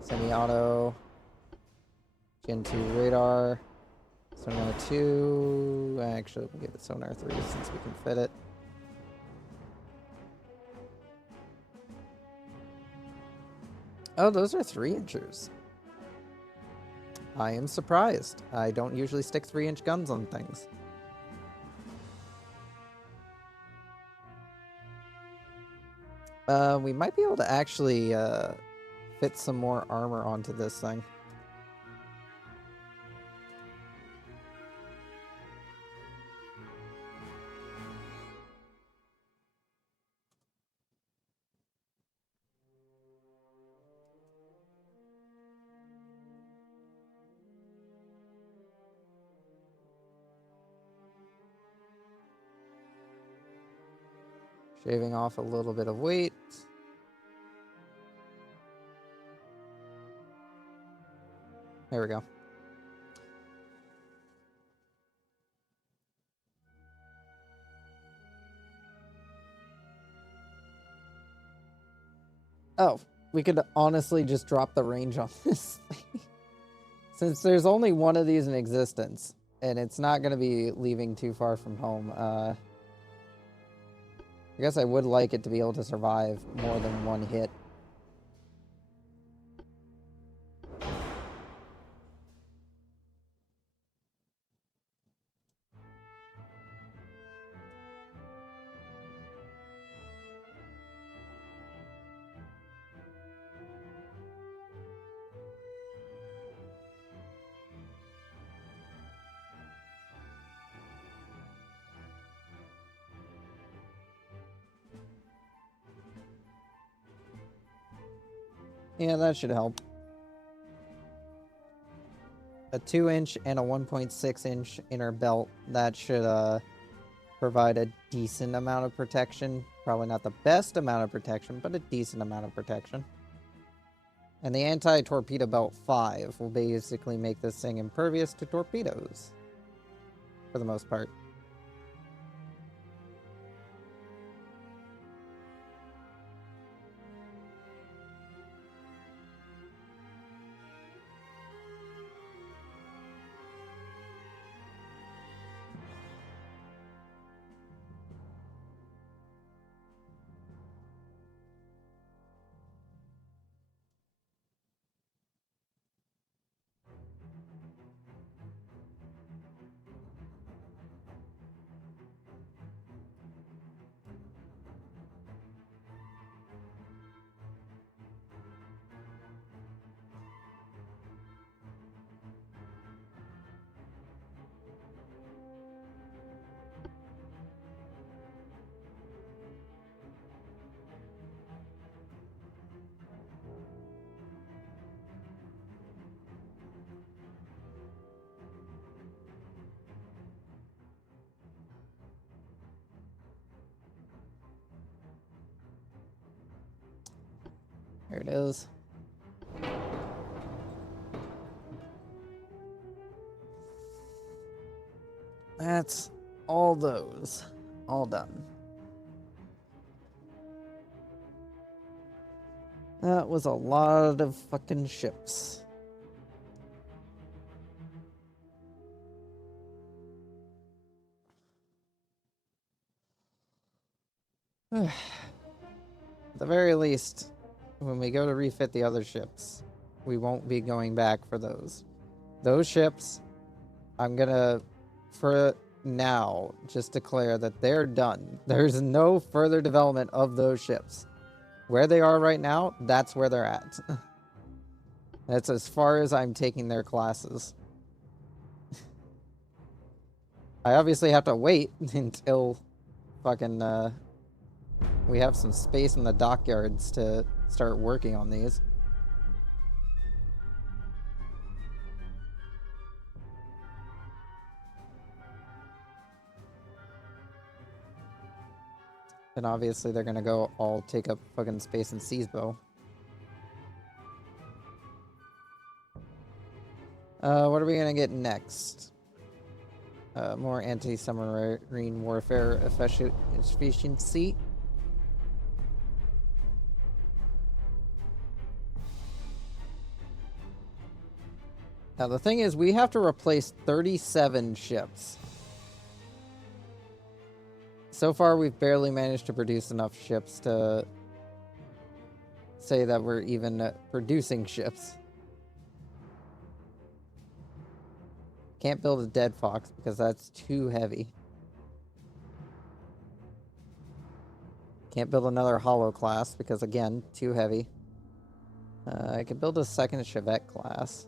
Semi-auto. Gen 2 radar. Sonar 2. Actually, we'll give it Sonar 3 since we can fit it. Oh, those are 3-inchers. I am surprised. I don't usually stick 3-inch guns on things. We might be able to actually fit some more armor onto this thing. Shaving off a little bit of weight. There we go. Oh, we could honestly just drop the range on this thing. Since there's only one of these in existence, and it's not going to be leaving too far from home, I guess I would like it to be able to survive more than one hit. Yeah, that should help. A 2-inch and a 1.6-inch inner belt, that should provide a decent amount of protection. Probably not the best amount of protection, but a decent amount of protection. And the anti-torpedo belt 5 will basically make this thing impervious to torpedoes. For the most part. There it is. That's all those. All done. That was a lot of fucking ships. At the very least, when we go to refit the other ships, we won't be going back for those. Those ships, I'm gonna, for now, just declare that they're done. There's no further development of those ships. Where they are right now, that's where they're at. That's as far as I'm taking their classes. I obviously have to wait until fucking, we have some space in the dockyards to start working on these. then obviously they're gonna go all take up fucking space in Seasbow. What are we gonna get next? More anti-submarine warfare efficiency. Now the thing is, we have to replace 37 ships. So far, we've barely managed to produce enough ships to say that we're even producing ships. Can't build a Dead Fox because that's too heavy. Can't build another Hollow class because, again, too heavy. I could build a second Chevette class.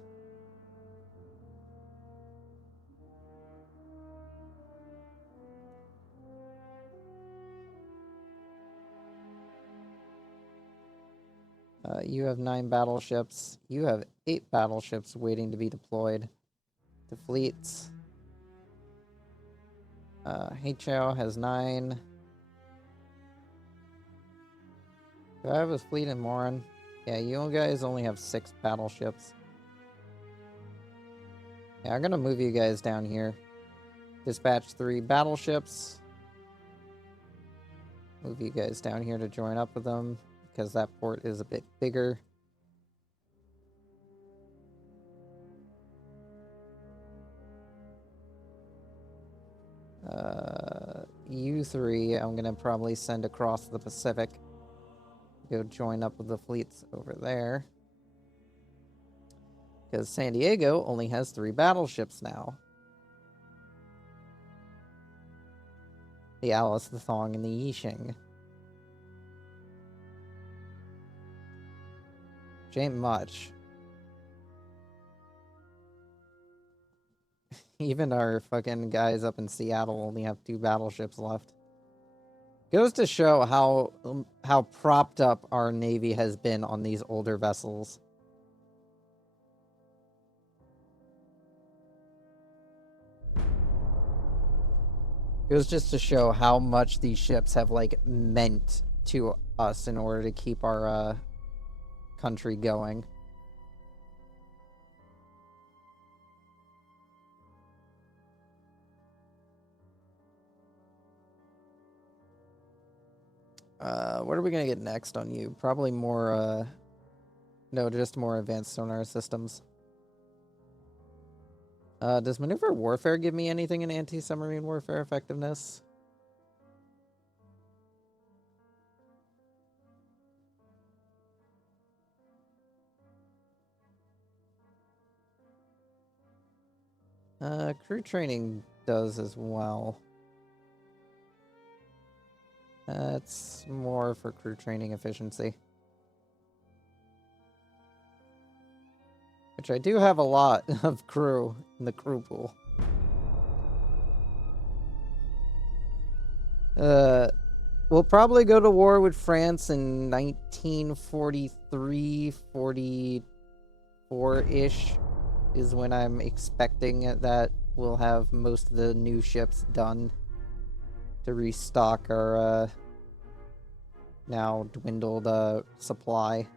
You have 9 battleships. You have 8 battleships waiting to be deployed to fleets. Heichao has 9. Do I have a fleet in Morin? Yeah, you guys only have 6 battleships. Yeah, I'm gonna move you guys down here. Dispatch 3 battleships. Move you guys down here to join up with them, because that port is a bit bigger. You 3, I'm gonna probably send across the Pacific. Go join up with the fleets over there. Because San Diego only has 3 battleships now. The Alice, the Thong, and the Yixing. Which ain't much. Even our fucking guys up in Seattle only have 2 battleships left. Goes to show how propped up our Navy has been on these older vessels. Goes just to show how much these ships have, like, meant to us in order to keep our, country going. What are we gonna get next on you? Probably more, no, just more advanced sonar systems. Does maneuver warfare give me anything in anti-submarine warfare effectiveness? Crew training does as well. It's more for crew training efficiency. Which I do have a lot of crew in the crew pool. We'll probably go to war with France in 1943, 44-ish is when I'm expecting that we'll have most of the new ships done to restock our now dwindled supply.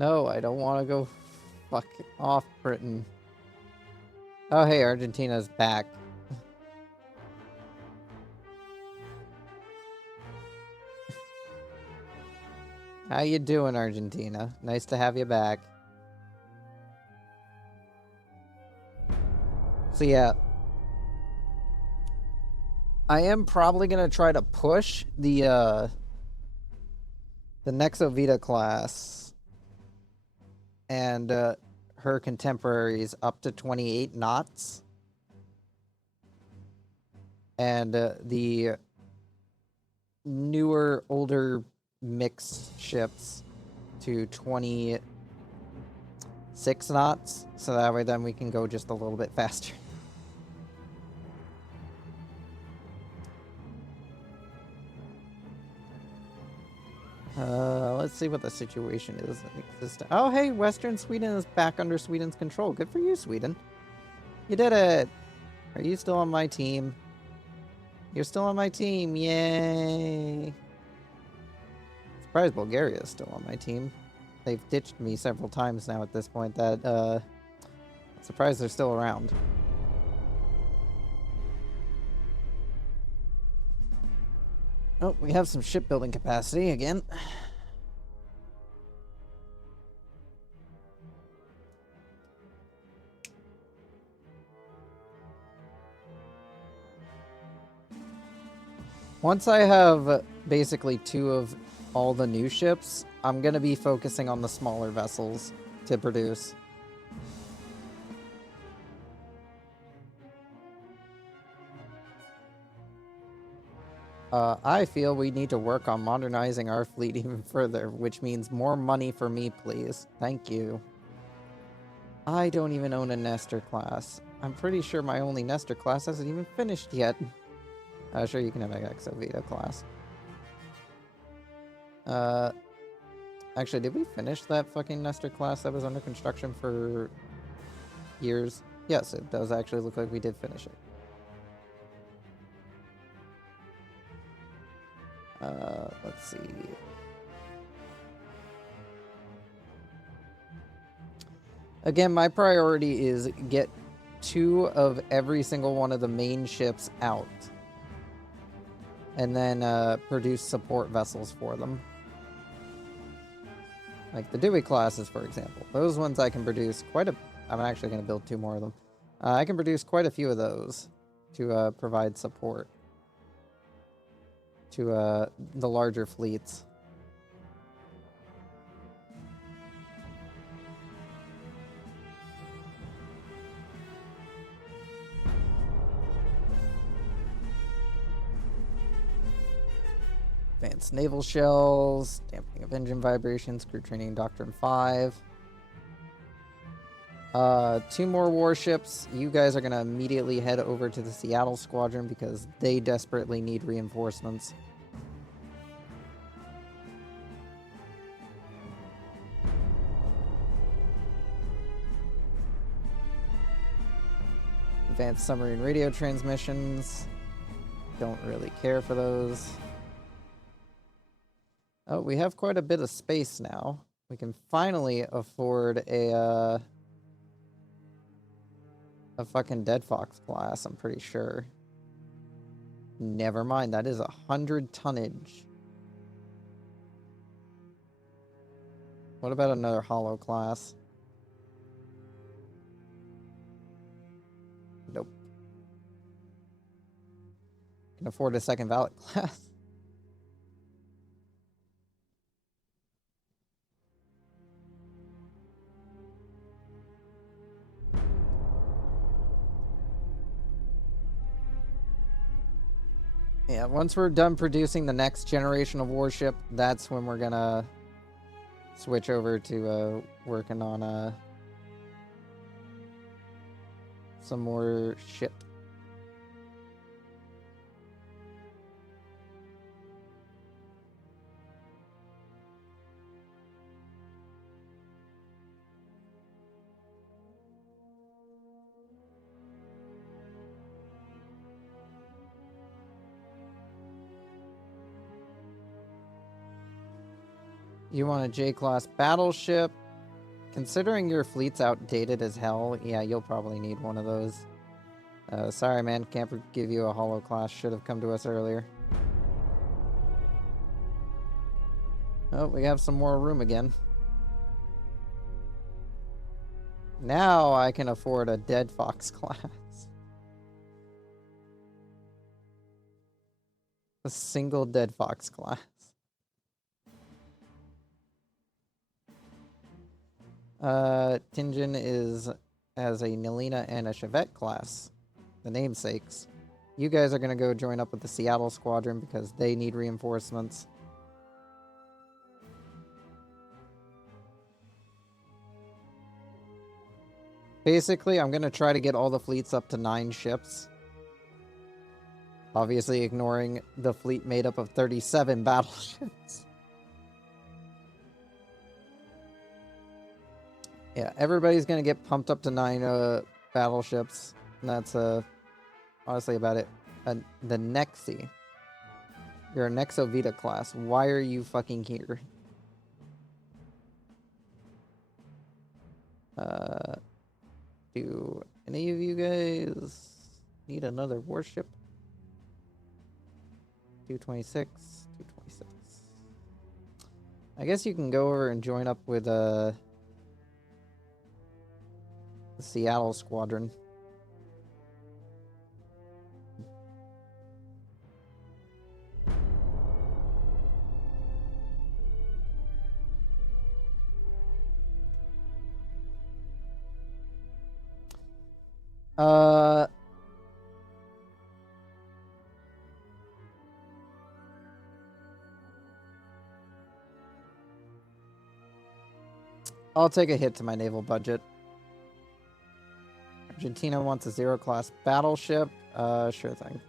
No, I don't want to go fuck off Britain. Oh, hey, Argentina's back. How you doing, Argentina? Nice to have you back. So yeah, I am probably gonna try to push the Nexo Vita class and her contemporaries up to 28 knots. And the newer, older mixed ships to 26 knots. So that way then we can go just a little bit faster. Let's see what the situation is. Oh, hey, Western Sweden is back under Sweden's control. Good for you, Sweden. You did it. Are you still on my team? You're still on my team. Yay. Surprised Bulgaria is still on my team. They've ditched me several times now at this point. I'm surprised they're still around. Oh, we have some shipbuilding capacity again. Once I have basically 2 of all the new ships, I'm going to be focusing on the smaller vessels to produce. I feel we need to work on modernizing our fleet even further, which means more money for me, please. Thank you. I don't even own a Nestor class. I'm pretty sure my only Nestor class hasn't even finished yet. Sure, you can have an Exo Vito class. Actually, did we finish that fucking Nestor class that was under construction for years? Yes, it does actually look like we did finish it. Let's see. Again, my priority is get 2 of every single one of the main ships out. And then produce support vessels for them. Like the Dewey classes, for example. Those ones I can produce quite a... I'm actually going to build 2 more of them. I can produce quite a few of those to provide support to the larger fleets. Advanced naval shells, dampening of engine vibrations, crew training doctrine 5. 2 more warships. You guys are going to immediately head over to the Seattle Squadron because they desperately need reinforcements. Advanced submarine radio transmissions. Don't really care for those. Oh, we have quite a bit of space now. We can finally afford a fucking Dead Fox class, I'm pretty sure. Never mind, that is 100 tonnage. What about another Hollow class? Nope. Can afford a second Valet class. Yeah, once we're done producing the next generation of warship, that's when we're gonna switch over to working on some more ship. You want a J-class battleship? Considering your fleet's outdated as hell, yeah, you'll probably need one of those. Sorry, man, can't give you a Hollow class. Should have come to us earlier. Oh, we have some more room again. Now I can afford a Dead Fox class. A single Dead Fox class. Tinjin is as a Nilina and a Chevette class, the namesakes. You guys are gonna go join up with the Seattle Squadron because they need reinforcements. Basically, I'm gonna try to get all the fleets up to 9 ships. Obviously ignoring the fleet made up of 37 battleships. Yeah, everybody's gonna get pumped up to 9 battleships. And that's honestly about it. The Nexi. You're a Nexovita class. Why are you fucking here? Do any of you guys need another warship? 226, 226. I guess you can go over and join up with the Seattle Squadron. I'll take a hit to my naval budget. Argentina wants a 0-class battleship. Sure thing.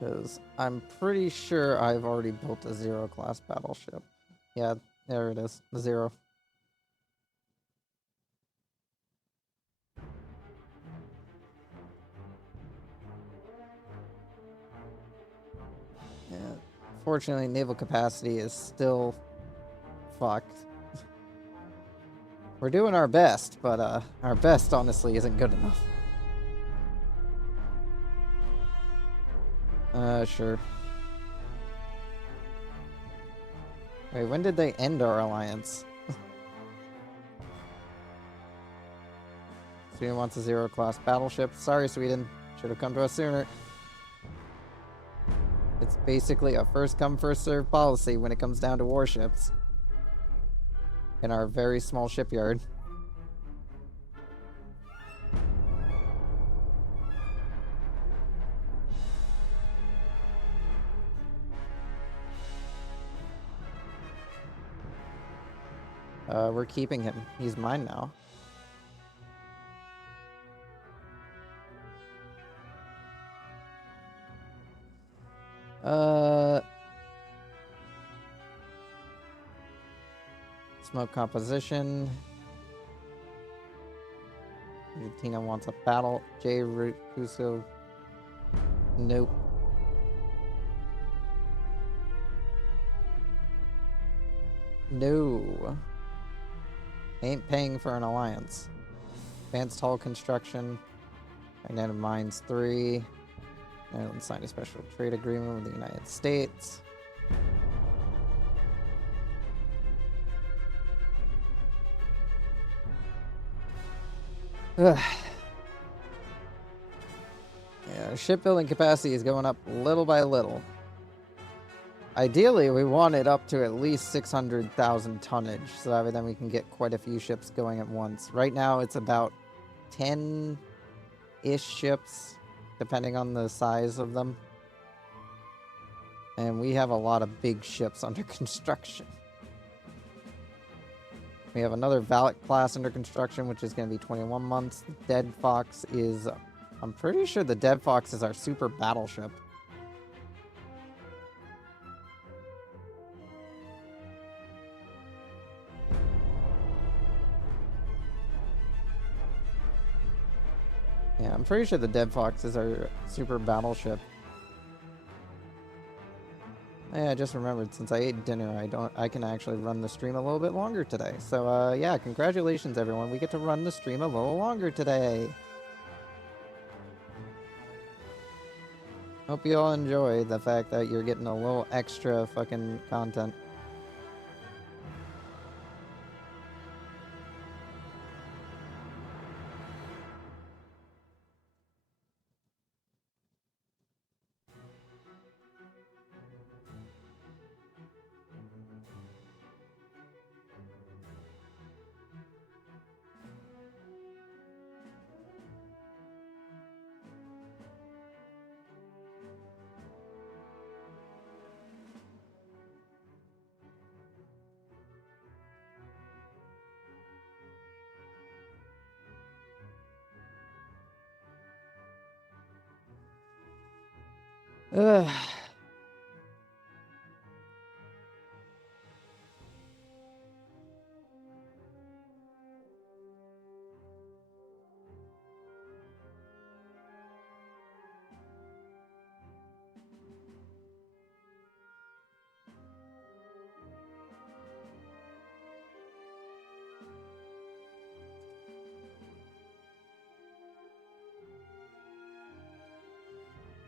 Because I'm pretty sure I've already built a 0-class battleship. Yeah, there it is. The 0. Yeah. Fortunately, naval capacity is still fucked. We're doing our best, but our best honestly isn't good enough. Sure. Wait, when did they end our alliance? Sweden wants a 0-class battleship. Sorry, Sweden. Should have come to us sooner. It's basically a first-come, first-served policy when it comes down to warships. In our very small shipyard. We're keeping him. He's mine now. Smoke composition. Argentina wants a battle. J. Russo. Nope. No. Ain't paying for an alliance. Advanced hull construction. Magnetic Mines 3. Ireland signed a special trade agreement with the United States. Ugh. Yeah, shipbuilding capacity is going up little by little. Ideally, we want it up to at least 600,000 tonnage, so that way then we can get quite a few ships going at once. Right now, it's about 10-ish ships, depending on the size of them. And we have a lot of big ships under construction. We have another Valet class under construction, which is going to be 21 months. The Dead Fox is... I'm pretty sure the Dead Fox is our super battleship. Yeah, I'm pretty sure the Dead Fox is our super battleship. Yeah, I just remembered, since I ate dinner, I can actually run the stream a little bit longer today. So, yeah, congratulations, everyone. We get to run the stream a little longer today. Hope you all enjoy the fact that you're getting a little extra fucking content. Ugh.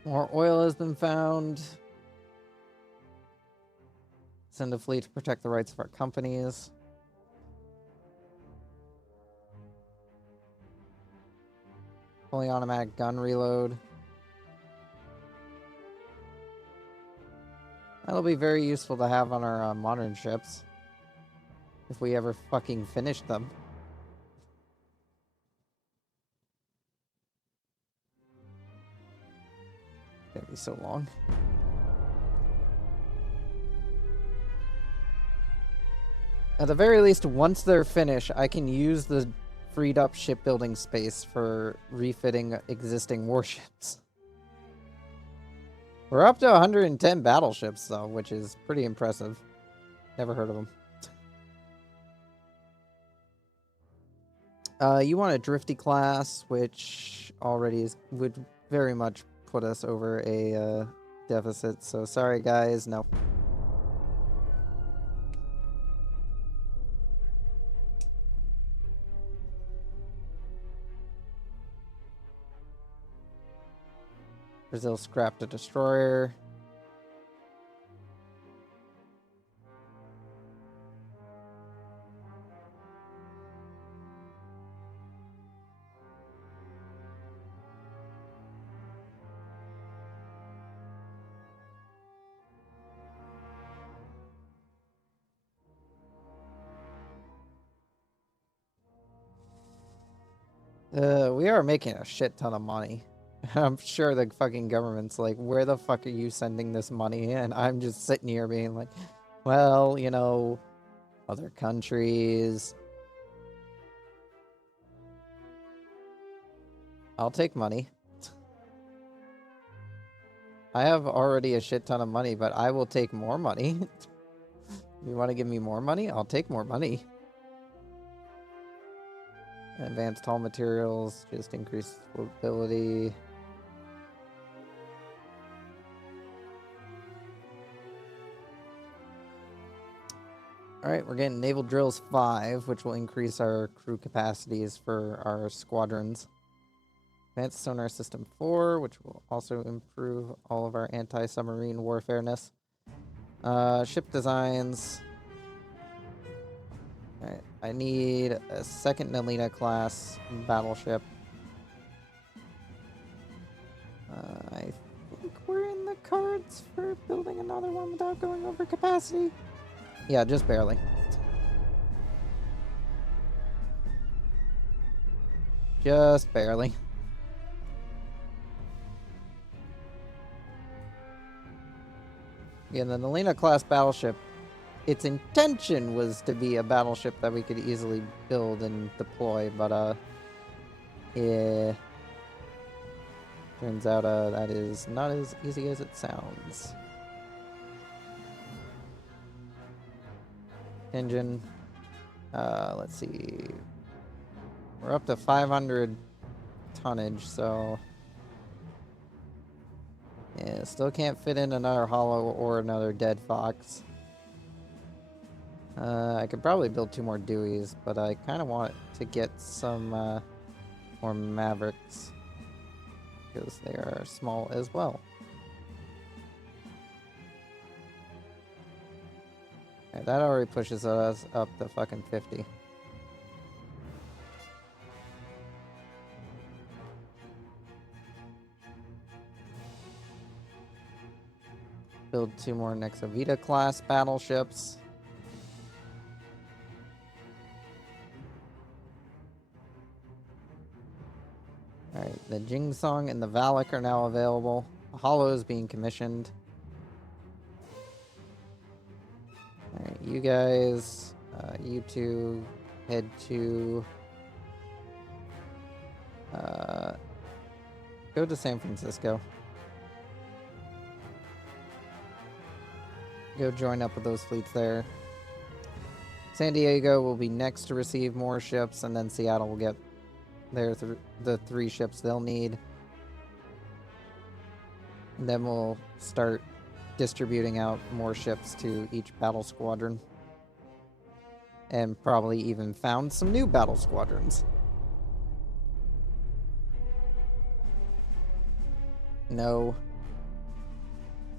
More oil has been found. Send a fleet to protect the rights of our companies. Fully automatic gun reload. That'll be very useful to have on our modern ships. If we ever fucking finish them. It's gonna be so long. At the very least, once they're finished, I can use the freed up shipbuilding space for refitting existing warships. We're up to 110 battleships, though, which is pretty impressive. Never heard of them. You want a drifty class, which already would very much put us over a deficit. So sorry, guys, no. Brazil scrapped a destroyer. We are making a shit ton of money. I'm sure the fucking government's like, where the fuck are you sending this money? And I'm just sitting here being like, well, you know, other countries. I'll take money. I have already a shit ton of money, but I will take more money. You want to give me more money? I'll take more money. Advanced hull materials, just increase mobility. Alright, we're getting Naval Drills 5, which will increase our crew capacities for our squadrons. Advanced Sonar System 4, which will also improve all of our anti-submarine warfareness. Ship designs. Alright, I need a second Nelina class battleship. I think we're in the cards for building another one without going over capacity. Yeah, just barely. Just barely. Yeah, the Nelina class battleship, its intention was to be a battleship that we could easily build and deploy, but yeah. Turns out that is not as easy as it sounds. Engine. Let's see. We're up to 500 tonnage, so yeah, still can't fit in another hollow or another dead fox. I could probably build 2 more Deweys, but I kind of want to get some more Mavericks because they are small as well. Right, that already pushes us up to fucking 50. Build 2 more Nexovita class battleships. Alright, the Jingsong and the Valak are now available. The Hollow is being commissioned. Alright, you guys, you two head to go to San Francisco. go join up with those fleets there. San Diego will be next to receive more ships, and then Seattle will get the 3 ships they'll need. And then we'll start distributing out more ships to each battle squadron. And probably even found some new battle squadrons. No.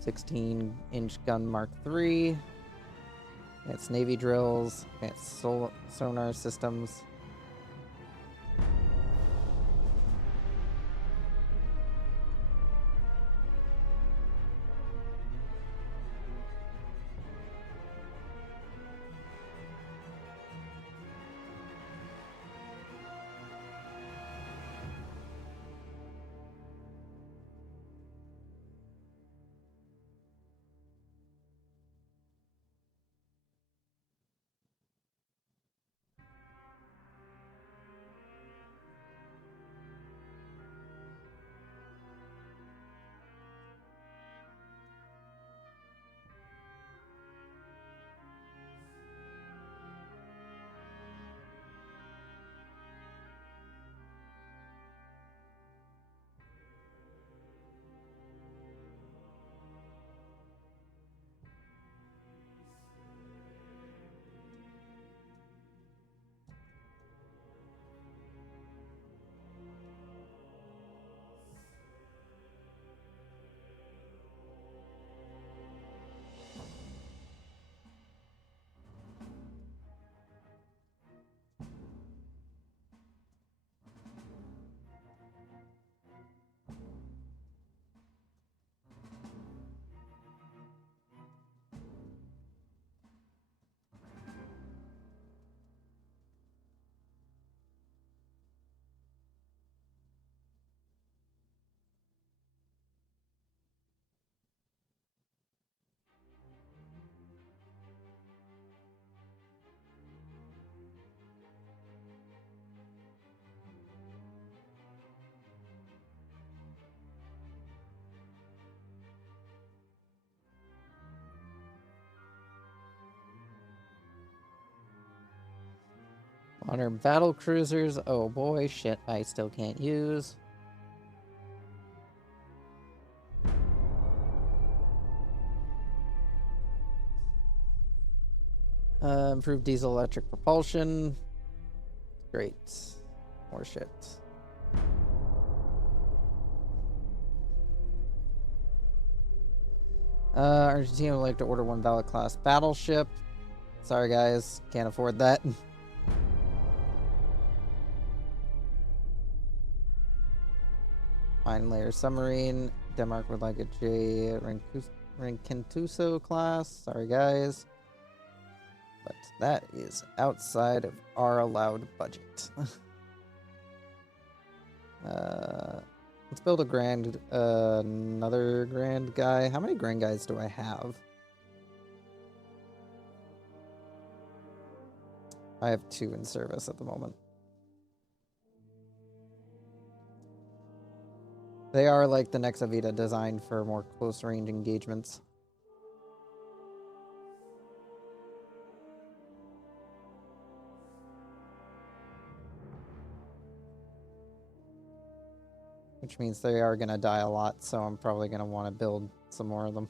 16-inch gun Mark III. It's Navy drills. It's sonar systems. Modern battle cruisers. Oh boy, shit, I still can't use. Improved diesel electric propulsion. Great. More shit. Argentina would like to order 1 Valor class battleship. Sorry guys, can't afford that. Mine layer submarine. Denmark would like a J Rinkentuso class. Sorry guys. But that is outside of our allowed budget. Let's build a grand, another grand guy. How many grand guys do I have? I have 2 in service at the moment. They are like the next Avita, designed for more close range engagements. Which means they are going to die a lot, so I'm probably going to want to build some more of them.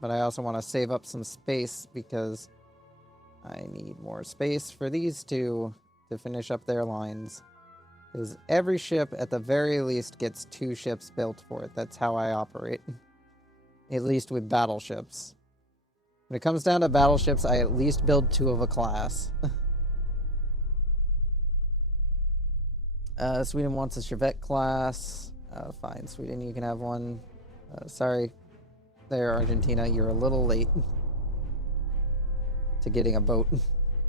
But I also want to save up some space because I need more space for these 2 to finish up their lines. Because every ship, at the very least, gets 2 ships built for it. That's how I operate. At least with battleships. When it comes down to battleships, I at least build 2 of a class. Sweden wants a Chevette class. Fine, Sweden, you can have one. Sorry. There, Argentina, you're a little late to getting a boat.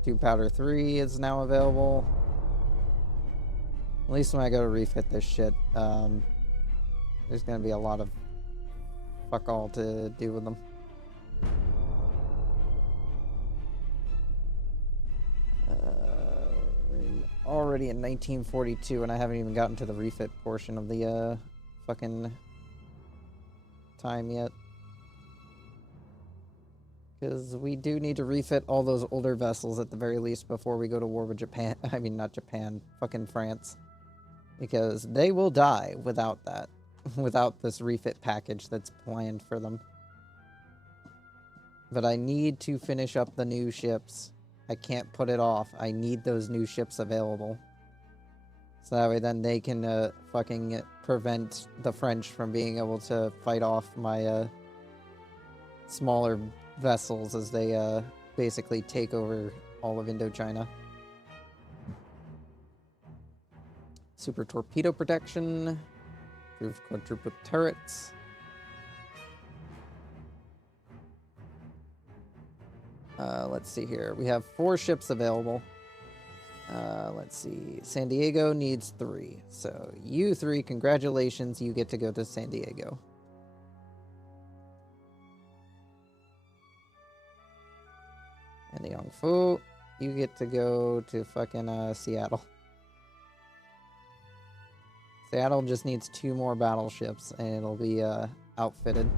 2 Powder 3 is now available. At least when I go to refit this shit, there's gonna be a lot of fuck all to do with them. Already in 1942, and I haven't even gotten to the refit portion of the fucking time yet. Because we do need to refit all those older vessels at the very least before we go to war with Japan. I mean, not Japan, fucking France. Because they will die without that. Without this refit package that's planned for them. But I need to finish up the new ships. I can't put it off. I need those new ships available. So that way then they can fucking prevent the French from being able to fight off my smaller vessels as they basically take over all of Indochina. Super torpedo protection. Improved quadruple turrets. Let's see here. We have 4 ships available. Let's see. San Diego needs 3. So you 3, congratulations. You get to go to San Diego. And Yongfu, you get to go to fucking Seattle. Seattle just needs 2 more battleships and it'll be outfitted.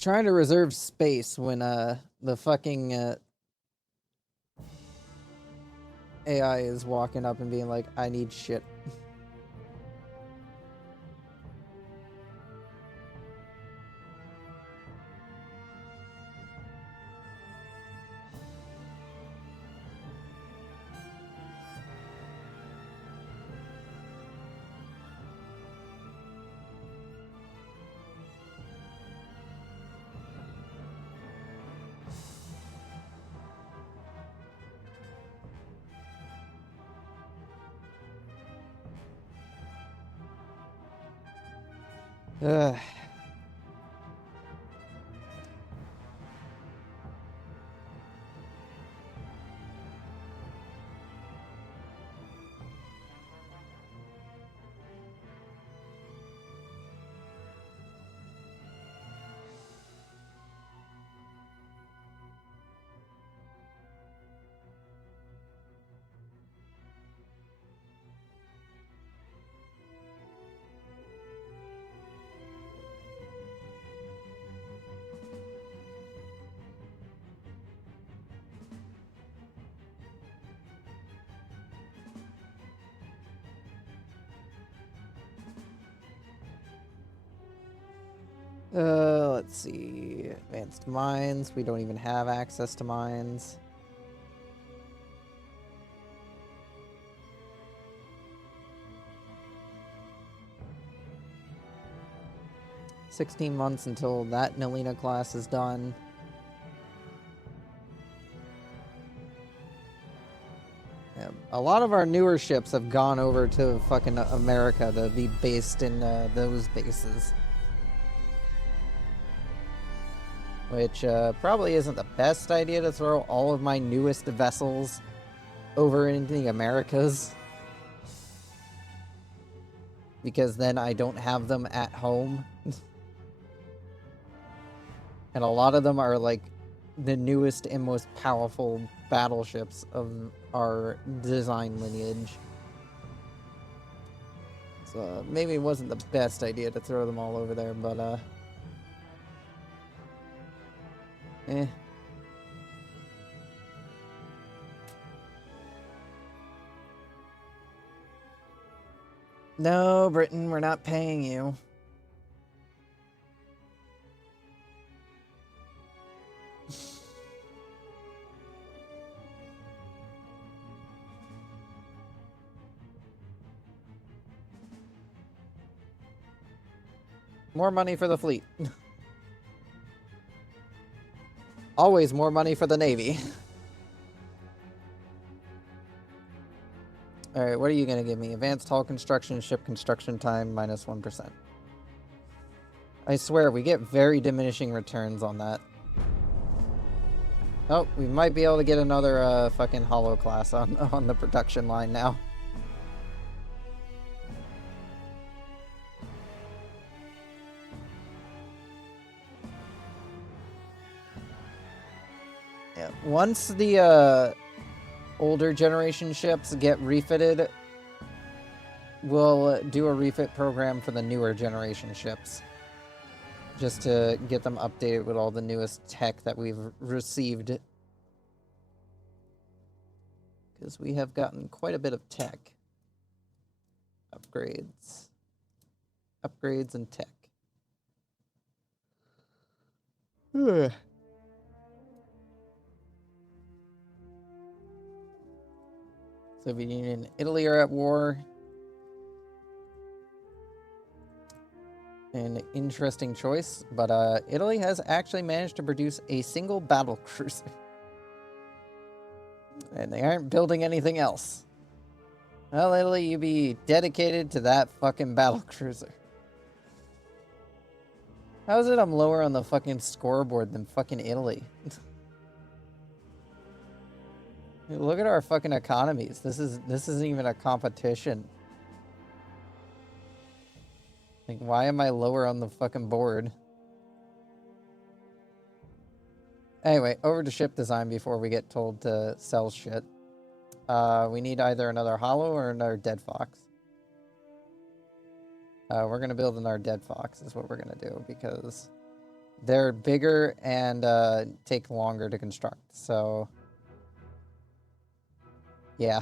Trying to reserve space when the fucking AI is walking up and being like, I need shit. Ugh. Let's see. Advanced mines. We don't even have access to mines. $16 months until that Nalina class is done. Yeah, a lot of our newer ships have gone over to fucking America to be based in those bases. Which probably isn't the best idea to throw all of my newest vessels over into the Americas. Because then I don't have them at home. And a lot of them are like the newest and most powerful battleships of our design lineage. So maybe it wasn't the best idea to throw them all over there, but eh. No, Britain, we're not paying you. More money for the fleet. Always more money for the Navy. Alright, what are you going to give me? Advanced hull construction, ship construction time, minus 1%. I swear, we get very diminishing returns on that. Oh, we might be able to get another fucking hollow class on the production line now. Yeah, once the older generation ships get refitted, we'll do a refit program for the newer generation ships. Just to get them updated with all the newest tech that we've received. Because we have gotten quite a bit of tech. Upgrades. Upgrades and tech. Soviet Union and Italy are at war. An interesting choice, but Italy has actually managed to produce a single battle cruiser. And they aren't building anything else. Well, Italy, you be dedicated to that fucking battle cruiser. How is it I'm lower on the fucking scoreboard than fucking Italy? Look at our fucking economies. This isn't even a competition. Like, why am I lower on the fucking board? Anyway, over to ship design before we get told to sell shit. We need either another Hollow or another Dead Fox. We're gonna build another Dead Fox is what we're gonna do, because they're bigger and take longer to construct, so... yeah.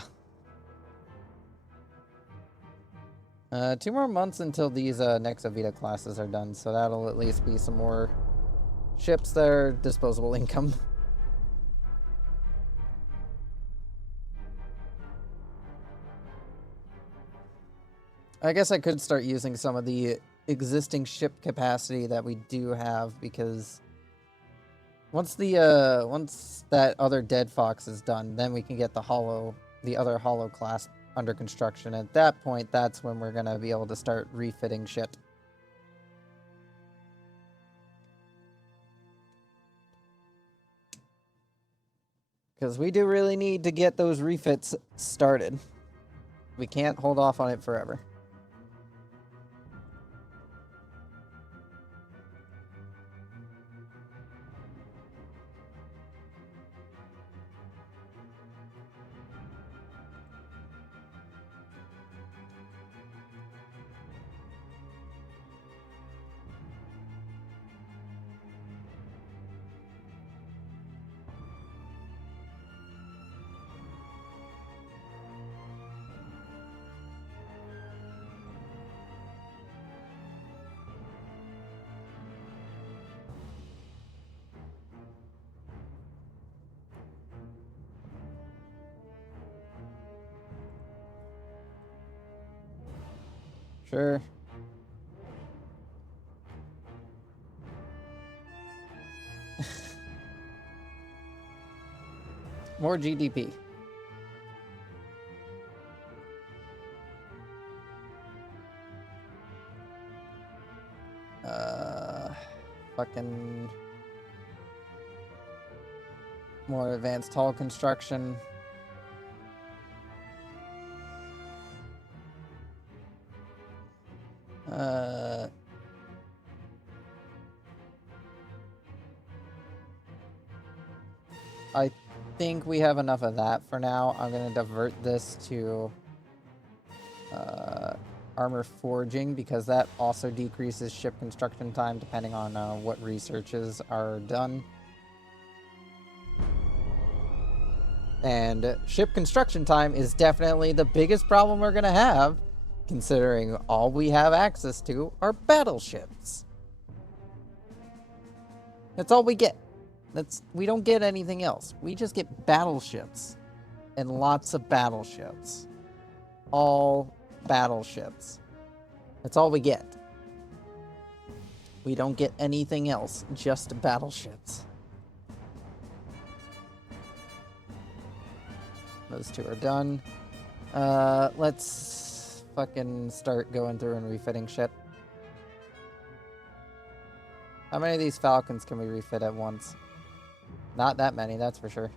2 more months until these next Avita classes are done, so that'll at least be some more ships that are disposable income. I guess I could start using some of the existing ship capacity that we do have, because once that other Dead Fox is done, then we can get the other Hollow class under construction. At that point, that's when we're gonna be able to start refitting shit. Because we do really need to get those refits started. We can't hold off on it forever. Sure. More GDP. Fucking more advanced hull construction. I think we have enough of that for now. I'm going to divert this to armor forging, because that also decreases ship construction time depending on what researches are done. And ship construction time is definitely the biggest problem we're going to have, considering all we have access to are battleships. That's all we get. We don't get anything else. We just get battleships. And lots of battleships. All battleships. That's all we get. We don't get anything else, just battleships. Those 2 are done. Let's fucking start going through and refitting shit. How many of these Falcons can we refit at once? Not that many, that's for sure.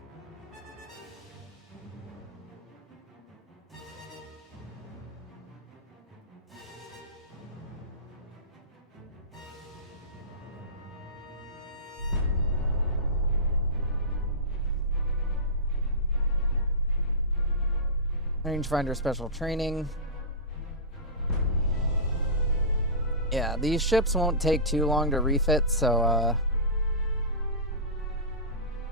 Rangefinder special training. Yeah, these ships won't take too long to refit, so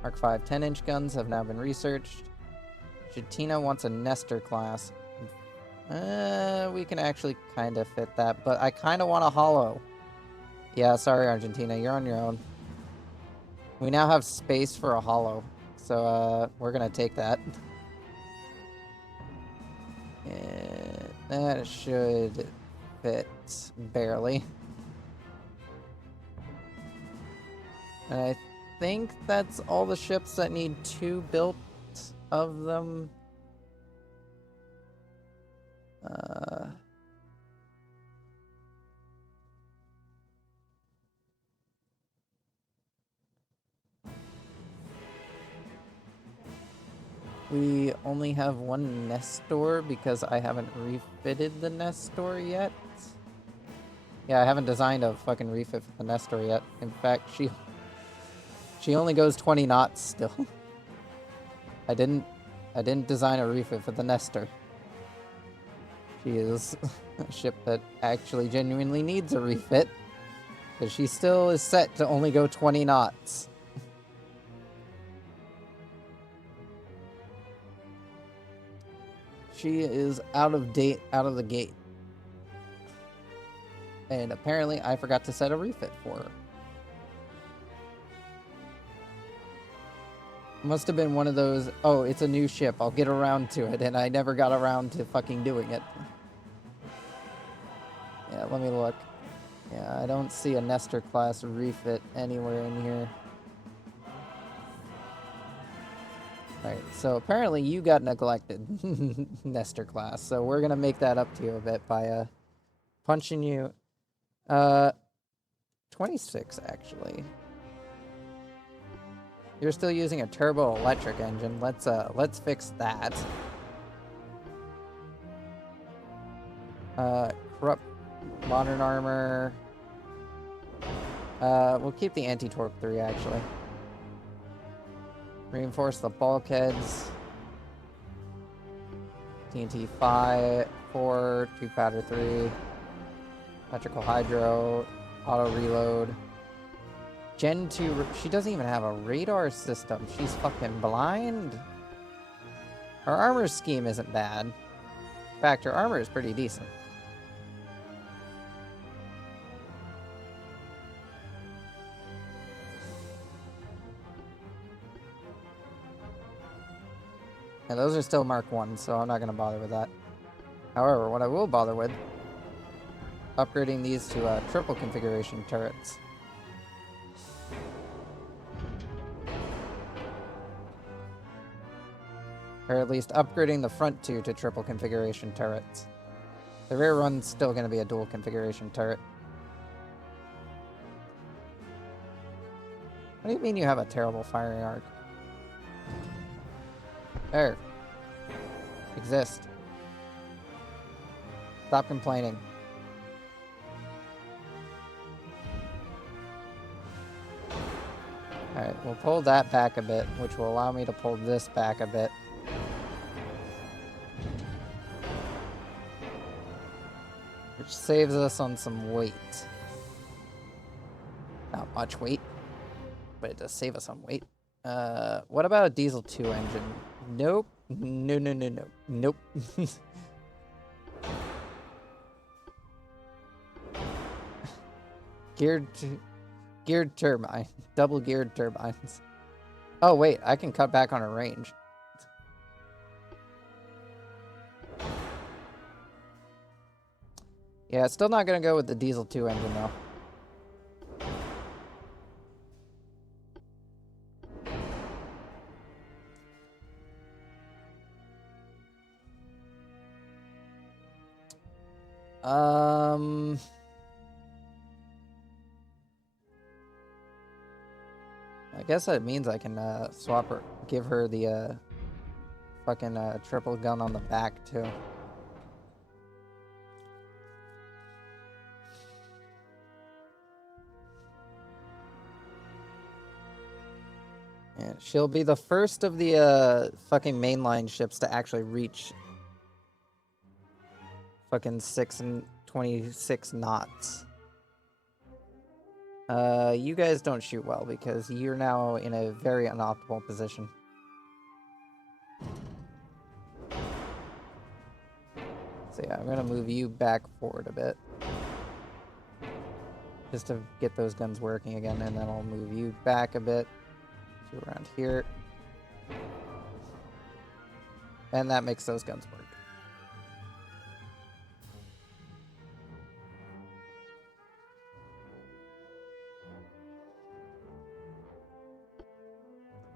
Mark 5 10-inch guns have now been researched. Jatina wants a Nestor class. We can actually kind of fit that, but I kind of want a hollow. Yeah, sorry, Argentina, you're on your own. We now have space for a hollow, so we're gonna take that. That should fit barely. And I think that's all the ships that need 2 built of them. We only have 1 Nestor because I haven't refitted the Nestor yet. Yeah, I haven't designed a fucking refit for the Nestor yet. In fact, she only goes 20 knots still. I didn't design a refit for the Nestor. She is a ship that actually genuinely needs a refit, because she still is set to only go 20 knots. She is out of date out of the gate. And apparently I forgot to set a refit for her. Must have been one of those, oh, it's a new ship, I'll get around to it, and I never got around to fucking doing it. Yeah, let me look. Yeah, I don't see a Nestor class refit anywhere in here. Alright, so apparently you got neglected, Nestor class, so we're gonna make that up to you a bit by punching you 26 actually. You're still using a turbo electric engine. Let's fix that. Corrupt modern armor. We'll keep the anti-torp 3 actually. Reinforce the bulkheads. TNT 5, 4, 2 powder 3. Electrical hydro. Auto reload. Gen 2, she doesn't even have a radar system. She's fucking blind. Her armor scheme isn't bad. In fact, her armor is pretty decent. And those are still Mark 1, so I'm not going to bother with that. However, what I will bother with, upgrading these to triple configuration turrets. Or at least upgrading the front 2 to triple configuration turrets. The rear one's still going to be a dual configuration turret. What do you mean you have a terrible firing arc? There. Exist. Stop complaining. Alright, we'll pull that back a bit, which will allow me to pull this back a bit. Which saves us on some weight. Not much weight, but it does save us on weight. What about a diesel 2 engine? Nope. No, no, no, no. Nope. Geared turbine. Double geared turbines. Oh, wait. I can cut back on a range. Yeah, it's still not going to go with the diesel 2 engine, though. I guess that means I can swap her, give her the fucking triple gun on the back too. Yeah, she'll be the first of the fucking mainline ships to actually reach fucking 6 and 26 knots. You guys don't shoot well because you're now in a very unoptimal position. So yeah, I'm gonna move you back forward a bit. Just to get those guns working again, and then I'll move you back a bit to around here. And that makes those guns work.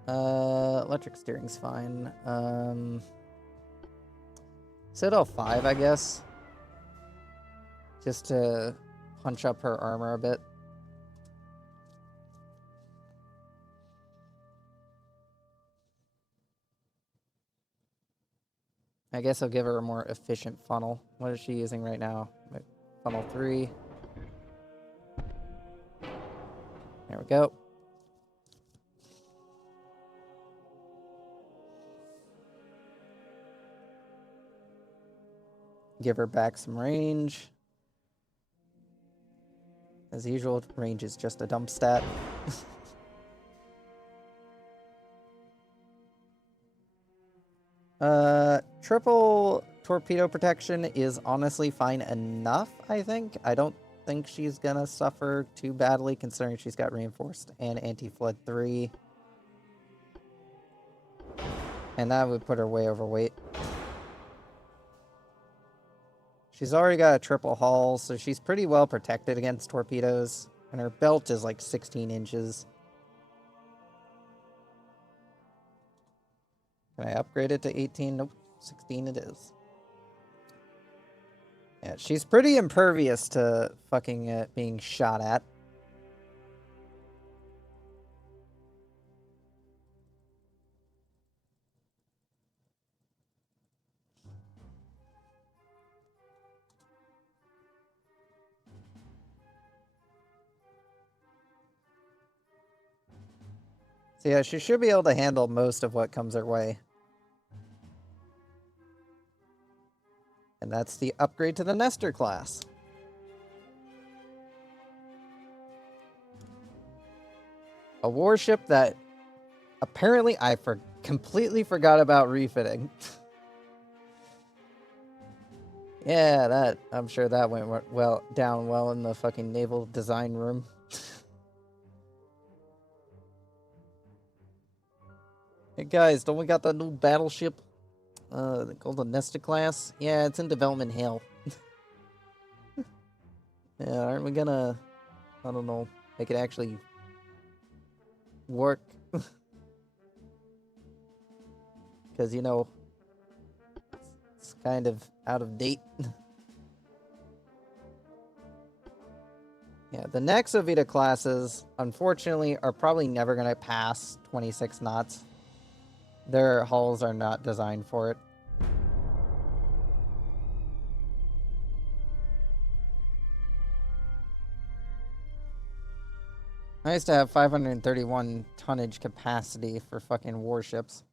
Electric steering's fine. Citadel 5, I guess. Just to punch up her armor a bit. I guess I'll give her a more efficient funnel. What is she using right now? Funnel 3. There we go. Give her back some range. As usual, range is just a dump stat. Triple torpedo protection is honestly fine enough, I think. I don't think she's gonna suffer too badly considering she's got reinforced and anti-flood 3. And that would put her way overweight. She's already got a triple hull, so she's pretty well protected against torpedoes. And her belt is like 16 inches. Can I upgrade it to 18? Nope, 16 it is. Yeah, she's pretty impervious to fucking being shot at. So yeah, she should be able to handle most of what comes her way. And that's the upgrade to the Nestor class. A warship that apparently I completely forgot about refitting. Yeah, I'm sure that went down well in the fucking naval design room. Hey guys, don't we got the new battleship? Called the Nestor class? Yeah, it's in development hell. Yeah, aren't we gonna, I don't know, make it actually work? Because, you know, it's kind of out of date. Yeah, the next Ovita classes, unfortunately, are probably never going to pass 26 knots. Their hulls are not designed for it. Nice to have 531 tonnage capacity for fucking warships.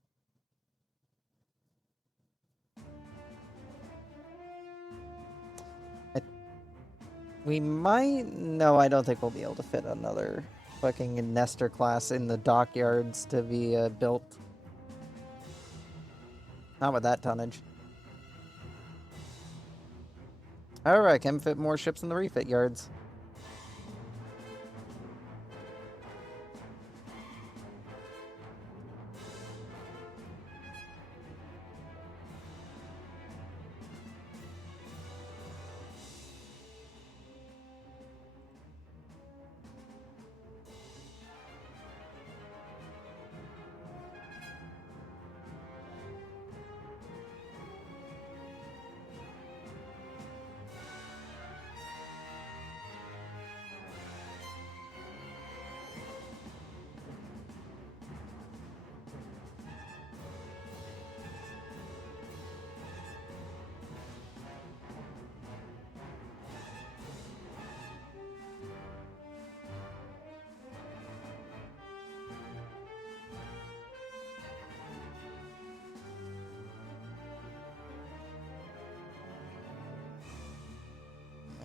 We might... No, I don't think we'll be able to fit another fucking Nestor class in the dockyards to be built. Not with that tonnage. Alright, I can fit more ships in the refit yards.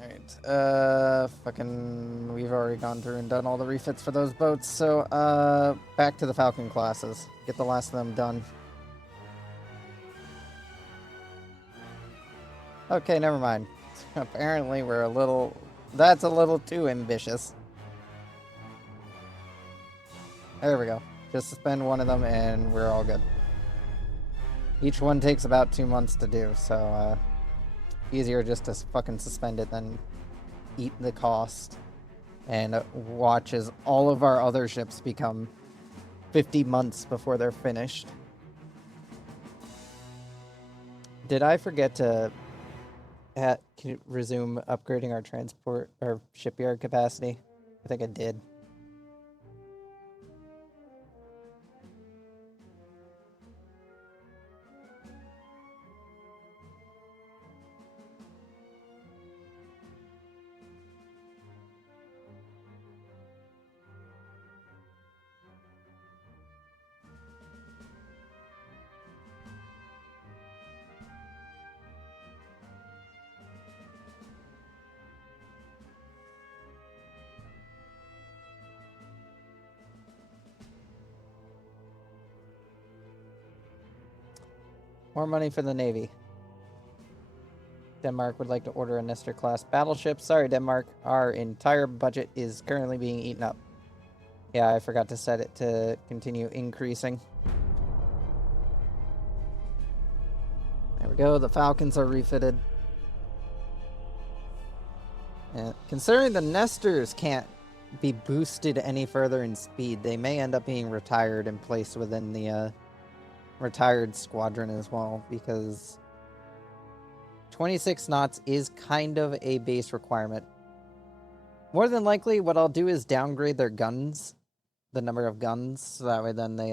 Alright, fucking, we've already gone through and done all the refits for those boats, so, back to the Falcon classes. Get the last of them done. Okay, never mind. Apparently we're a little... That's a little too ambitious. There we go. Just suspend one of them and we're all good. Each one takes about 2 months to do, so, easier just to fucking suspend it than eat the cost. And watch as all of our other ships become 50 months before they're finished. Did I forget to resume upgrading our transport or shipyard capacity? I think I did. More money for the Navy. Denmark would like to order a Nestor-class battleship. Sorry, Denmark. Our entire budget is currently being eaten up. Yeah, I forgot to set it to continue increasing. There we go. The Falcons are refitted. And considering the Nestors can't be boosted any further in speed, they may end up being retired and placed within the retired squadron as well, because 26 knots is kind of a base requirement. More than likely, what I'll do is downgrade their guns, the number of guns, so that way then they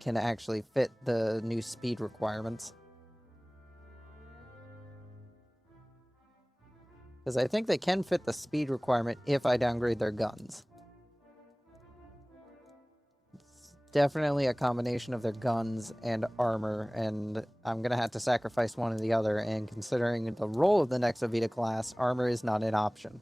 can actually fit the new speed requirements. Because I think they can fit the speed requirement if I downgrade their guns. Definitely a combination of their guns and armor, and I'm gonna have to sacrifice one or the other, and considering the role of the next Ovita class, armor is not an option.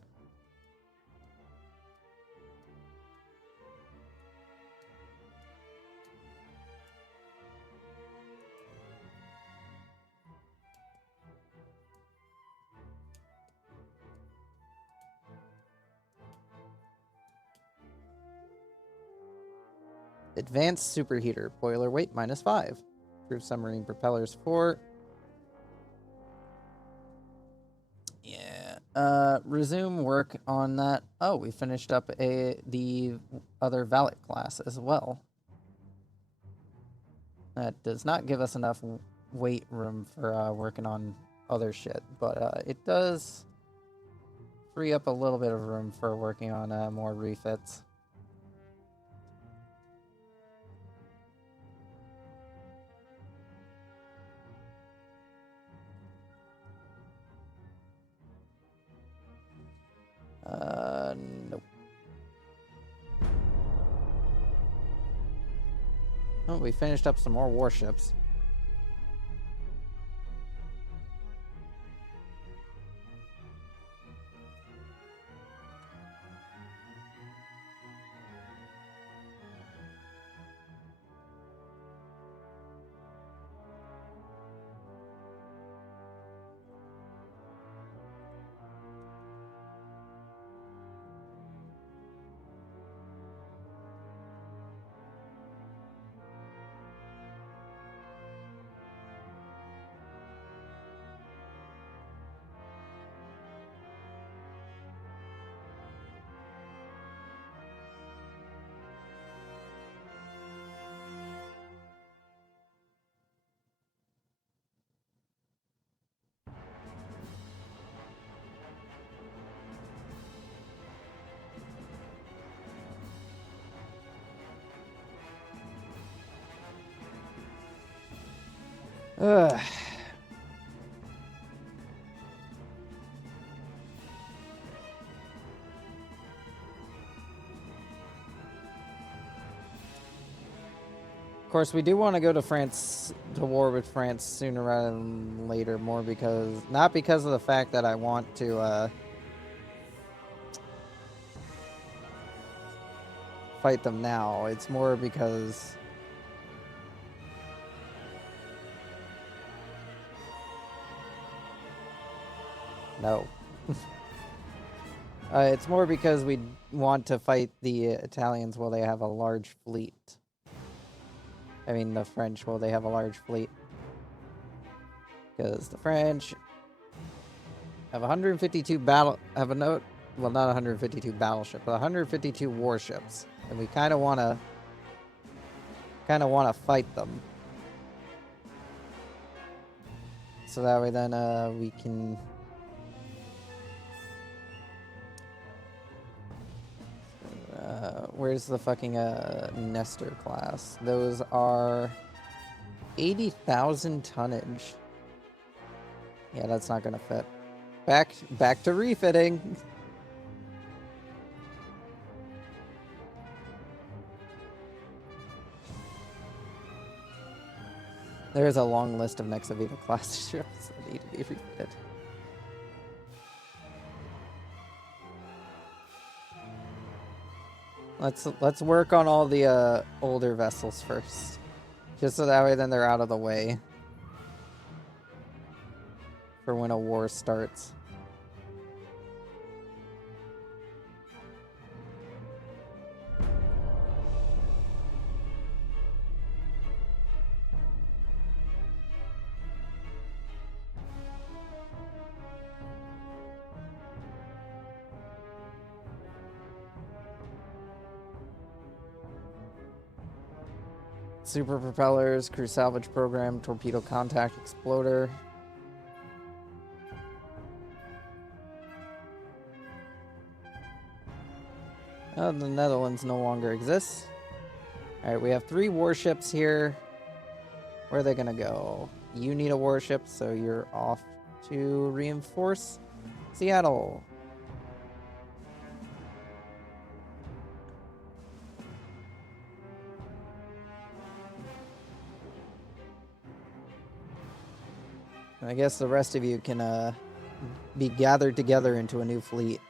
Advanced superheater, boiler weight -5. Improved submarine propellers 4. Yeah. Resume work on that. Oh, we finished up the other valet class as well. That does not give us enough weight room for working on other shit, but it does free up a little bit of room for working on more refits. Nope. Oh, we finished up some more warships. Ugh. Of course, we do want to go to France, to war with France sooner rather than later, more because, not because of the fact that I want to fight them now. It's more because no. It's more because we want to fight the Italians while they have a large fleet. I mean, the French while they have a large fleet. Because the French have 152 well, not 152 battleships, but 152 warships, and we kind of want to fight them. So that way, then we can. Where's the fucking Nestor class? Those are 80,000 tonnage. Yeah, that's not gonna fit. Back to refitting. There's a long list of Nexavita class ships that need to be refitted. Let's work on all the older vessels first, just so that way then they're out of the way for when a war starts. Super propellers, crew salvage program, torpedo contact exploder. Oh, the Netherlands no longer exists. Alright, we have 3 warships here. Where are they gonna go? You need a warship, so you're off to reinforce Seattle. I guess the rest of you can be gathered together into a new fleet.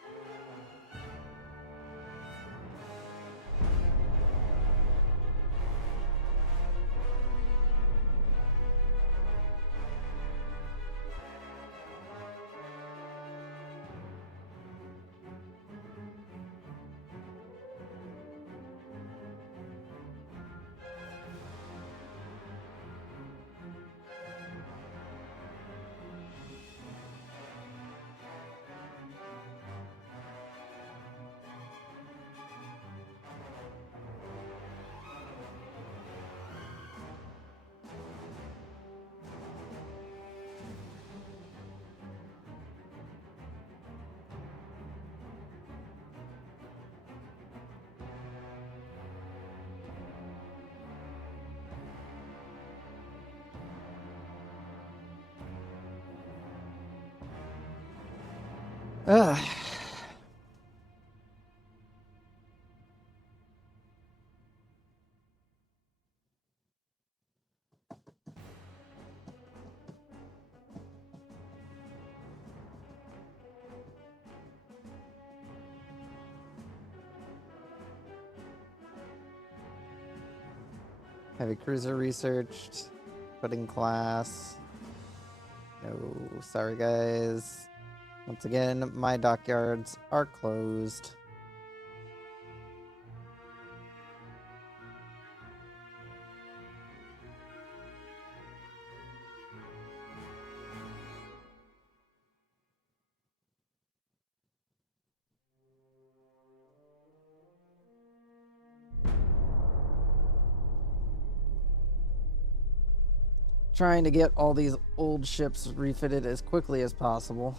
Ugh. Heavy cruiser researched. Putting class. No, sorry guys. Once again, my dockyards are closed. Trying to get all these old ships refitted as quickly as possible.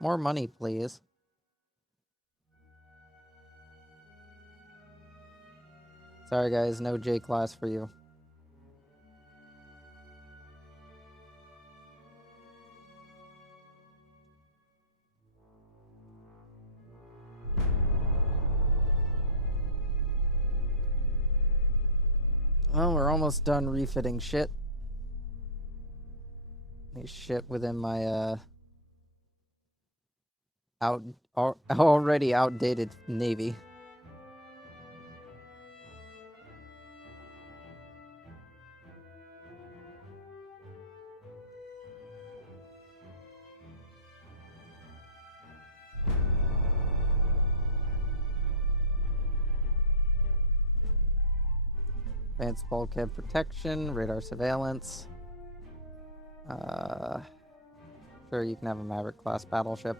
More money, please. Sorry guys, no J class for you. Well, we're almost done refitting shit. Any shit within my already outdated navy. Advanced bulkhead protection, radar surveillance. Sure, you can have a Maverick class battleship.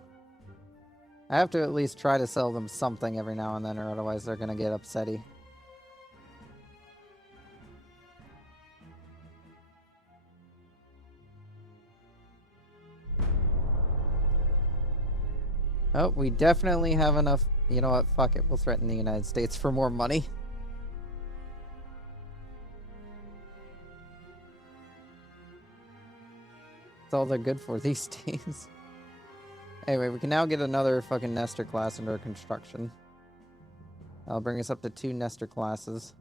I have to at least try to sell them something every now and then, or otherwise they're gonna get upsetty. Oh, we definitely have enough. You know what? Fuck it. We'll threaten the United States for more money. That's all they're good for these days. Anyway, we can now get another fucking Nestor class under construction. That'll bring us up to 2 Nestor classes.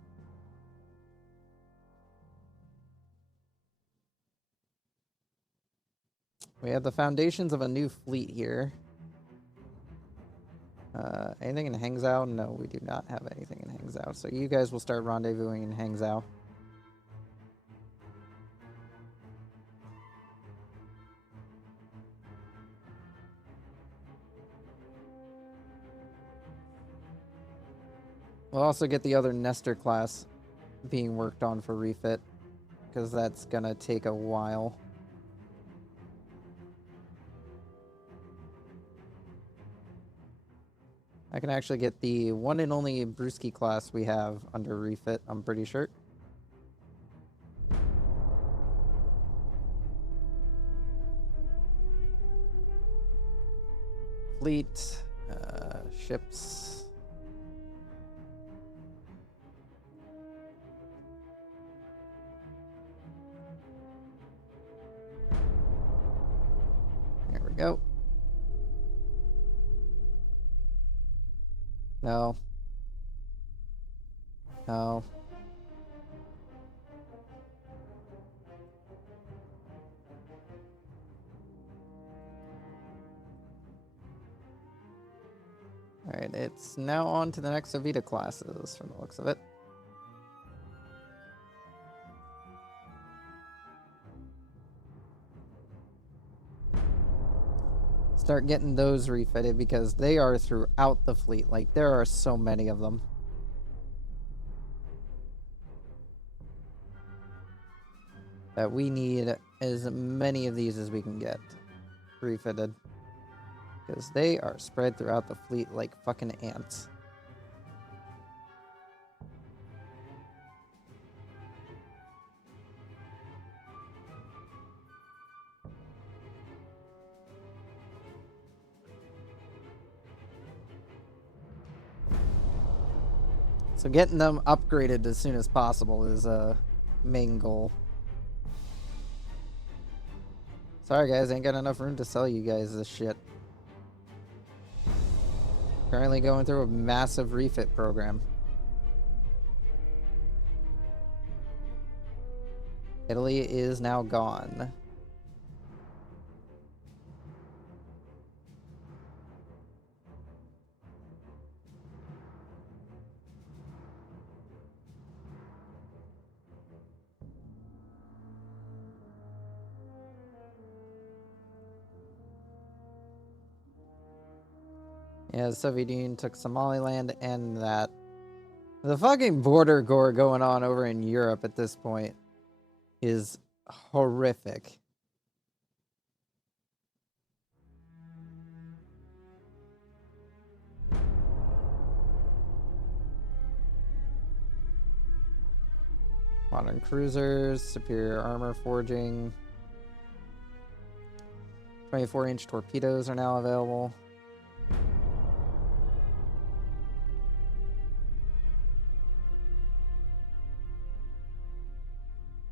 We have the foundations of a new fleet here. Anything in Hangzhou? No, we do not have anything in Hangzhou. So you guys will start rendezvousing in Hangzhou. We'll also get the other Nestor class being worked on for refit, because that's gonna take a while. I can actually get the one and only Brewski class we have under refit, I'm pretty sure. Fleet, ships. There we go. No. No. Alright, it's now on to the next Avita classes from the looks of it. Start getting those refitted because they are throughout the fleet. Like, there are so many of them. That we need as many of these as we can get refitted. Because they are spread throughout the fleet like fucking ants. So getting them upgraded as soon as possible is a main goal. Sorry guys, ain't got enough room to sell you guys this shit. Currently going through a massive refit program. Italy is now gone. Yeah, the Soviet Union took Somaliland and that. The fucking border gore going on over in Europe at this point is horrific. Modern cruisers, superior armor forging. 24-inch torpedoes are now available.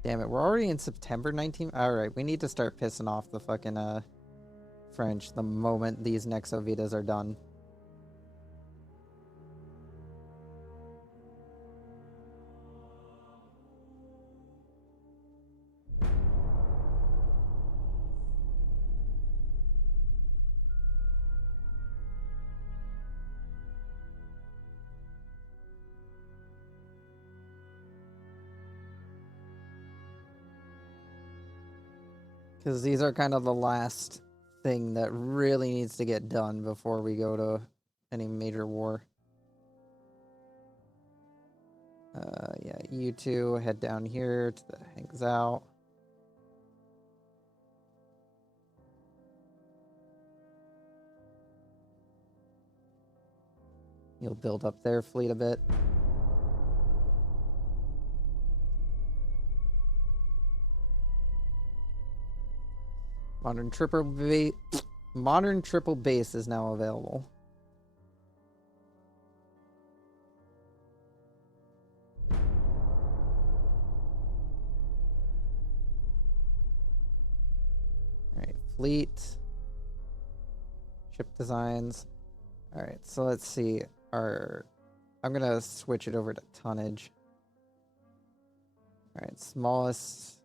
Damn it, we're already in September 19. Alright, we need to start pissing off the fucking French the moment these next Ovitas are done. Because these are kind of the last thing that really needs to get done before we go to any major war. Yeah, you two head down here to the hangs out. You'll build up their fleet a bit. Modern triple base is now available. Alright, fleet. Ship designs. Alright, so let's see. I'm gonna switch it over to tonnage. Alright, smallest.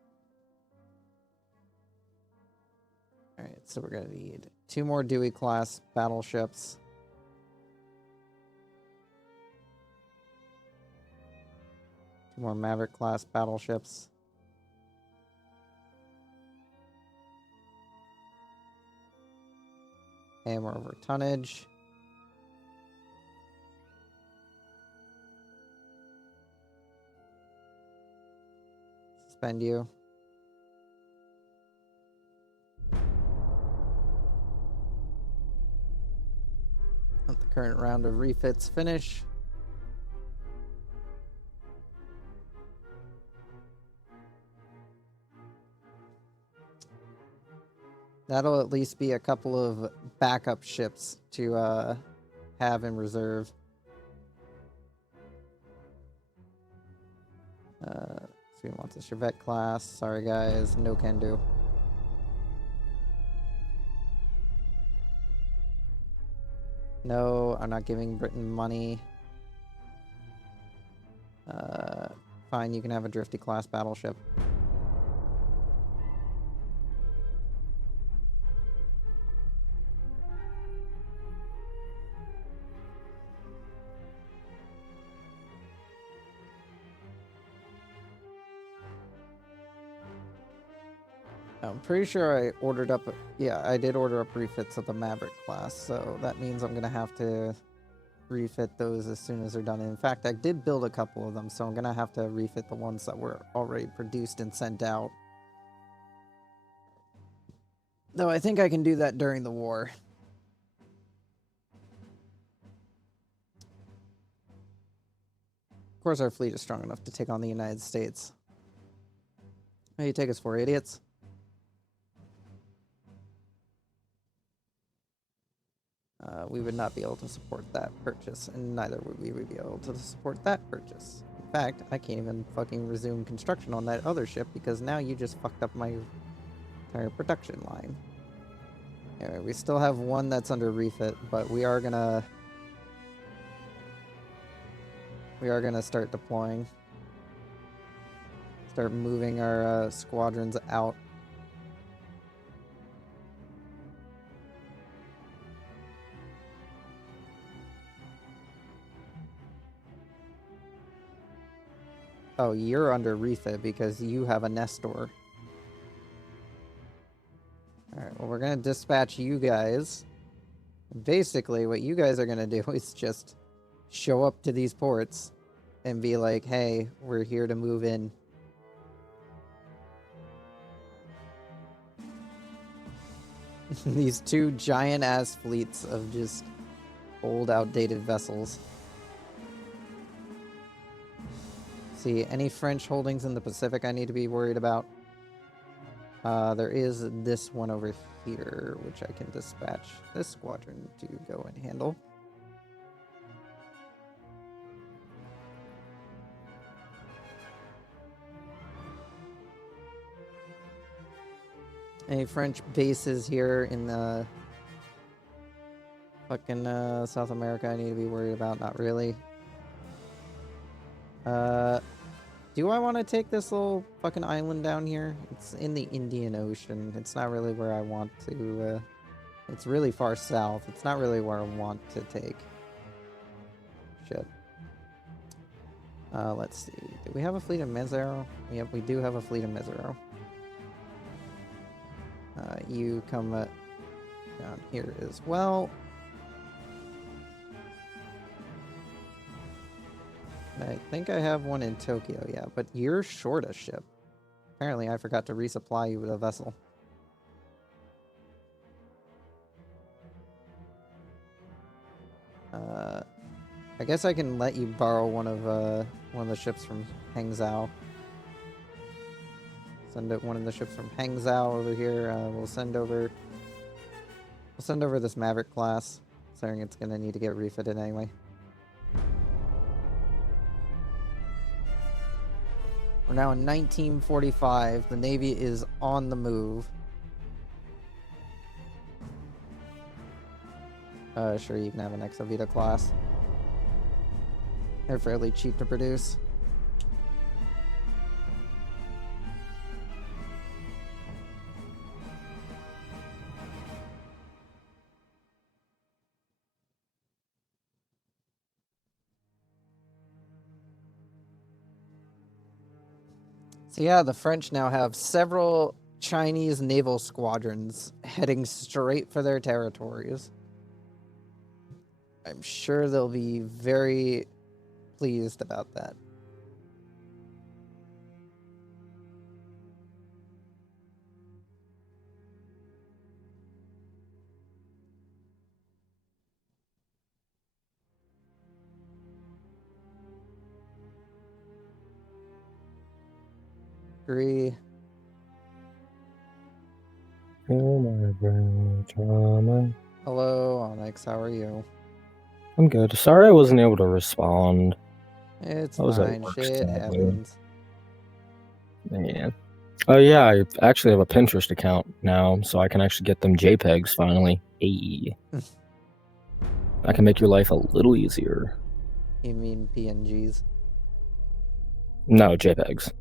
Alright, so we're gonna need 2 more Dewey class battleships. Two more Maverick class battleships. And we're over tonnage. Suspend you. Let the current round of refits finish. That'll at least be a couple of backup ships to have in reserve. So we want the Chevette class. Sorry guys, no can do. No, I'm not giving Britain money. Fine, you can have a Drifty class battleship. I'm pretty sure I ordered up... Yeah, I did order up refits of the Maverick class, so that means I'm going to have to refit those as soon as they're done. In fact, I did build a couple of them, so I'm going to have to refit the ones that were already produced and sent out. Though I think I can do that during the war. Of course, our fleet is strong enough to take on the United States. What do you take us for, idiots? We would not be able to support that purchase, and neither would we be able to support that purchase. In fact, I can't even fucking resume construction on that other ship because now you just fucked up my entire production line. Anyway, we still have one that's under refit, but we are gonna start deploying. Start moving our squadrons out. Oh, you're under refit because you have a Nestor. Alright, well, we're gonna dispatch you guys. Basically, what you guys are gonna do is just show up to these ports and be like, hey, we're here to move in. These two giant-ass fleets of just old, outdated vessels. See, any French holdings in the Pacific I need to be worried about? There is this one over here, which I can dispatch this squadron to go and handle. Any French bases here in the fucking South America I need to be worried about? Not really. Do I want to take this little fucking island down here? It's in the Indian Ocean. It's not really where I want to, it's really far south. It's not really where I want to take. Shit. Let's see. Do we have a fleet of Mesero? Yep, we do have a fleet of Mesero. You come down here as well. I think I have one in Tokyo, yeah, but you're short a ship. Apparently, I forgot to resupply you with a vessel. I guess I can let you borrow one of the ships from Hangzhou. Send one of the ships from Hangzhou over here. We'll send over this Maverick class, considering it's gonna need to get refitted anyway. We're now in 1945. The Navy is on the move. Sure, you can have an Exovita class. They're fairly cheap to produce. So yeah, the French now have several Chinese naval squadrons heading straight for their territories. I'm sure they'll be very pleased about that. Agree. Hello, Onyx. How are you? I'm good. Sorry I wasn't able to respond. It's fine. Shit happens. Yeah. Oh yeah, I actually have a Pinterest account now, so I can actually get them JPEGs finally. Hey. I can make your life a little easier. You mean PNGs? No, JPEGs.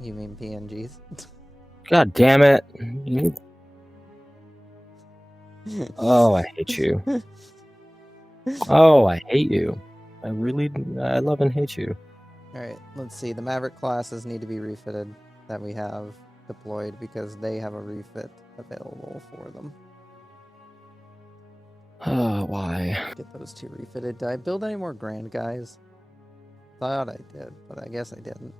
You mean PNGs? God damn it. Oh, I hate you. Oh, I hate you. I love and hate you. Alright, let's see. The Maverick classes need to be refitted that we have deployed because they have a refit available for them. Why? Get those two refitted. Did I build any more Grand guys? Thought I did, but I guess I didn't.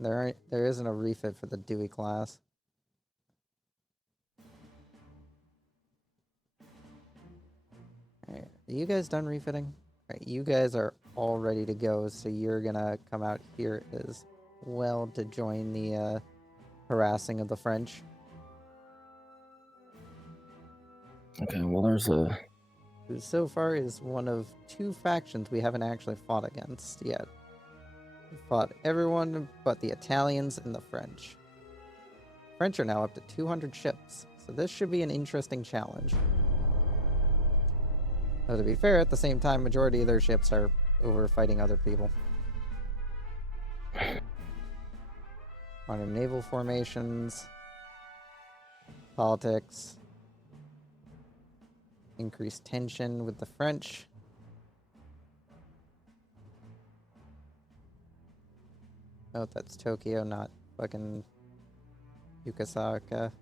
There isn't a refit for the Dewey class. Alright, are you guys done refitting? Alright, you guys are all ready to go, so you're gonna come out here as well to join the harassing of the French. Okay, well there's a... Who so far is one of two factions we haven't actually fought against yet. We fought everyone but the Italians and the French. French are now up to 200 ships, so this should be an interesting challenge. Though to be fair, at the same time, majority of their ships are over fighting other people. Modern naval formations, politics, increased tension with the French. Oh, that's Tokyo, not fucking Yukasaka.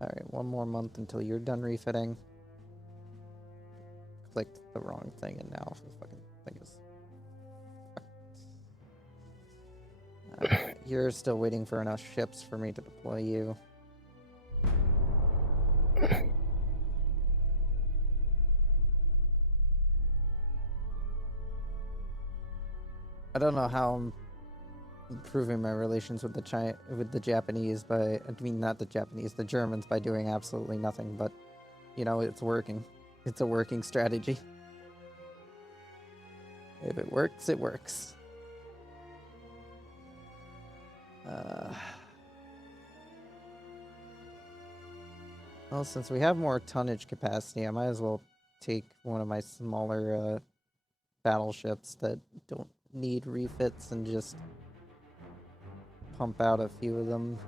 Alright, one more month until you're done refitting. Clicked the wrong thing and now the fucking thing is fucked. You're still waiting for enough ships for me to deploy you. I don't know how I'm improving my relations with the Japanese by, I mean not the Japanese, the Germans by doing absolutely nothing, but you know, it's working. It's a working strategy. If it works, it works. Well, since we have more tonnage capacity, I might as well take one of my smaller battleships that don't need refits and just pump out a few of them.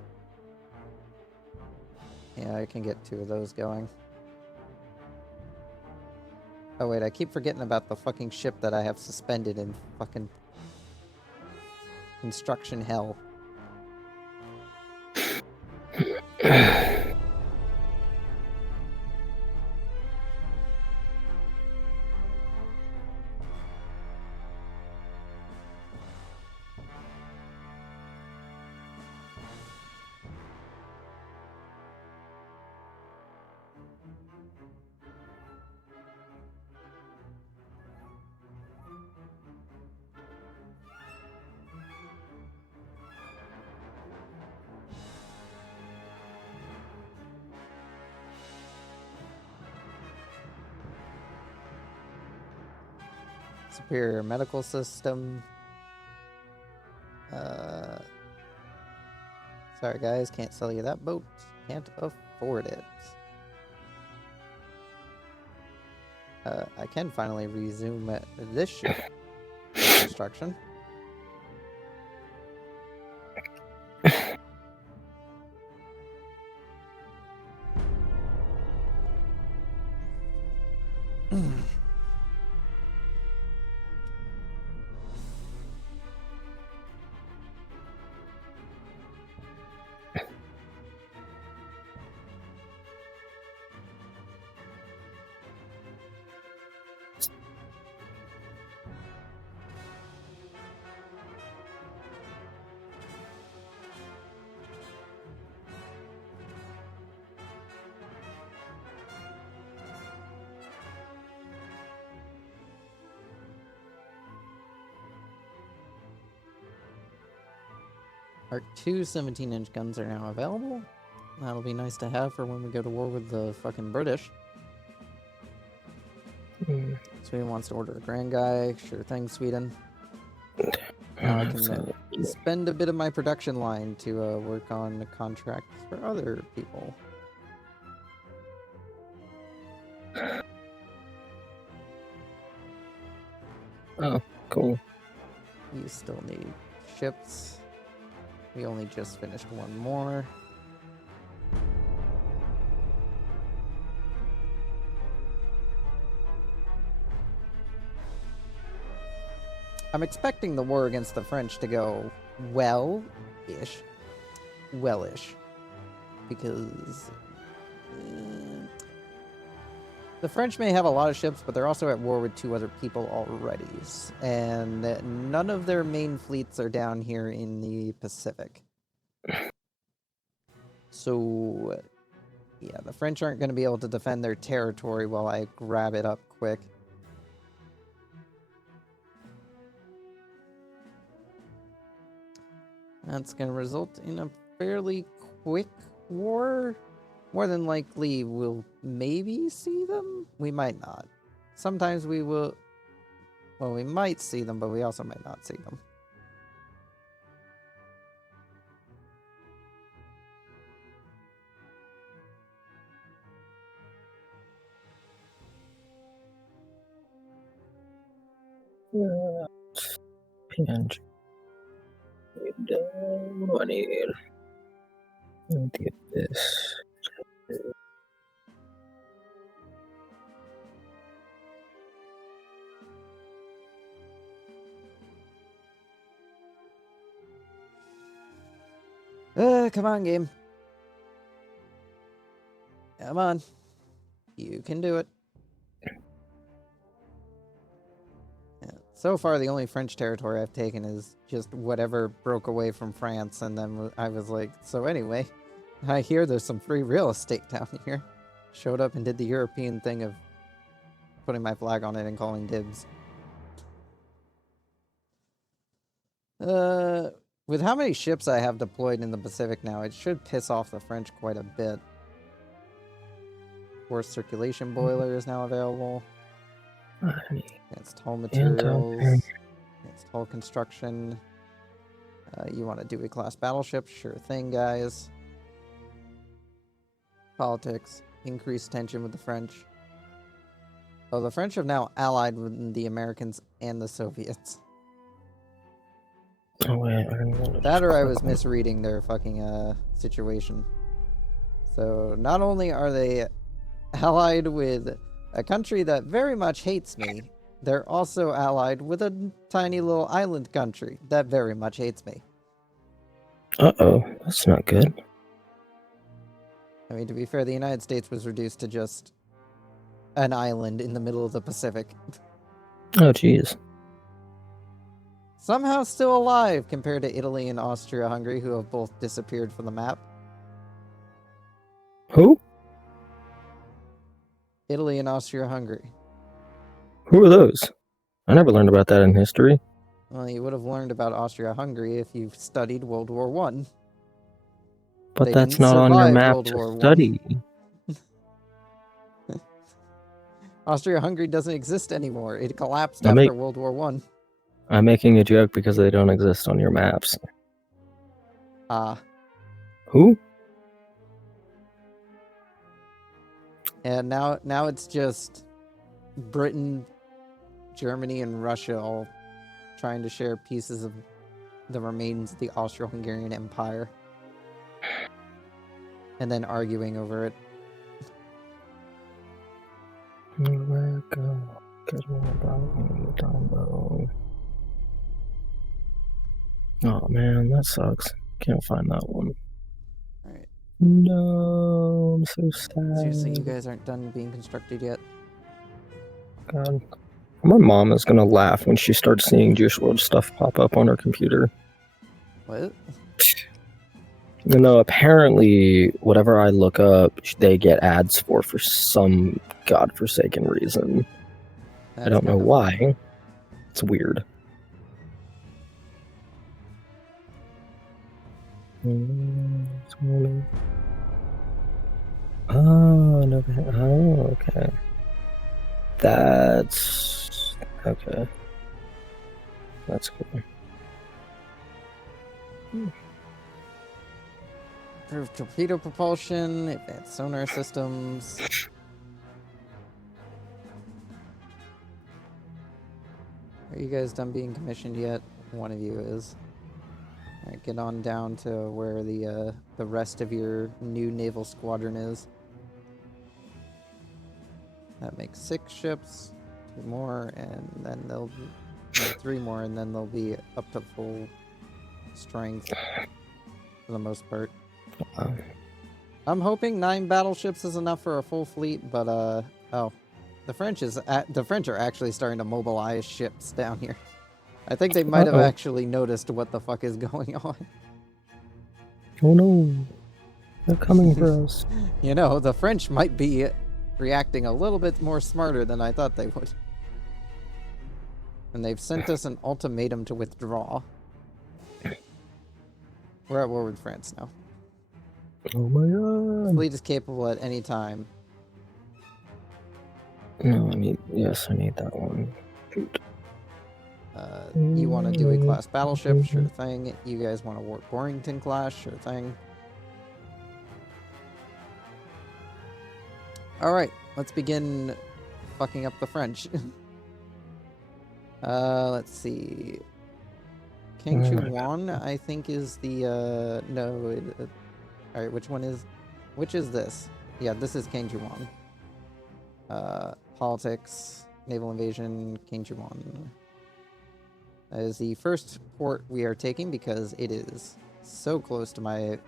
Yeah, I can get 2 of those going. Oh wait, I keep forgetting about the fucking ship that I have suspended in fucking construction hell. Superior medical system. Sorry guys, can't sell you that boat. Can't afford it. I can finally resume this ship construction. Our two 17-inch guns are now available. That'll be nice to have for when we go to war with the fucking British. Sweden wants to order a grand guy. Sure thing, Sweden. Now I can spend a bit of my production line to work on contracts for other people. Oh, cool. You still need ships. We only just finished one more. I'm expecting the war against the French to go well-ish. Well-ish. Because the French may have a lot of ships, but they're also at war with two other people already. And none of their main fleets are down here in the Pacific. So, yeah, the French aren't going to be able to defend their territory while I grab it up quick. That's going to result in a fairly quick war. More than likely, we'll maybe see them. We might not. Sometimes we will... Well, we might see them, but we also might not see them. PNG. What do I need? I need to get this. Come on, game. Come on. You can do it. Yeah. So far, the only French territory I've taken is just whatever broke away from France, and then I was like, so anyway, I hear there's some free real estate down here. Showed up and did the European thing of putting my flag on it and calling dibs. With how many ships I have deployed in the Pacific now, it should piss off the French quite a bit. Force circulation boiler is now available. It's hull materials. It's hull construction. You want to do a class battleship? Sure thing, guys. Politics. Increased tension with the French. Oh, the French have now allied with the Americans and the Soviets. Oh, wait, That or I was misreading their fucking situation. So not only are they allied with a country that very much hates me, they're also allied with a tiny little island country that very much hates me. Uh-oh, that's not good. I mean, to be fair, the United States was reduced to just an island in the middle of the Pacific. Oh, jeez. Somehow still alive compared to Italy and Austria-Hungary, who have both disappeared from the map. Who? Italy and Austria-Hungary. Who are those? I never learned about that in history. Well, you would have learned about Austria-Hungary if you've studied World War One. But They that's didn't not on your survive map World to War study. Austria-Hungary doesn't exist anymore. It collapsed after World War One. I'm making a joke because they don't exist on your maps. Who? And now it's just Britain, Germany, and Russia all trying to share pieces of the remains of the Austro-Hungarian Empire. And then arguing over it. Oh man, that sucks. Can't find that one. Alright. No, I'm so sad. Seriously, you guys aren't done being constructed yet? God. My mom is gonna laugh when she starts seeing Juice WRLD stuff pop up on her computer. What? You know, apparently, whatever I look up, they get ads for some godforsaken reason. I don't know why. It's weird. Oh, no. Oh, okay. That's okay. That's cool. Improved torpedo propulsion, advanced sonar systems. Are you guys done being commissioned yet? One of you is. Alright, get on down to where the rest of your new naval squadron is. That makes 6 ships, 2 more, and then they'll be, no, 3 more, and then they'll be up to full strength for the most part. Wow. I'm hoping 9 battleships is enough for a full fleet, but oh, the French are actually starting to mobilize ships down here. I think they might have actually noticed what the fuck is going on. Oh no, they're coming for us. You know, the French might be reacting a little bit more smarter than I thought they would. And they've sent us an ultimatum to withdraw. We're at war with France now. Oh my god. Fleet is capable at any time. No, I need that one. Shoot. You want a Dewey-class battleship? Sure thing. You guys want a Warrington-class? Sure thing. Alright, let's begin fucking up the French. Let's see. King Chuan, I think, is the, no, alright, which is this? Yeah, this is King Chuan. Politics, naval invasion, King Chuan. That is the first port we are taking because it is so close to my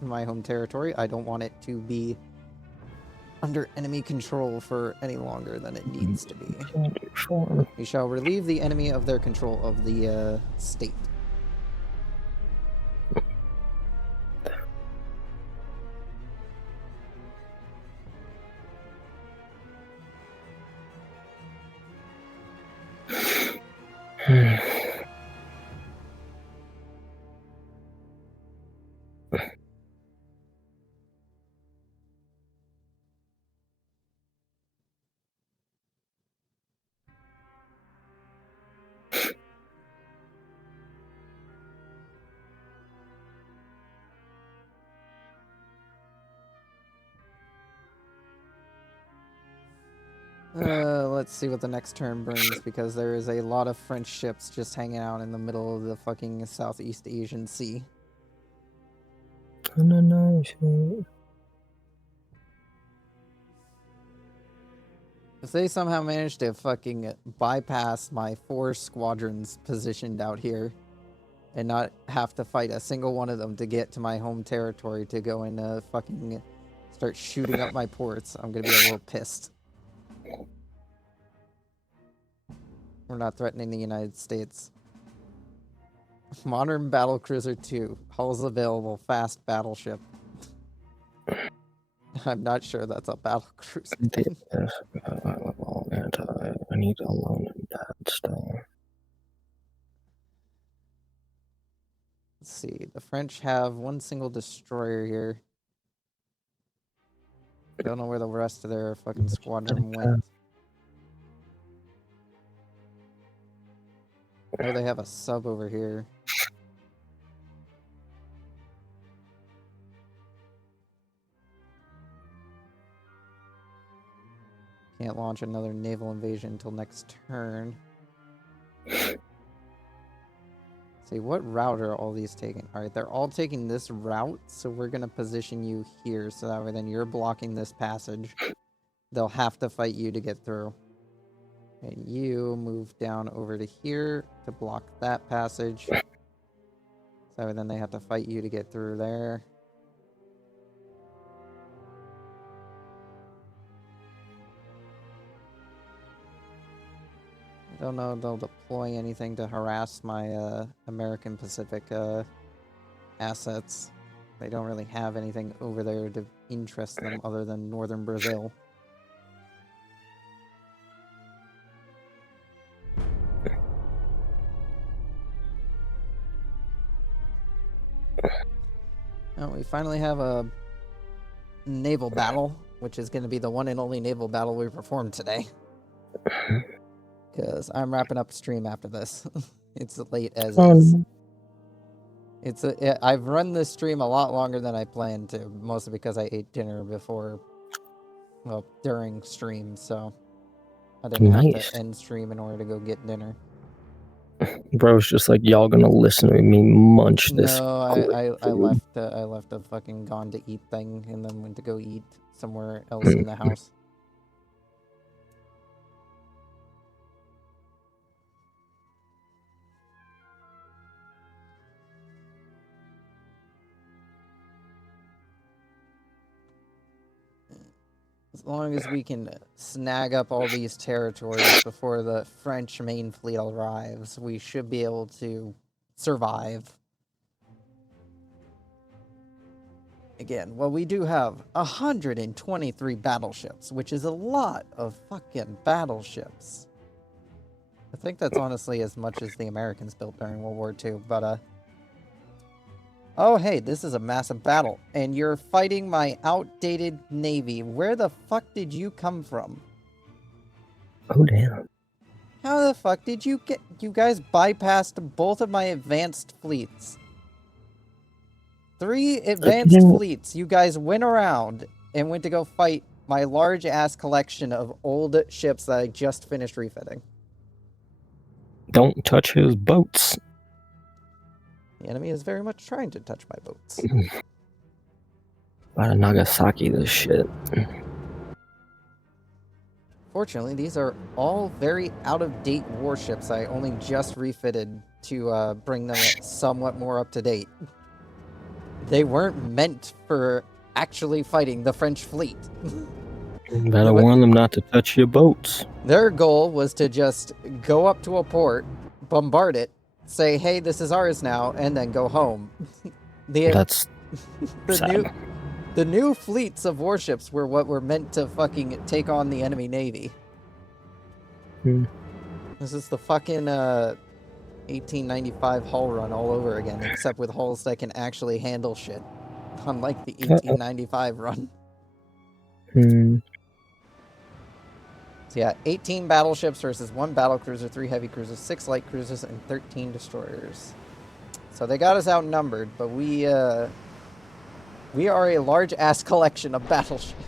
home territory. I don't want it to be under enemy control for any longer than it needs to be. We shall relieve the enemy of their control of the state. Let's see what the next turn brings, because there is a lot of French ships just hanging out in the middle of the fucking Southeast Asian Sea. If they somehow manage to fucking bypass my 4 squadrons positioned out here and not have to fight a single one of them to get to my home territory to go and fucking start shooting up my ports, I'm gonna be a little pissed. We're not threatening the United States. Modern Battlecruiser 2. Hulls available. Fast battleship. I'm not sure that's a battlecruiser. I need a loan in that still. Let's see. The French have 1 single destroyer here. Don't know where the rest of their fucking squadron went. Oh, they have a sub over here. Can't launch another naval invasion until next turn. See, what route are all these taking? Alright, they're all taking this route, so we're going to position you here, so that way then you're blocking this passage. They'll have to fight you to get through. And you move down over to here to block that passage. So then they have to fight you to get through there. I don't know if they'll deploy anything to harass my American Pacific assets. They don't really have anything over there to interest them other than northern Brazil. Oh, we finally have a naval battle, which is going to be the one and only naval battle we performed today. Because I'm wrapping up stream after this. It's late as is. I've run this stream a lot longer than I planned to, mostly because I ate dinner before, well, during stream, so I didn't have to end stream in order to go get dinner. Bro, it's just like y'all gonna listen to me munch this. No, I left a fucking gone to eat thing and then went to go eat somewhere else in the house. As long as we can snag up all these territories before the French main fleet arrives, we should be able to survive. Again, well, we do have 123 battleships, which is a lot of fucking battleships. I think that's honestly as much as the Americans built during World War II, but, oh, hey, this is a massive battle, and you're fighting my outdated navy. Where the fuck did you come from? Oh, damn. How the fuck did you get... You guys bypassed both of my advanced fleets. 3 advanced fleets. You guys went around and went to go fight my large-ass collection of old ships that I just finished refitting. Don't touch his boats. The enemy is very much trying to touch my boats. Gotta Nagasaki this shit. Fortunately, these are all very out-of-date warships I only just refitted to bring them somewhat more up-to-date. They weren't meant for actually fighting the French fleet. You better warn them not to touch your boats. Their goal was to just go up to a port, bombard it, say, hey, this is ours now, and then go home. That's the new fleets of warships were what were meant to fucking take on the enemy navy. This is the fucking 1895 hull run all over again, except with hulls that can actually handle shit, unlike the 1895 run. So yeah, 18 battleships versus 1 battlecruiser, 3 heavy cruisers, 6 light cruisers, and 13 destroyers. So they got us outnumbered, but we are a large-ass collection of battleships.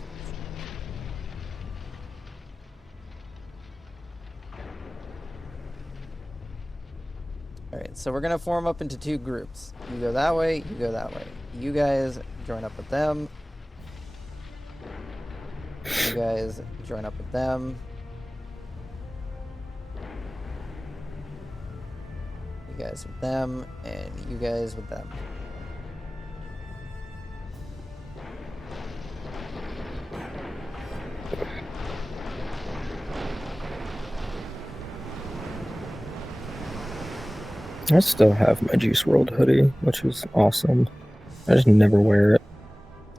Alright, so we're going to form up into 2 groups. You go that way, you go that way. You guys join up with them. You guys join up with them. You guys with them, and you guys with them. I still have my Juice World hoodie, which is awesome. I just never wear it.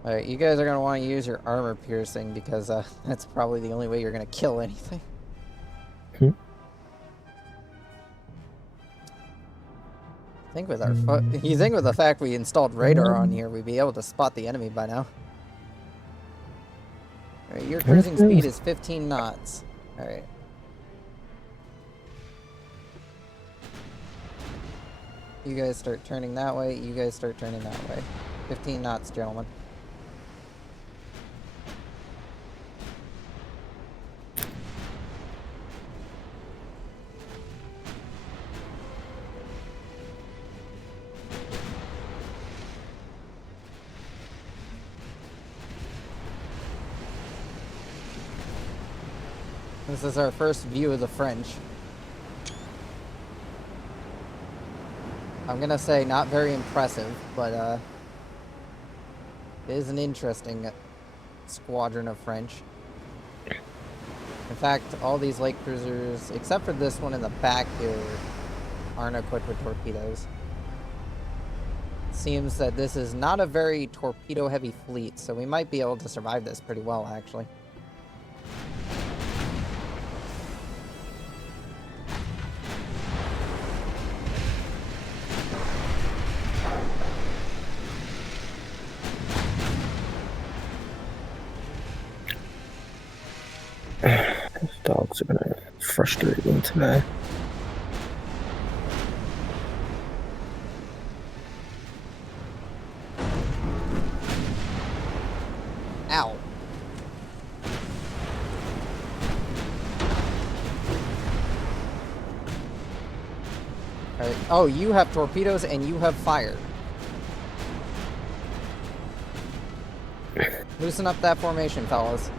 Alright, you guys are going to want to use your armor piercing because that's probably the only way you're going to kill anything. Hmm. You think with the fact we installed radar on here, we'd be able to spot the enemy by now. Alright, your cruising speed is 15 knots. Alright. You guys start turning that way, you guys start turning that way. 15 knots, gentlemen. This is our first view of the French. I'm gonna say not very impressive, but it is an interesting squadron of French. In fact, all these light cruisers, except for this one in the back here, aren't equipped with torpedoes. It seems that this is not a very torpedo-heavy fleet, so we might be able to survive this pretty well, actually. Dogs are gonna frustrate me today. Ow. Alright. Oh, you have torpedoes and you have fire. Loosen up that formation, fellas.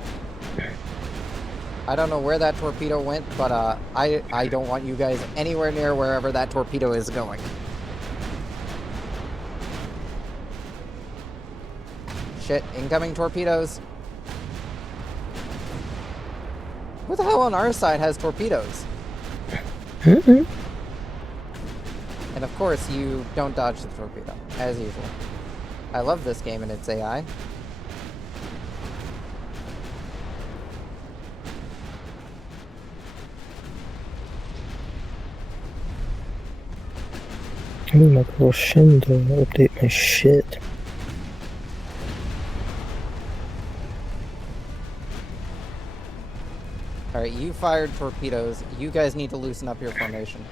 I don't know where that torpedo went, but I don't want you guys anywhere near wherever that torpedo is going. Shit, incoming torpedoes. Who the hell on our side has torpedoes? And of course, you don't dodge the torpedo, as usual. I love this game and its AI. I need my little shin to update my shit. Alright, you fired torpedoes. You guys need to loosen up your formation.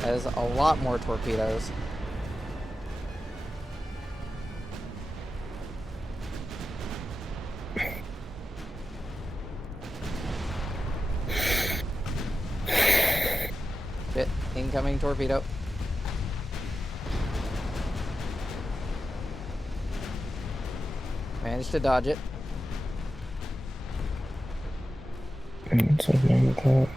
That is a lot more torpedoes. Shit, incoming torpedo. Managed to dodge it. It's like 9 o'clock.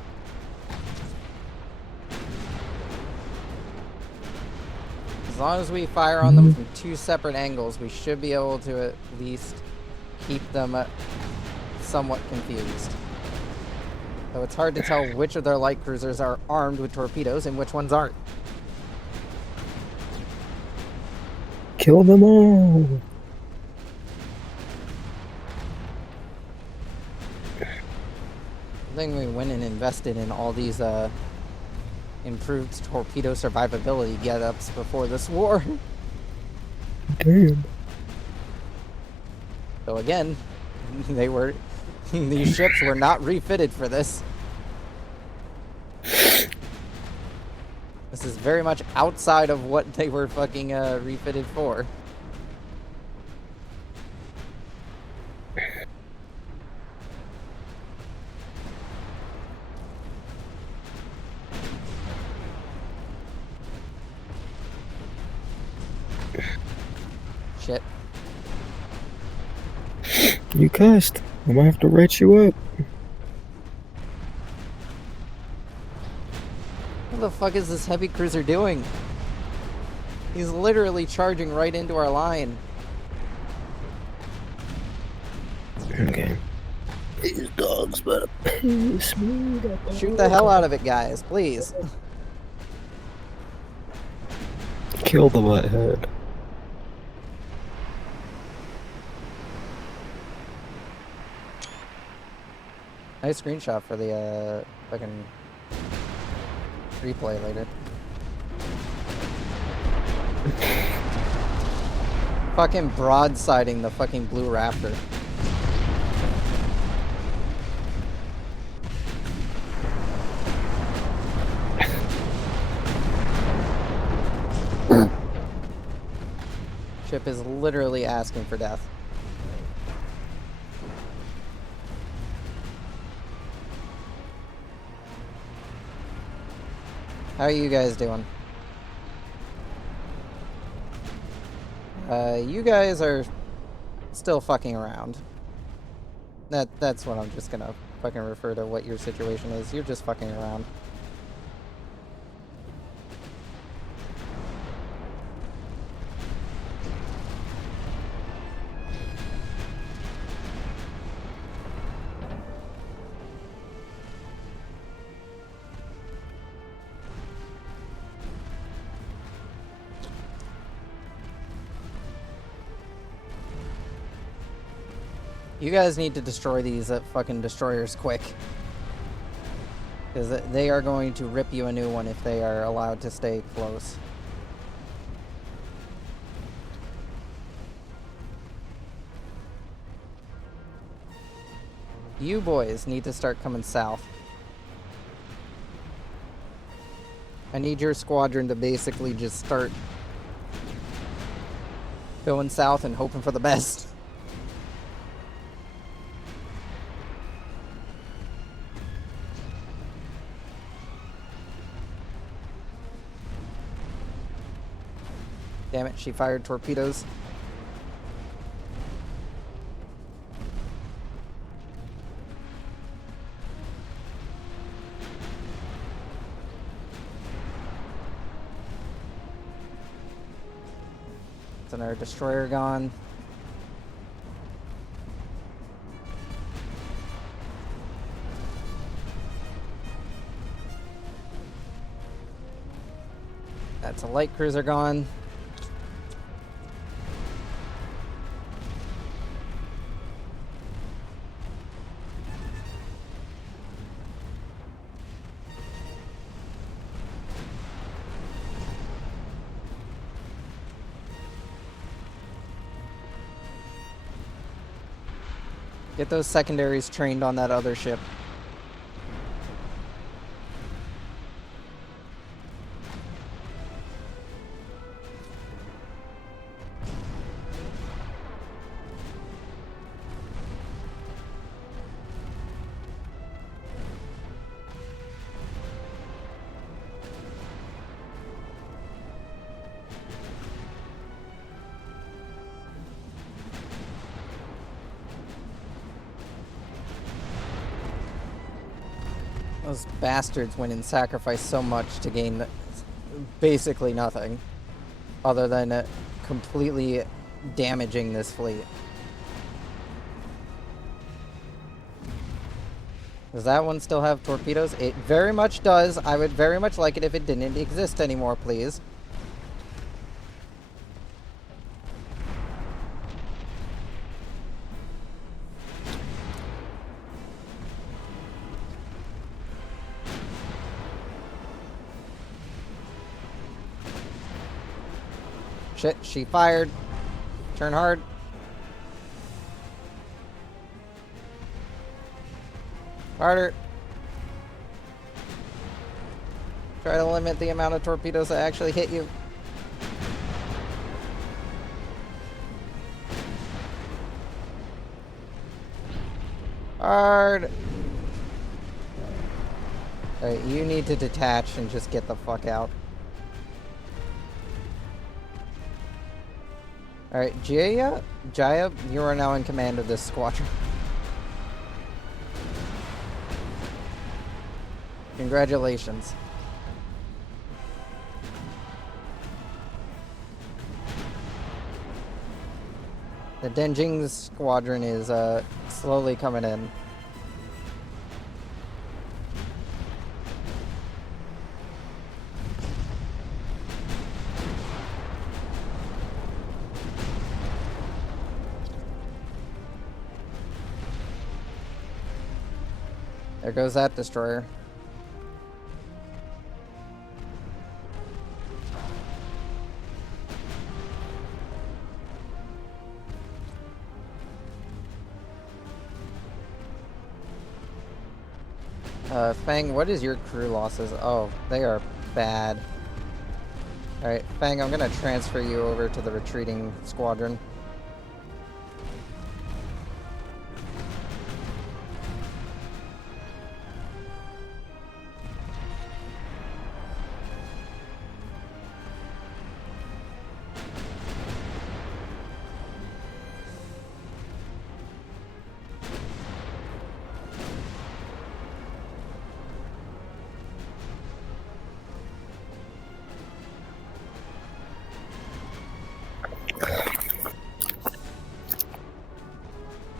As long as we fire on them from 2 separate angles, we should be able to at least keep them somewhat confused. Though it's hard to tell which of their light cruisers are armed with torpedoes and which ones aren't. Kill them all! I think we went and invested in all these improved torpedo survivability get-ups before this war. Damn. So again, these ships were not refitted for this. This is very much outside of what they were fucking refitted for. Shit. You cussed. I might have to write you up. What the fuck is this heavy cruiser doing? He's literally charging right into our line. Okay. These dogs better piss me. Shoot the hell out of it, guys, please. Kill the butthead. Nice screenshot for the fucking replay later. Fucking broadsiding the fucking blue Raptor. Ship is literally asking for death. How are you guys doing? You guys are still fucking around. That's what I'm just gonna fucking refer to what your situation is. You're just fucking around. You guys need to destroy these fucking destroyers quick. Because they are going to rip you a new one if they are allowed to stay close. You boys need to start coming south. I need your squadron to basically just start going south and hoping for the best. Damn it, she fired torpedoes. It's another destroyer gone. That's a light cruiser gone. Get those secondaries trained on that other ship. Those bastards went and sacrificed so much to gain basically nothing other than completely damaging this fleet. Does that one still have torpedoes? It very much does. I would very much like it if it didn't exist anymore, please. Shit, she fired. Turn hard. Harder. Try to limit the amount of torpedoes that actually hit you. Hard. Alright, you need to detach and just get the fuck out. Alright, Jaya, you are now in command of this squadron. Congratulations. The Denjing squadron is slowly coming in. There goes that destroyer. Fang, what is your crew losses? Oh, they are bad. Alright, Fang, I'm gonna transfer you over to the retreating squadron.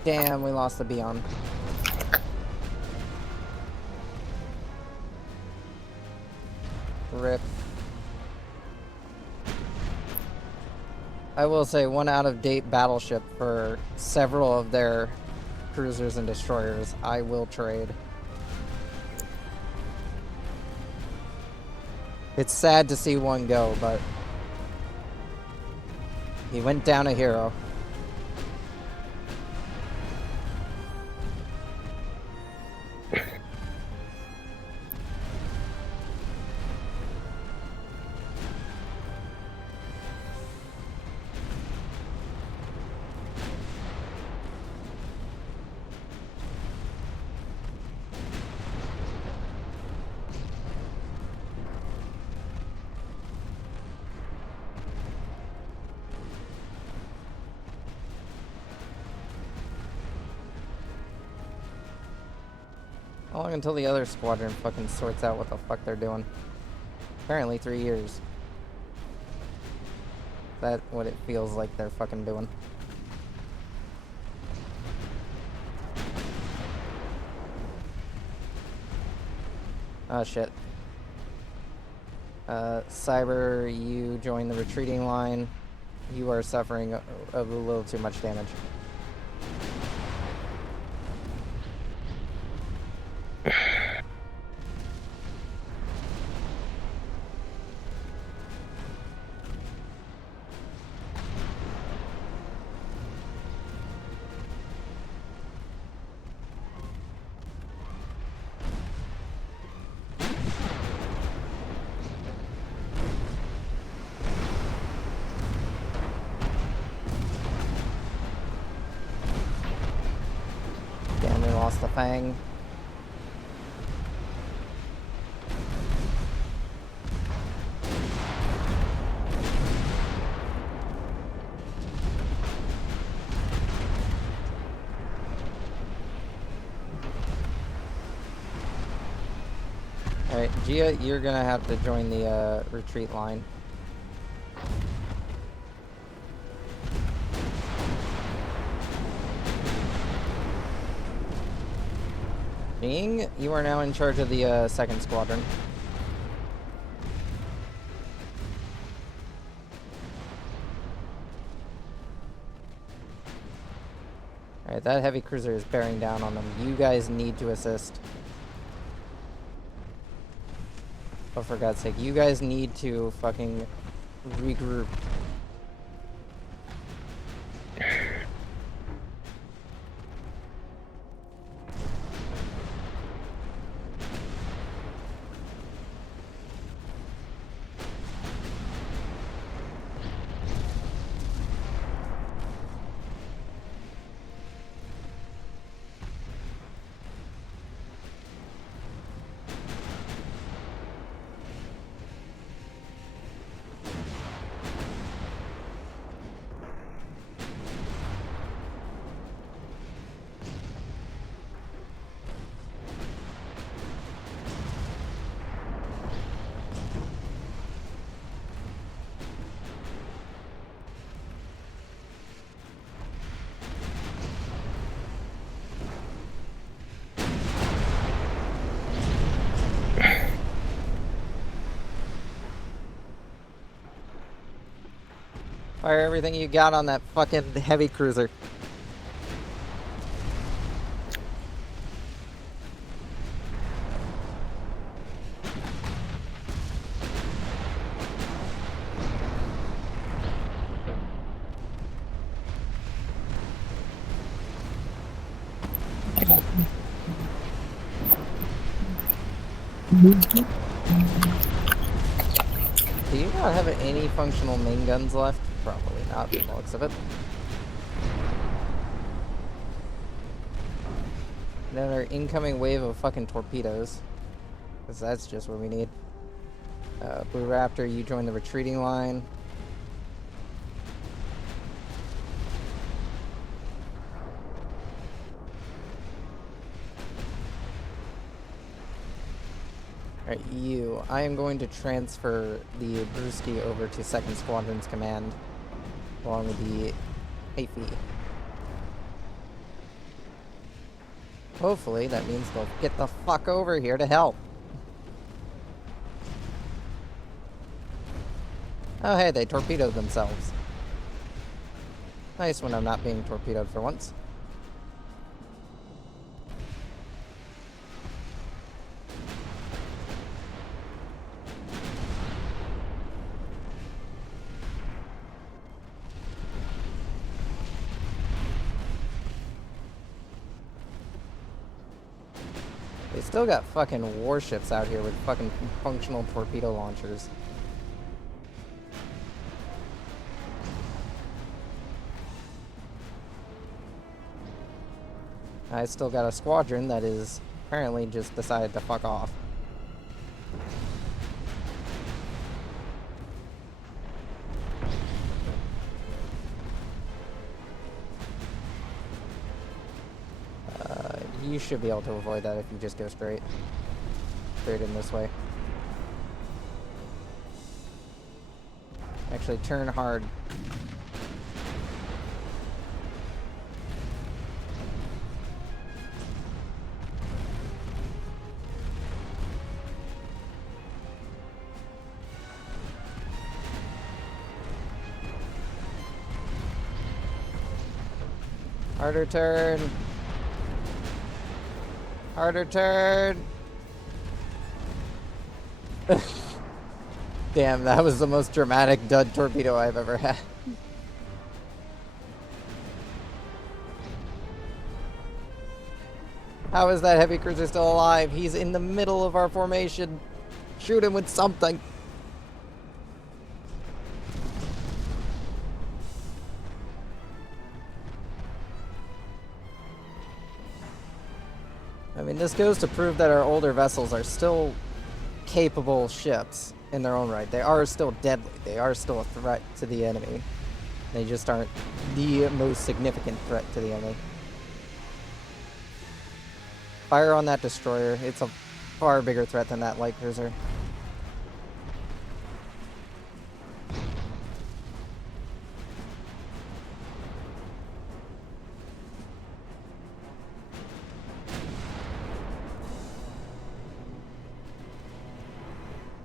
Damn, we lost the Beyond. Rip. I will say, one out-of-date battleship for several of their cruisers and destroyers. I will trade. It's sad to see one go, but he went down a hero. How long until the other squadron fucking sorts out what the fuck they're doing? Apparently 3 years. That's what it feels like they're fucking doing. Oh shit. Cyber, you join the retreating line. You are suffering a little too much damage. Damn, we lost the Fang. Alright, Gia, you're gonna have to join the retreat line. Bing, you are now in charge of the second squadron. Alright, that heavy cruiser is bearing down on them. You guys need to assist. Oh, for God's sake, you guys need to fucking regroup. Fire everything you got on that fucking heavy cruiser. Do you not have any functional main guns left? Probably not, from the looks of it. Another incoming wave of fucking torpedoes. Because that's just what we need. Blue Raptor, you join the retreating line. Alright, you. I am going to transfer the Brewski over to 2nd Squadron's command, along with the Hafey. Hopefully, that means they'll get the fuck over here to help. Oh hey, they torpedoed themselves. Nice when I'm not being torpedoed for once. They still got fucking warships out here with fucking functional torpedo launchers. I still got a squadron that is apparently just decided to fuck off. You should be able to avoid that if you just go straight in this way. Actually, turn hard. Harder turn. Harder turn. Damn, that was the most dramatic dud torpedo I've ever had. How is that heavy cruiser still alive? He's in the middle of our formation. Shoot him with something. I mean, this goes to prove that our older vessels are still capable ships in their own right. They are still deadly. They are still a threat to the enemy. They just aren't the most significant threat to the enemy. Fire on that destroyer. It's a far bigger threat than that light cruiser.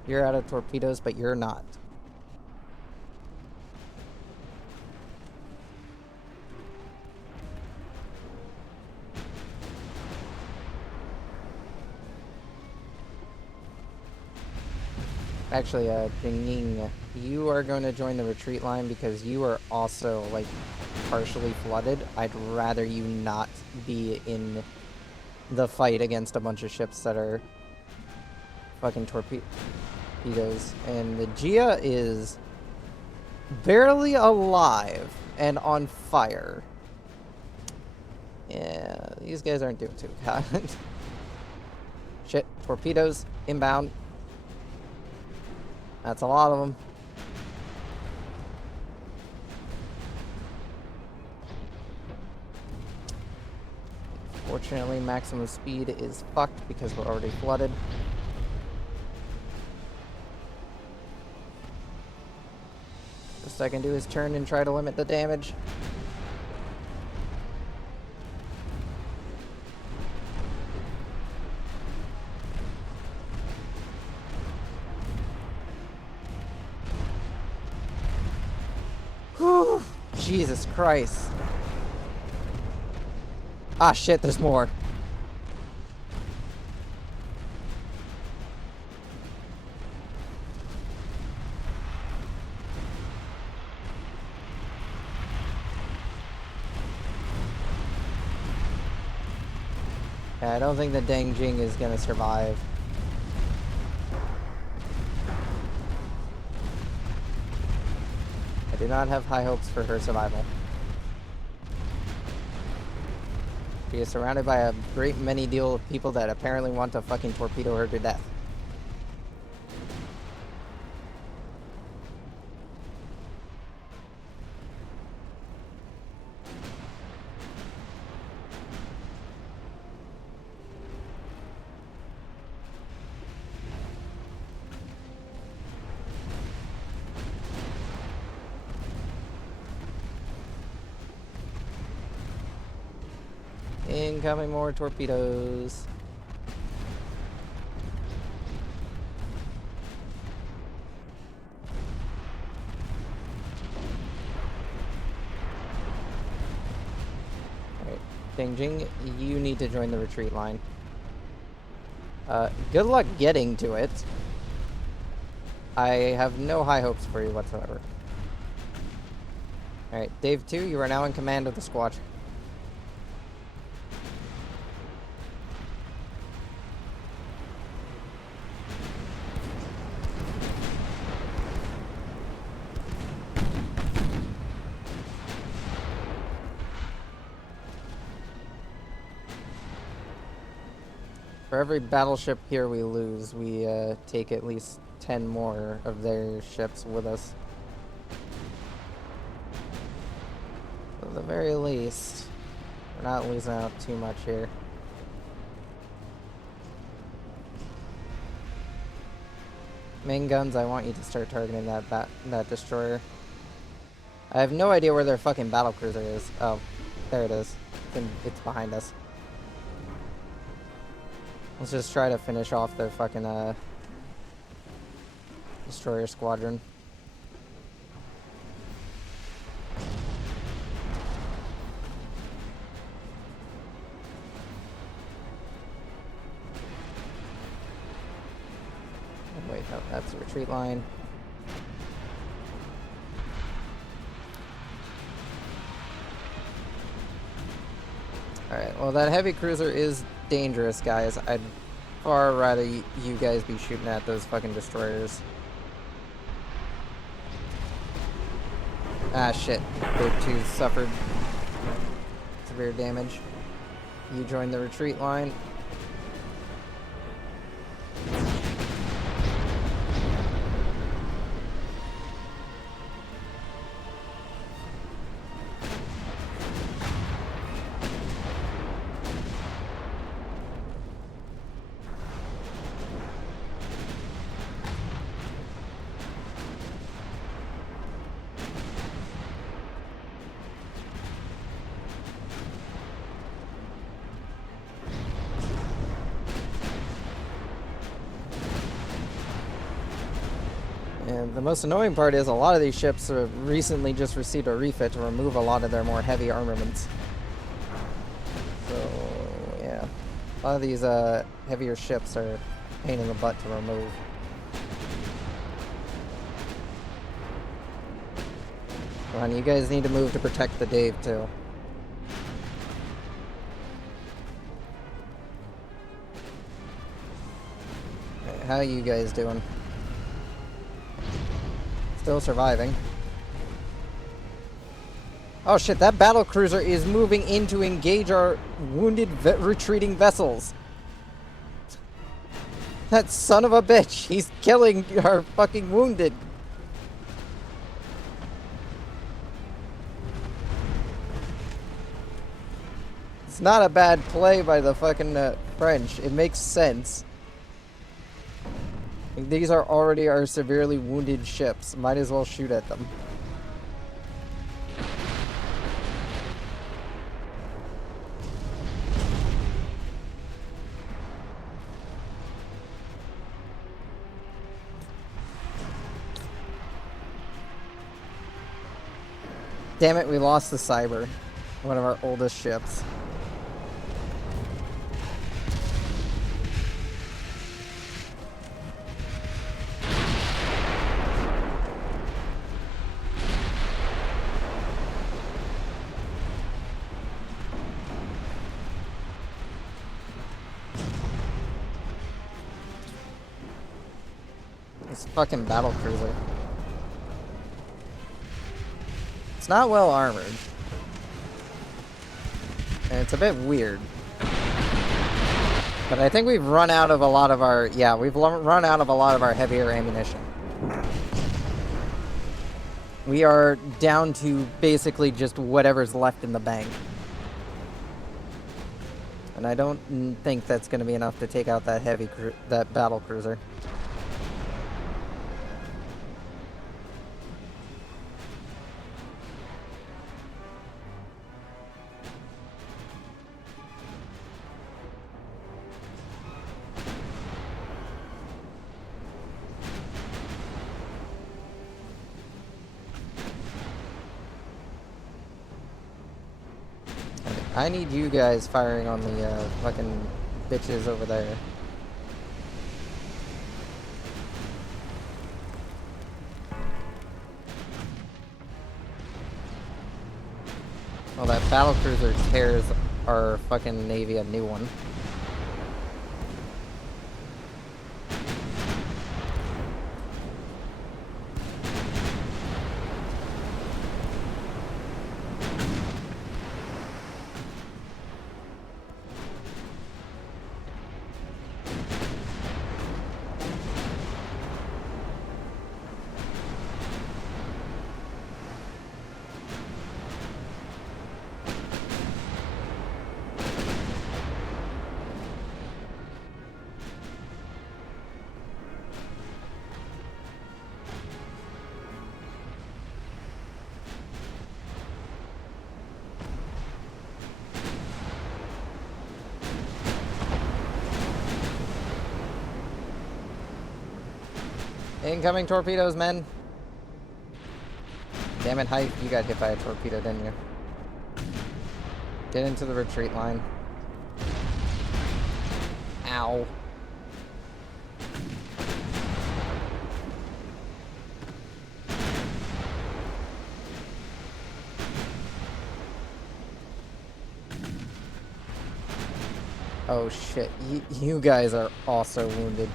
You're out of torpedoes, but you're not. Actually, Jingning, you are going to join the retreat line because you are also, like, partially flooded. I'd rather you not be in the fight against a bunch of ships that are fucking torpedoes. And the Gia is barely alive and on fire. Yeah, these guys aren't doing too hot. Shit, torpedoes inbound. That's a lot of them. Fortunately, maximum speed is fucked because we're already flooded. Best I can do is turn and try to limit the damage. Whew. Jesus Christ. Ah, shit, there's more. Yeah, I don't think the Dang Jing is gonna survive. I do not have high hopes for her survival. She is surrounded by a great many deal of people that apparently want to fucking torpedo her to death. Incoming more torpedoes. Alright, Ding Jing, you need to join the retreat line. Good luck getting to it. I have no high hopes for you whatsoever. Alright, Dave 2, you are now in command of the squadron. For every battleship here we lose, we take at least 10 more of their ships with us. At the very least, we're not losing out too much here. Main guns, I want you to start targeting that destroyer. I have no idea where their fucking battlecruiser is. Oh, there it is. It's behind us. Let's just try to finish off their fucking destroyer squadron. Oh, wait, no, that's a retreat line. Alright, well that heavy cruiser is dangerous, guys. I'd far rather you guys be shooting at those fucking destroyers. Ah, shit. They too suffered severe damage. You joined the retreat line. And the most annoying part is a lot of these ships have recently just received a refit to remove a lot of their more heavy armaments. So, yeah. A lot of these heavier ships are a pain in the butt to remove. Come on, you guys need to move to protect the Dave, too. Okay, how are you guys doing? Still surviving. Oh shit, that battle cruiser is moving in to engage our wounded retreating vessels. That son of a bitch, he's killing our fucking wounded. It's not a bad play by the fucking French. It makes sense. These are already our severely wounded ships. Might as well shoot at them. Damn it, we lost the Cyber. One of our oldest ships. This fucking battle cruiser. It's not well armored. And it's a bit weird. But I think we've run out of a lot of our... Yeah, we've run out of a lot of our heavier ammunition. We are down to basically just whatever's left in the bank. And I don't think that's going to be enough to take out that that battle cruiser. I need you guys firing on the fucking bitches over there. Well, that battlecruiser tears our fucking navy a new one. Incoming torpedoes, men. Damn it, Hype. You got hit by a torpedo, didn't you? Get into the retreat line. Ow. Oh shit. You guys are also wounded.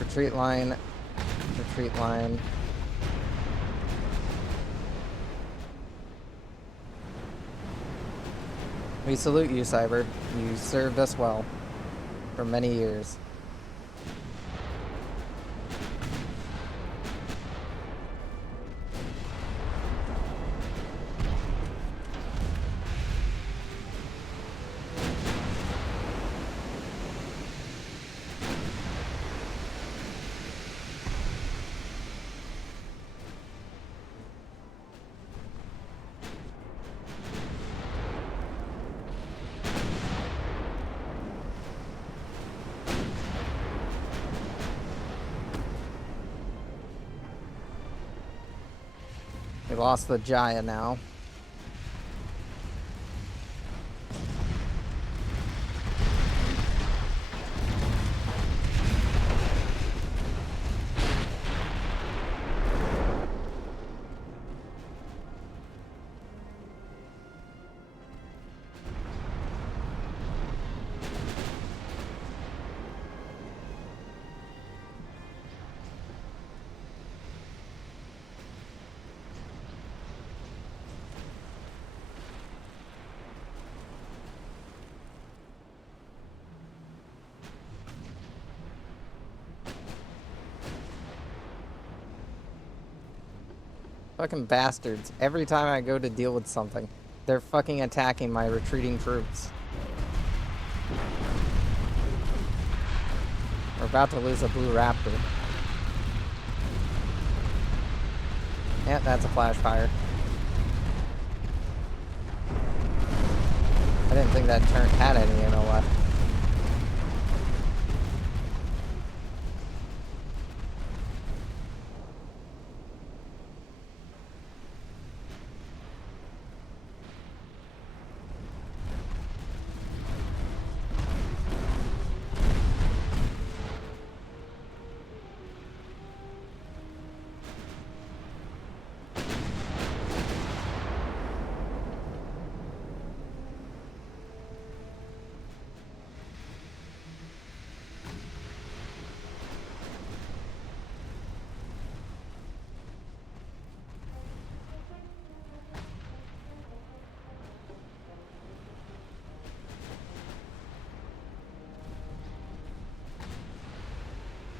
Retreat line. Retreat line. We salute you, Cyber. You served us well for many years. We lost the Jaya now. Fucking bastards. Every time I go to deal with something, they're fucking attacking my retreating troops. We're about to lose a blue raptor. Yeah, that's a flash fire. I didn't think that turret had any ammo left.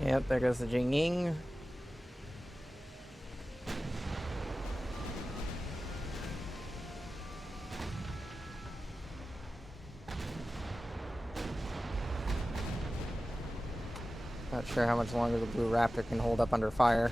Yep, there goes the Jingying. Not sure how much longer the Blue Raptor can hold up under fire.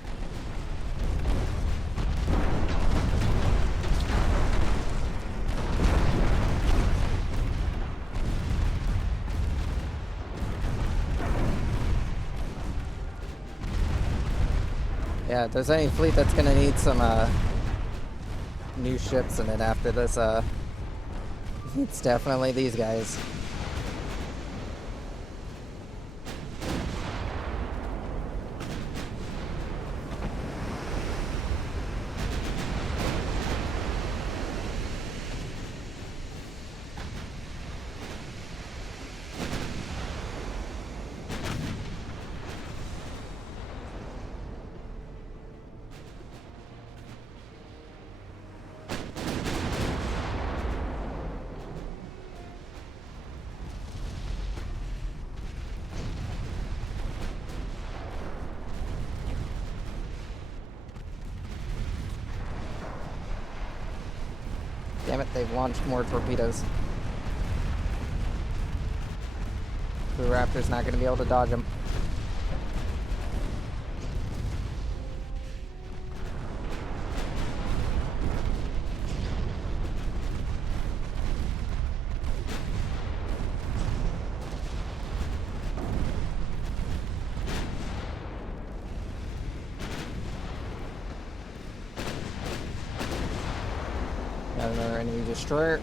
Yeah, if there's any fleet that's gonna need some new ships in it after this, it's definitely these guys. Damn it, they've launched more torpedoes. The Raptor's not going to be able to dodge them. Got another enemy destroyer.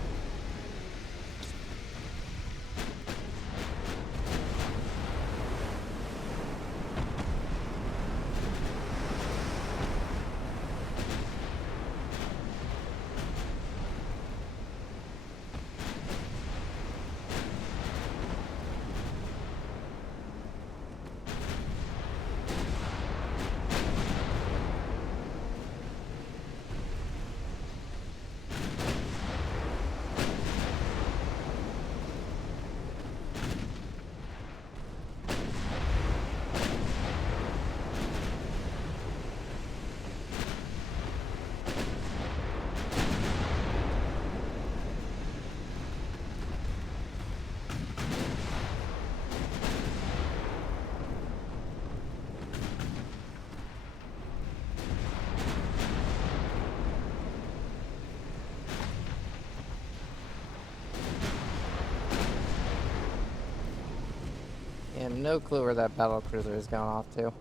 And no clue where that battle cruiser is going off to.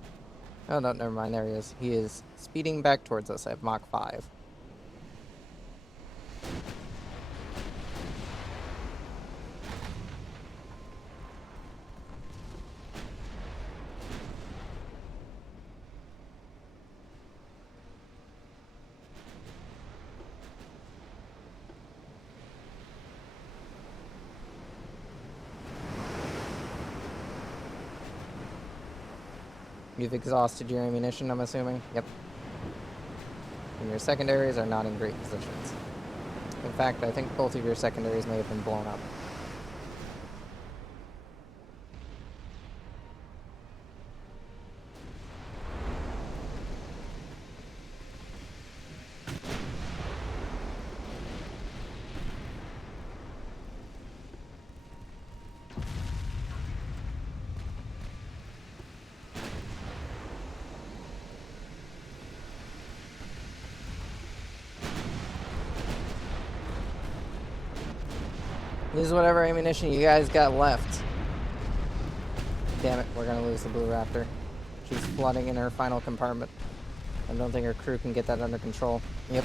Oh no, never mind, there he is. He is speeding back towards us at Mach 5. You've exhausted your ammunition, I'm assuming? Yep. And your secondaries are not in great positions. In fact, I think both of your secondaries may have been blown up. Use whatever ammunition you guys got left. Damn it, we're gonna lose the Blue Raptor. She's flooding in her final compartment. I don't think her crew can get that under control. Yep.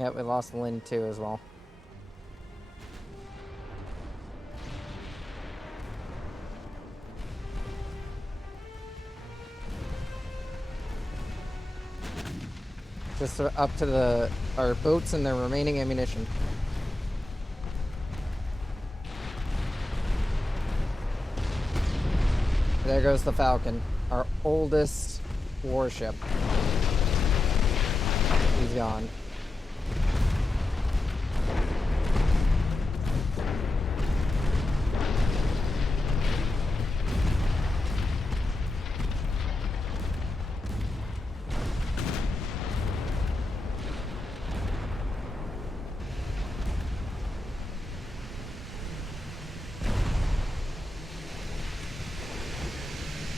Yeah, we lost Lynn too as well. Just up to our boats and their remaining ammunition. There goes the Falcon, our oldest warship. He's gone.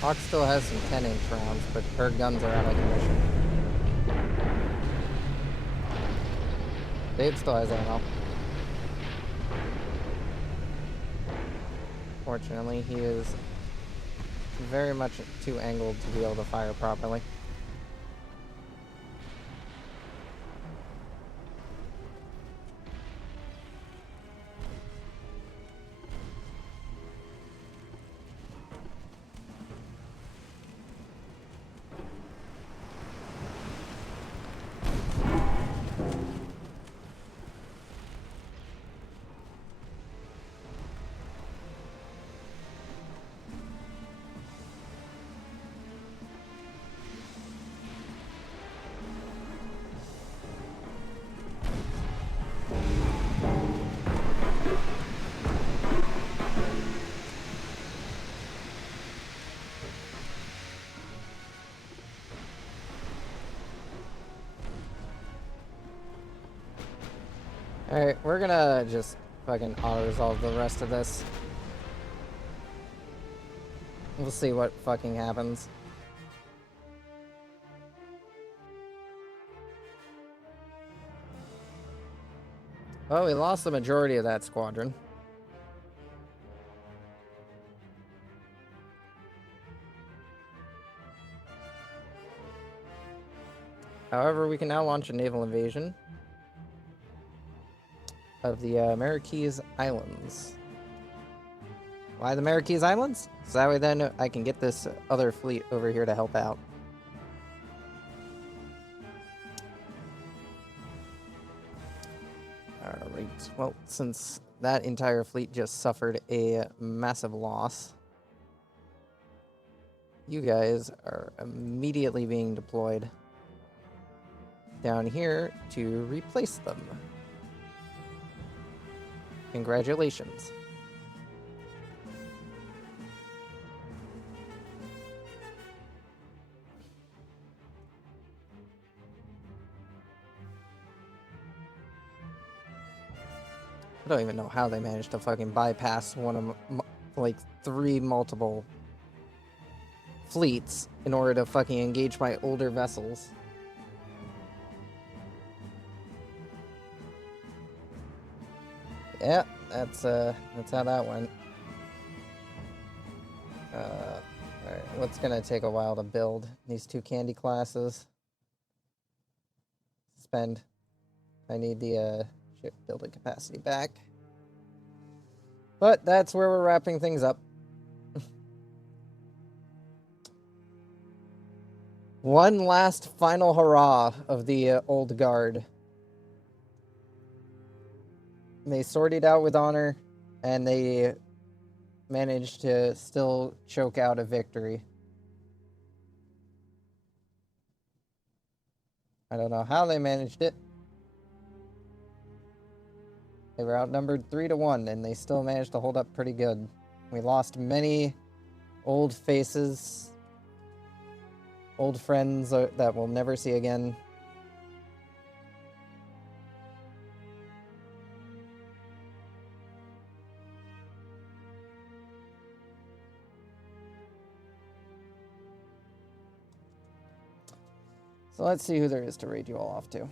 Hawk still has some 10-inch rounds, but her guns are out of commission. Dave still has ammo. Fortunately, he is very much too angled to be able to fire properly. Alright, we're gonna just fucking auto-resolve the rest of this. We'll see what fucking happens. Well, we lost the majority of that squadron. However, we can now launch a naval invasion of the Marquise Islands. Why the Marquise Islands? So that way then I can get this other fleet over here to help out. Alright, well, since that entire fleet just suffered a massive loss, you guys are immediately being deployed down here to replace them. Congratulations. I don't even know how they managed to fucking bypass one of like 3 multiple fleets in order to fucking engage my older vessels. Yeah, that's how that went. Alright, what's gonna take a while to build? These 2 candy classes. Spend. I need the ship building capacity back. But that's where we're wrapping things up. One last final hurrah of the old guard. They sorted out with honor, and they managed to still choke out a victory. I don't know how they managed it. They were outnumbered 3-1, and they still managed to hold up pretty good. We lost many old faces, old friends that we'll never see again. So let's see who there is to raid you all off to.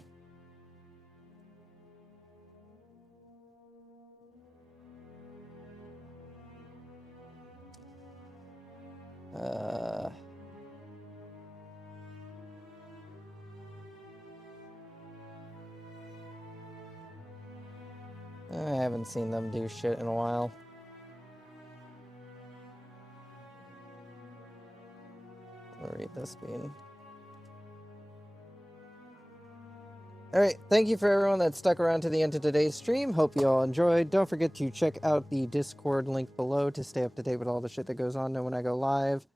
haven't seen them do shit in a while. I'll read this bean. Alright, thank you for everyone that stuck around to the end of today's stream. Hope you all enjoyed. Don't forget to check out the Discord link below to stay up to date with all the shit that goes on when I go live.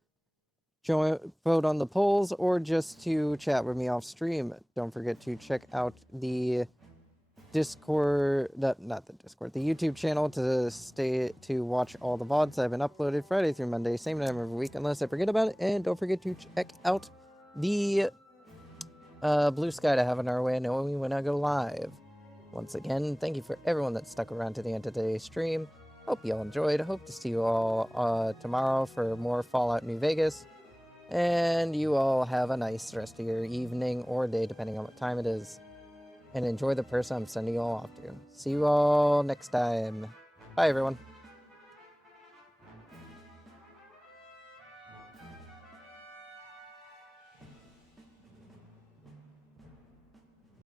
Join, vote on the polls, or just to chat with me off stream. Don't forget to check out the Discord, not the Discord, the YouTube channel to watch all the VODs that have been uploaded Friday through Monday, same time every week, unless I forget about it. And don't forget to check out the Blue Sky to have on our way knowing when I go live. Once again, thank you for everyone that stuck around to the end of today's stream. Hope you all enjoyed. Hope to see you all tomorrow for more Fallout New Vegas. And you all have a nice rest of your evening or day, depending on what time it is. And enjoy the person I'm sending you all off to. See you all next time. Bye, everyone.